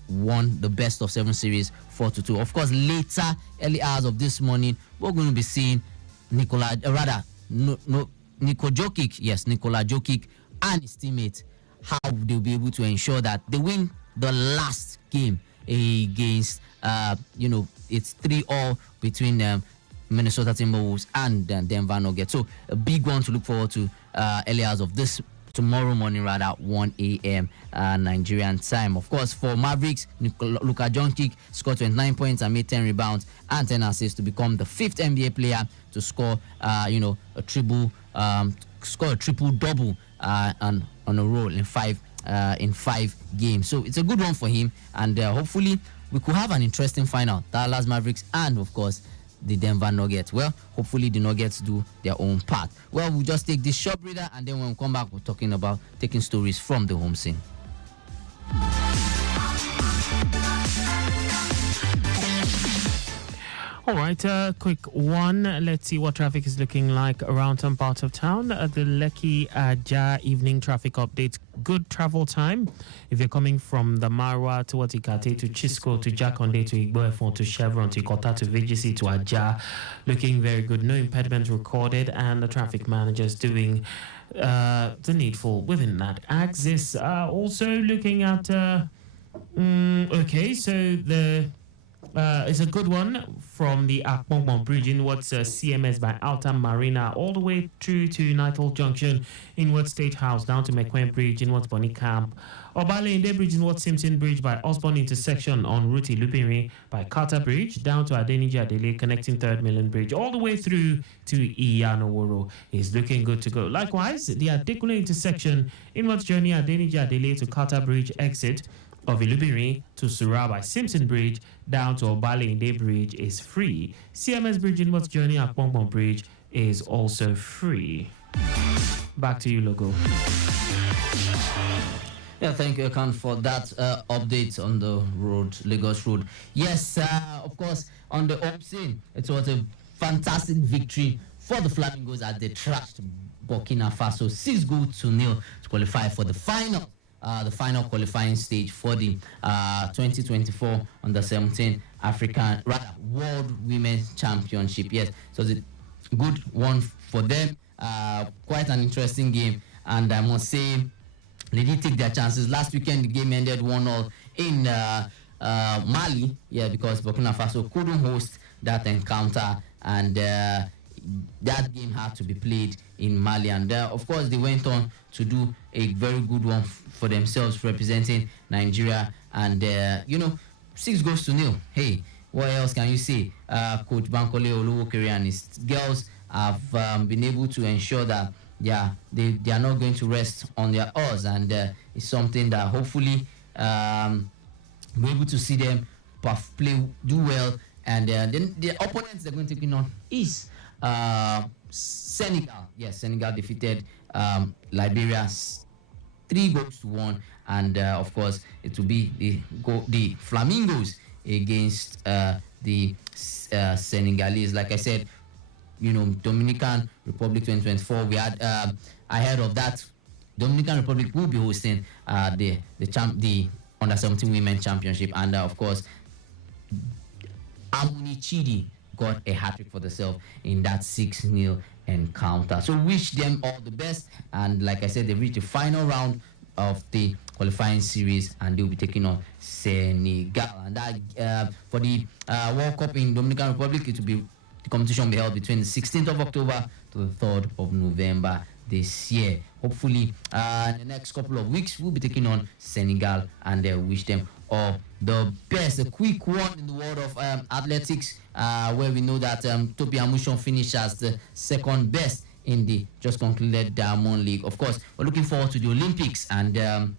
won the best of 7 series 4-2. Of course, later, early hours of this morning, we're going to be seeing Nikola Jokic and his teammates, how they'll be able to ensure that they win the last game against, it's 3-3 between Minnesota Timberwolves and Denver Nuggets. So a big one to look forward to early hours of this tomorrow morning, rather 1 a.m. Nigerian time. Of course, for Mavericks, Luka Doncic scored 29 points and made 10 rebounds and 10 assists to become the 5th NBA player to score, a triple double on a roll in five games. So it's a good one for him, and hopefully we could have an interesting final. Dallas Mavericks and, of course, the Denver Nuggets. Well, hopefully the Nuggets do their own part. Well, we'll just take this short breather, and then when we come back, we're talking about taking stories from the home scene. All right, quick one. Let's see what traffic is looking like around some parts of town. The Lekki Ajah evening traffic updates. Good travel time. If you're coming from the Marwa towards Ikate to Chisco to Jakonde to Igboefon to Chevron to Ikota to VGC to Ajah, looking very good. No impediment recorded, and the traffic manager's doing the needful within that axis. Also looking at okay, so it's a good one from the Akpongmon Bridge inwards CMS by Alta Marina all the way through to Nighthall Junction inwards State House down to McQueen Bridge inwards Bonny Camp. Obale Inde Bridge inwards Simpson Bridge by Osborne intersection on Ruti Lupinri by Carter Bridge down to Adeniji Adele connecting 3rd Mainland Bridge all the way through to Iyanoworo is looking good to go. Likewise, the Adekule intersection inwards journey Adeniji Adele to Carter Bridge exit of Ilubiri to Surah by Simpson Bridge down to Obale Inde Bridge is free. CMS Bridge inwards journey at Pongpong Bridge is also free. Back to you, Logo. Yeah, thank you, Akan, for that update on the road, Lagos Road. Yes, of course, on the home scene, it was a fantastic victory for the Flamingos as they trashed Burkina Faso 6-0 to qualify for the final qualifying stage for the 2024 Under-17 World Women's Championship. Yes, so it's a good one for them. Quite an interesting game, and I must say they did take their chances. Last weekend, the game ended 1-0 in Mali, because Burkina Faso couldn't host that encounter, and that game had to be played in Mali. And of course, they went on to do a very good one for themselves, representing Nigeria. And 6-0. Hey, what else can you say? Coach Bankole Oluwokere and his girls have been able to ensure that they are not going to rest on their oars, and it's something that hopefully we're able to see them do well. And then the opponents they're going to take on is Senegal. Yes, Senegal defeated Liberia 3-1, and of course it will be the Flamingos against the Senegalese. Like I said, Dominican Republic 2024. We had ahead of that, Dominican Republic will be hosting the Under-17 Women Championship, and of course, Amuni Chidi got a hat-trick for themselves in that 6-0 encounter. So wish them all the best, and like I said, they reached the final round of the qualifying series, and they'll be taking on Senegal. And that for the World Cup in Dominican Republic, the competition will be held between the 16th of October to the 3rd of November this year. Hopefully, in the next couple of weeks, we'll be taking on Senegal, and wish them all the best. A quick one in the world of athletics, where we know that Topi Amushon finished as the second best in the just concluded Diamond League. Of course, we're looking forward to the Olympics, and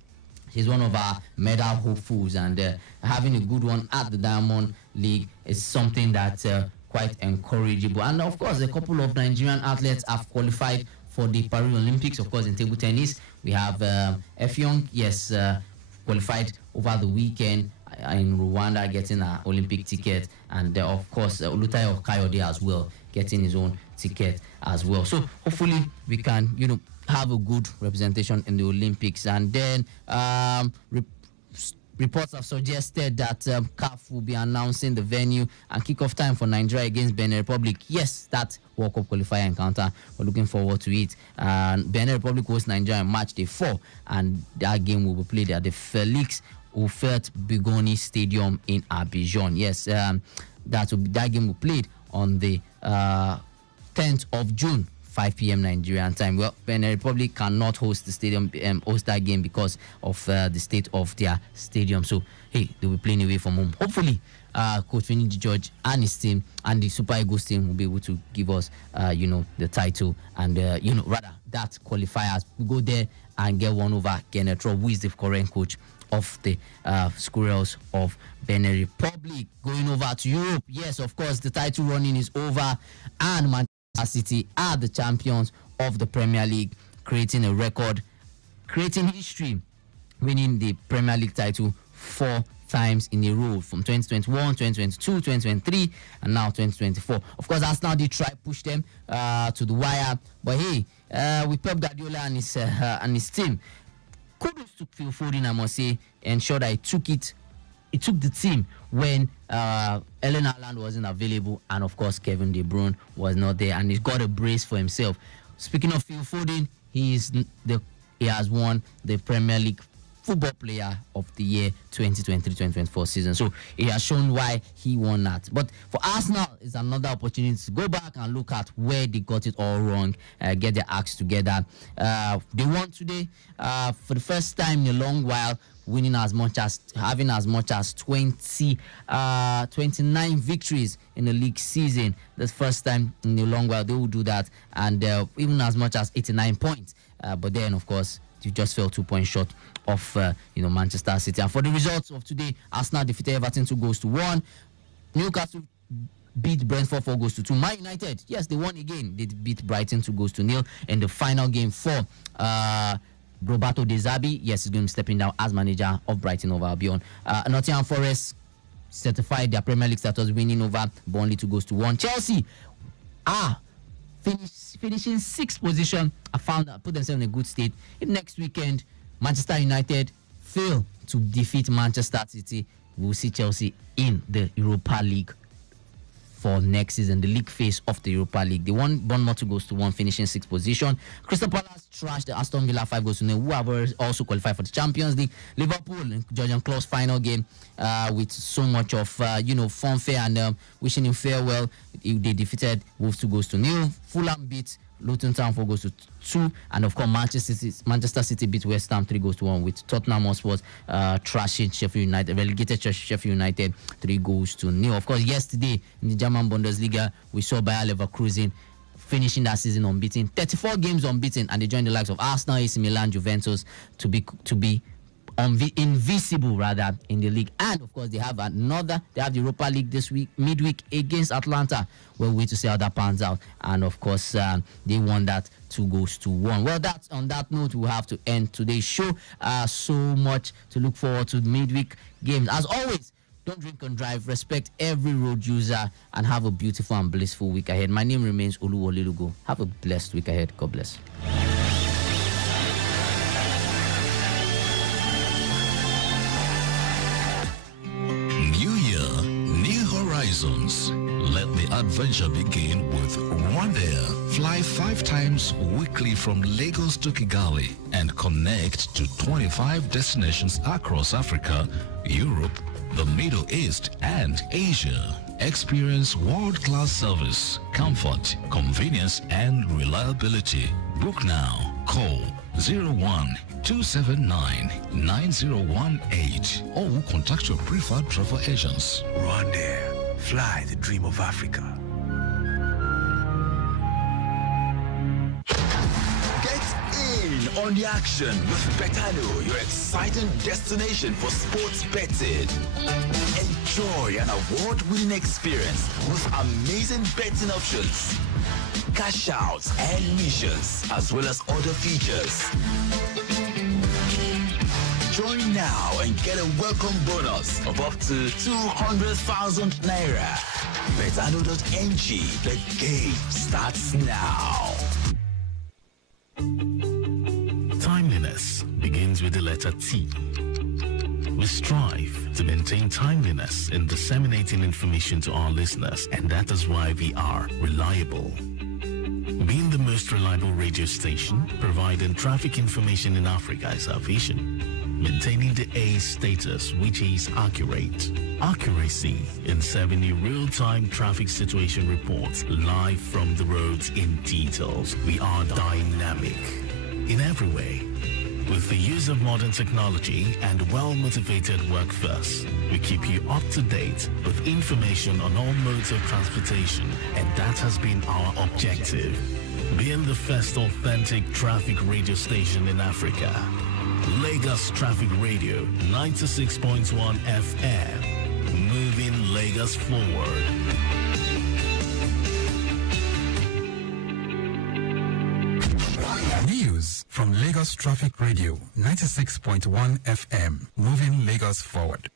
she's one of our medal hopefuls, and having a good one at the Diamond League is something that's quite encourageable. And of course, a couple of Nigerian athletes have qualified for the Paris Olympics. Of course, in table tennis, we have Effiong, qualified over the weekend in Rwanda, getting an Olympic ticket, and of course, Olutayo Kayode as well, getting his own ticket as well. So hopefully we can, have a good representation in the Olympics. And then reports have suggested that CAF will be announcing the venue and kickoff time for Nigeria against Benin Republic. Yes, that World Cup qualifier encounter. We're looking forward to it. Benin Republic hosts Nigeria on March day 4, and that game will be played at the Felix Oufert-Bigoni Stadium in Abidjan. Yes, that game will be played on the 10th of June 5 p.m. Nigerian time. Well, Benin Republic cannot host the stadium, host that game because of the state of their stadium. So, hey, they'll be playing away from home. Hopefully, Coach Finidi George and his team and the Super Eagles team will be able to give us, the title and, rather that qualifiers. We go there and get one over Genetro, who is the current coach of the Squirrels of Benin Republic. Going over to Europe, yes, of course, the title running is over, and Manchester City are the champions of the Premier League, creating a record, creating history, winning the Premier League title 4 times in a row from 2021, 2022, 2023, and now 2024. Of course, Arsenal did try push them to the wire, but hey, with Pep Guardiola and his team, kudos to Phil Foden, I must say, ensure that he took the team when Erling Haaland wasn't available, and of course Kevin De Bruyne was not there, and he's got a brace for himself. Speaking of Phil Foden, he has won the Premier League Football Player of the Year 2023-2024 season. So he has shown why he won that. But for Arsenal, it's another opportunity to go back and look at where they got it all wrong, get their acts together. They won today for the first time in a long while, having as much as 29 victories in the league season. The first time in a long while they will do that, and even as much as 89 points. But then, of course, you just fell 2 points short of Manchester City. And for the results of today, Arsenal defeated Everton 2-1. Newcastle beat Brentford 4-2. Man United, yes, they won again. They beat Brighton 2-0 in the final game for Roberto De Zerbi. Yes, he's going to be stepping down as manager of Brighton over Albion. Nottingham Forest certified their Premier League status, winning over Burnley 2-1. Chelsea finishing 6th position. Put themselves in a good state. If next weekend Manchester United fail to defeat Manchester City, we'll see Chelsea in the Europa League for next season, the league phase of the Europa League. They won Bournemouth 2-1, finishing 6th position. Crystal Palace trashed the Aston Villa 5-0, who have also qualified for the Champions League. Liverpool in Jurgen Klopp's final game with so much of fanfare and wishing him farewell. They defeated Wolves 2-0. Fulham beat Luton Town 4-2, and of course Manchester City beat West Ham 3-1, with Tottenham Hotspur trashing Sheffield United, relegated Sheffield United 3-0. Of course, yesterday in the German Bundesliga, we saw Bayer Leverkusen finishing that season unbeaten, 34 games unbeaten, and they joined the likes of Arsenal, AC Milan, Juventus to be invisible rather in the league. And of course they have the Europa League this week, midweek against Atlanta. We'll wait to see how that pans out, and of course they won that 2-1. Well, that's on that note we'll have to end today's show. So much to look forward to the midweek games. As always, don't drink and drive, respect every road user, and have a beautiful and blissful week ahead. My name remains Oluwole Lugo. Have a blessed week ahead. God bless. Let the adventure begin with Rwandair. Fly 5 times weekly from Lagos to Kigali and connect to 25 destinations across Africa, Europe, the Middle East, and Asia. Experience world-class service, comfort, convenience, and reliability. Book now. Call 01-279-9018 or contact your preferred travel agents. Rwandair. Fly the dream of Africa. Get in on the action with Betano, your exciting destination for sports betting. Enjoy an award-winning experience with amazing betting options, cash outs and missions, as well as other features. Join now and get a welcome bonus of up to 200,000 Naira. Betano.ng, the game starts now. Timeliness begins with the letter T. We strive to maintain timeliness in disseminating information to our listeners, and that is why we are reliable. Being the most reliable radio station, providing traffic information in Africa is our vision. maintaining the A status, which is accurate. Accuracy in serving you real-time traffic situation reports live from the roads in details. We are dynamic in every way. With the use of modern technology and well-motivated workforce, we keep you up to date with information on all modes of transportation, and that has been our objective. Being the first authentic traffic radio station in Africa, Lagos Traffic Radio 96.1 FM, moving Lagos forward. News from Lagos Traffic Radio 96.1 FM, moving Lagos forward.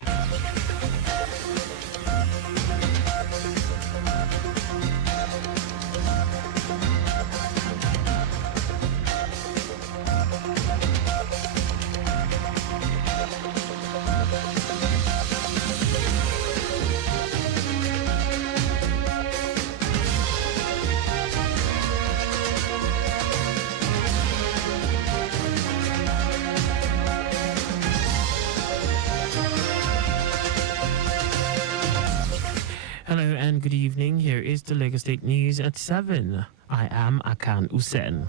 Hello and good evening. Here is the Lagos State News at 7. I am Akan Usen.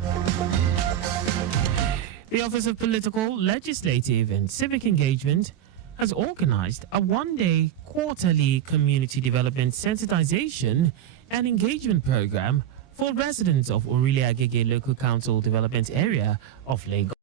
The Office of Political, Legislative and Civic Engagement has organized a one-day quarterly community development sensitization and engagement program for residents of Orile Agege Local Council Development Area of Lagos.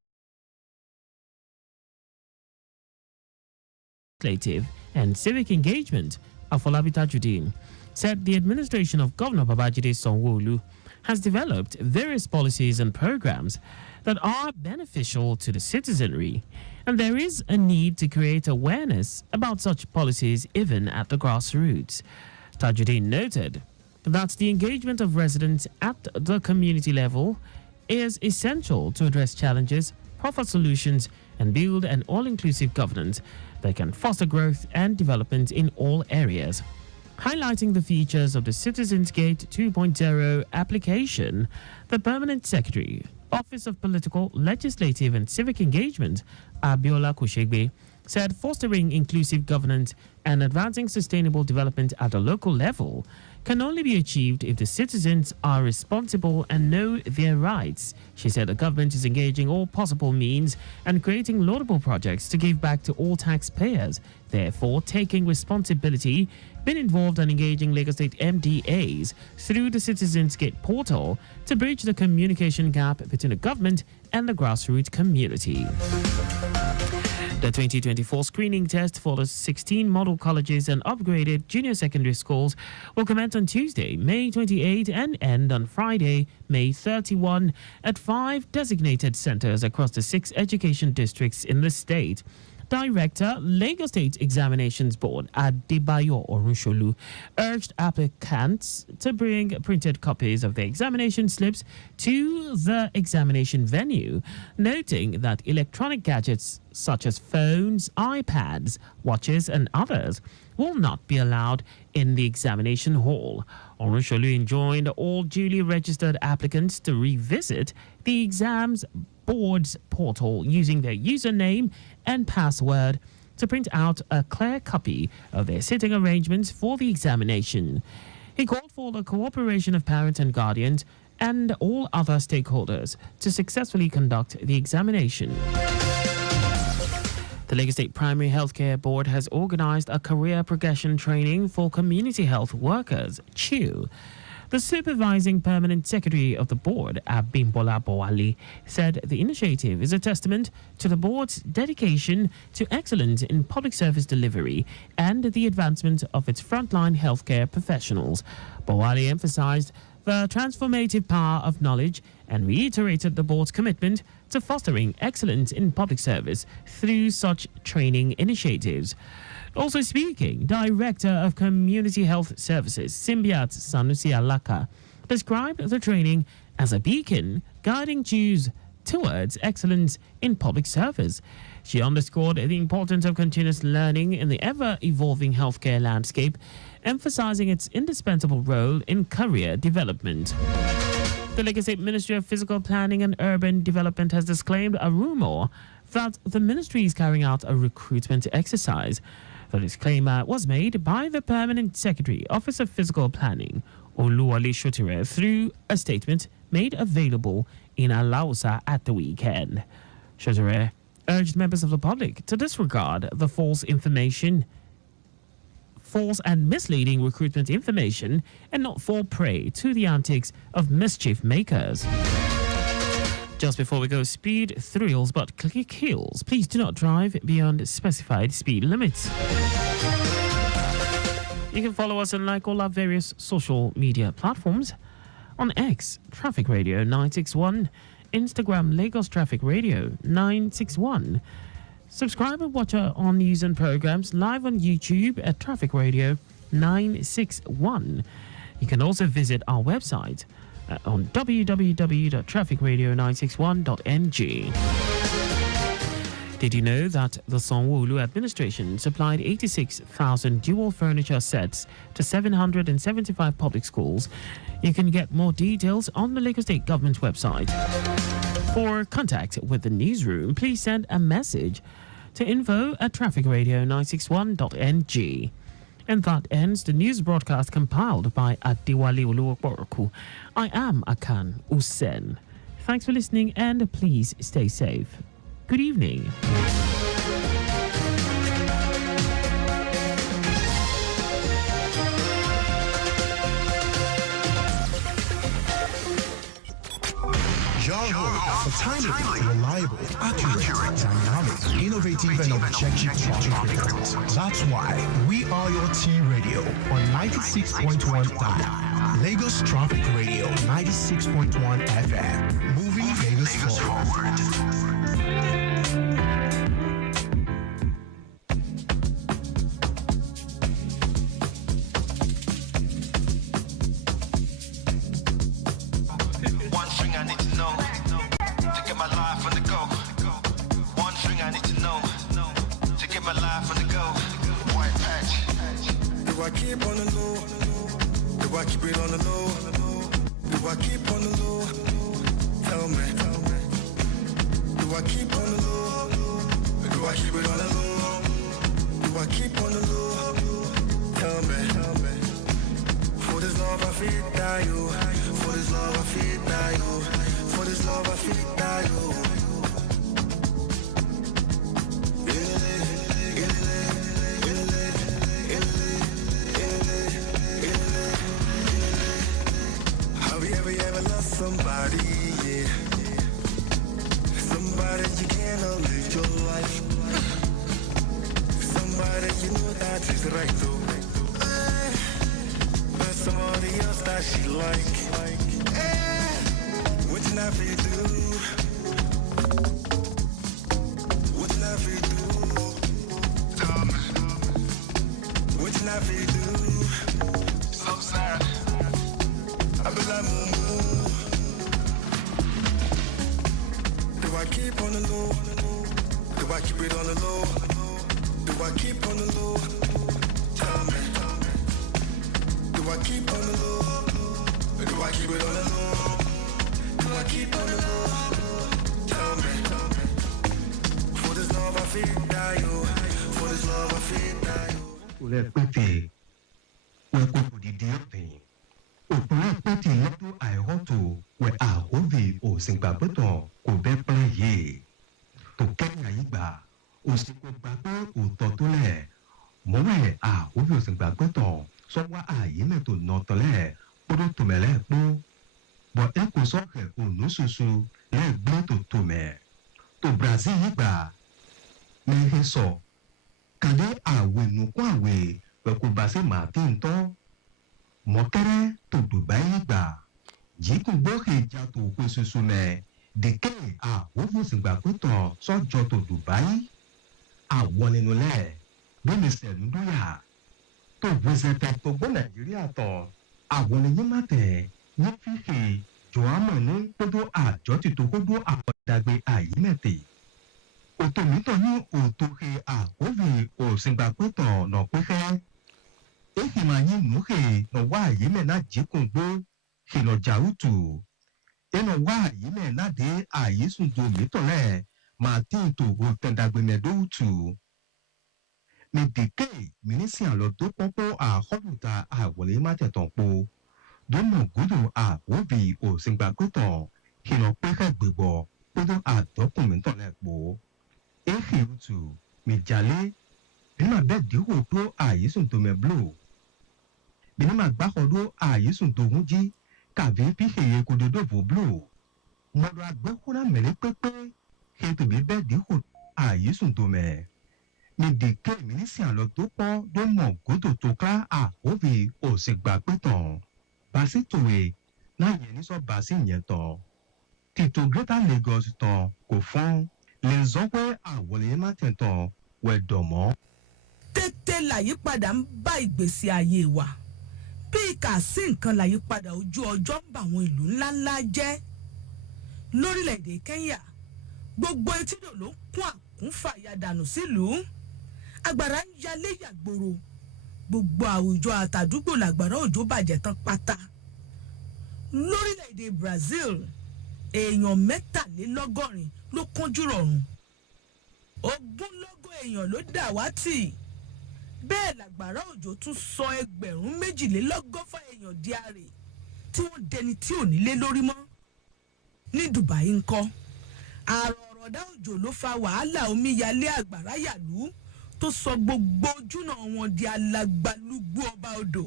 Legislative and Civic Engagement, Afolabi Tajudeen, said the administration of Governor Babajide Sanwo-Olu has developed various policies and programs that are beneficial to the citizenry, and there is a need to create awareness about such policies even at the grassroots. Tajudeen noted that the engagement of residents at the community level is essential to address challenges, proffer solutions, and build an all-inclusive governance that can foster growth and development in all areas. Highlighting the features of the Citizens Gate 2.0 application, the Permanent Secretary, Office of Political, Legislative and Civic Engagement, Abiola Koshegbe, said fostering inclusive governance and advancing sustainable development at a local level can only be achieved if the citizens are responsible and know their rights. She said the government is engaging all possible means and creating laudable projects to give back to all taxpayers, therefore taking responsibility, being involved and engaging Lagos State MDAs through the Citizens Gate portal to bridge the communication gap between the government and the grassroots community. The 2024 screening test for the 16 model colleges and upgraded junior secondary schools will commence on Tuesday, May 28 and end on Friday, May 31 at 5 designated centers across the 6 education districts in the state. Director, Lagos State Examinations Board, Adebayo Orunsholu, urged applicants to bring printed copies of their examination slips to the examination venue, noting that electronic gadgets such as phones, iPads, watches, and others will not be allowed in the examination hall. Orunsholu enjoined all duly registered applicants to revisit the exams board's portal using their username and password to print out a clear copy of their sitting arrangements for the examination. He called for the cooperation of parents and guardians and all other stakeholders to successfully conduct the examination. The Lagos State Primary Healthcare Board has organized a career progression training for community health workers, CHU. The supervising permanent secretary of the board, Abimbola Bowali, said the initiative is a testament to the board's dedication to excellence in public service delivery and the advancement of its frontline healthcare professionals. Bowali emphasized the transformative power of knowledge and reiterated the board's commitment to fostering excellence in public service through such training initiatives. Also speaking, Director of Community Health Services, Simbiat Sanusi Alaka, described the training as a beacon guiding CHUs towards excellence in public service. She underscored the importance of continuous learning in the ever-evolving healthcare landscape, emphasizing its indispensable role in career development. The Lagos State Ministry of Physical Planning and Urban Development has disclaimed a rumor that the ministry is carrying out a recruitment exercise. The disclaimer was made by the Permanent Secretary, Office of Physical Planning, Oluwale Shotere, through a statement made available in Alausa at the weekend. Shotere urged members of the public to disregard the false and misleading recruitment information and not fall prey to the antics of mischief makers. Just before we go, speed thrills but click kills. Please do not drive beyond specified speed limits. You can follow us and like all our various social media platforms. On X, Traffic Radio 961. Instagram, Lagos Traffic Radio 961. Subscribe and watch our Akan Usen programs live on YouTube at Traffic Radio 961. You can also visit our website on www.trafficradio961.ng. Did you know that the Sanwo-Olu administration supplied 86,000 dual furniture sets to 775 public schools? You can get more details on the Lagos State Government website. For contact with the newsroom, please send a message to info@trafficradio961.ng. And that ends the news broadcast compiled by Adewale Oluwaporoku. I am Akan Usen. Thanks for listening and please stay safe. Good evening. Your home for timely, reliable, accurate, dynamic, innovative, and objective traffic reports. That's why we are your T Radio on 96.1 dial. Lagos Traffic Radio 96.1 FM. Moving Lagos forward. I keep on the low? Do I keep it on the low? Do I keep on the low? Tell me. Do I keep on the low? Do I keep it on the low? Do I keep on the low? Tell me. For this love I feel die you. For this love I feel die you. For this love I feel die you. Somebody, yeah. Somebody you cannot live your life. Somebody you know that is right though. But somebody else that she like. What can I do? What can I do? Tell me. What can I do? So sad. I be like moo. Do I keep on the low? Do I keep it on the low? Do I keep on the low? Tell me. Do I keep on the low? Do I keep it on the low? Do I keep on the low? Tell me. For this love I feel die you. For this love I feel die you. Òpùnrin pẹ́tì lọ́dún àìrọ́tò wẹ̀ àhóbì òsìngbàgbọ́tàn kò bẹ́ pẹ́ yìí. Tó kẹ́yìn àyígbà, òsìnkò gbàgbọ́ òótọ́ tó lẹ̀. Mọ̀wẹ̀ àhóbì òsìngbàgbọ́tàn sọ́wọ́ àyè mẹ́tò nà tọ́lẹ̀ kóró tòmẹ̀lẹ̀ pọ́. Bọ̀ ẹ kò sọ̀kẹ̀ ònú ṣoṣo lẹ́gbẹ́ tó tòmẹ̀. Tó Brazil yígbà mẹ́rin sọ. Kàdé àwẹ̀ nùkún àwẹ̀ pẹ̀kú bàṣẹ́ màtí ń tọ́. Mọ̀kẹ́rẹ́ tó Dubai gbà yìí kò gbọ́kè ìjà tó kó soso mẹ́ dèké àwòfòsìgbàgbọ́tàn sọ́jọ́ tó Dubai àwọn nínú lẹ̀ bẹ́ẹ̀ni sẹ̀nudúyà tó gbèsètẹ̀ tó gbọ́ Nàìjíríà tán àwọn nìyí má tẹ̀ ní fífi jọ̀hámọ̀ ní kódó àjọ títò kódó àkọ́dàgbé àyímẹ̀tẹ̀ òtòmítọ̀ ní òtòkè àkófì òsìgbàgbọ́tàn nà pẹ́fẹ́. Ehimanyi nuhe no wa yime na jikungbo hino jautu. Eno wa yime na de ayisun do mitole Martin to go tendagbemedotu. Mi dike minisian lo do popo a holuta a wole mate tonpo. Domo gudu a wobi o singba kuton. Kilo peke gbebo. Podo a dokumenton lekbo. Efi utu. Mi jale. Bima bed di ho pro a yisun to me blow. Bima gbakodo a yisun to hunji. Kavi piheye kudodo vo blow. Modo agbekuna mele pepe. Ketu bi bed di ho a yisun to me. Mi dike minisian lo do po do mo godo to kla a ovi o se gba peton. Basi towe na yen ni so basi yen ton. Tito Greater Lagos ton ko fon le zonwe a wole ma tenton we domo. Tètè làyípadà ń bá ìgbésí ayé wa. Bí ìkà sí nǹkan làyípadà ojú ọjọ́ ń bá àwọn ìlú ńláńlá jẹ́. Lórílẹ̀-èdè Kenya, gbogbo etídò ló ń kún àkúnfàyà dànù sílùú. Àgbàrá ń yalé yàgbòrò. Gbogbo àwùjọ àtàdúgbò làgbàrá òjò bàjẹ́ tán pátá. Lórílẹ̀-èdè Brazil, èèyàn 23 ló kánjú rọ̀rùn. Ogunlọ́gọ̀ èèyàn ló dàwátì. Bẹ́ẹ̀ làgbàrá òjò tún sọ 22,100 èèyàn di àrè tí wọ́n dẹni tí ò nílé lórí mọ́. Ní Dubai ńkọ́, àrọ̀ọ̀rọ̀dá òjò ló fa wàhálà omíyalé àgbàrá yàlú tó sọ gbogbo ojúnà wọn di alagbalúgbú ọba odò.